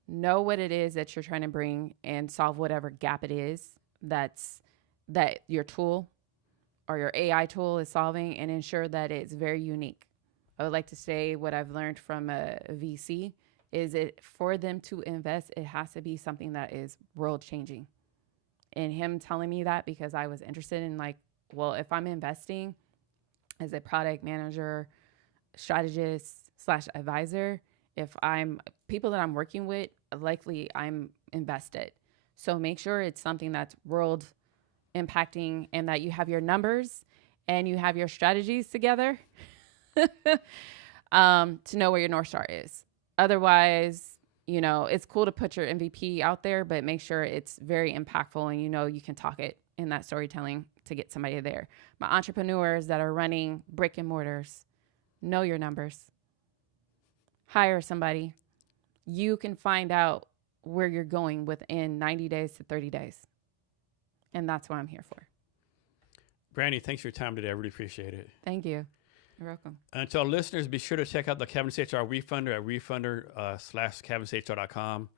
Know what it is that you're trying to bring and solve whatever gap it is that your tool or your AI tool is solving, and ensure that it's very unique. I would like to say what I've learned from a VC is it for them to invest, it has to be something that is world changing. And him telling me that, because I was interested in like, well, if I'm investing as a product manager, strategist / advisor, if I'm people that I'm working with, likely I'm invested. So make sure it's something that's world impacting and that you have your numbers and you have your strategies together to know where your North Star is. Otherwise, it's cool to put your MVP out there, but make sure it's very impactful and you can talk it in that storytelling to get somebody there. My entrepreneurs that are running brick and mortars, know your numbers. Hire somebody. You can find out where you're going within 90 days to 30 days. And that's what I'm here for. Brandie, thanks for your time today. I really appreciate it. Thank you. You're welcome. And to our listeners, be sure to check out the Cavan's HR Refunder at refunder/cavan'shr.com.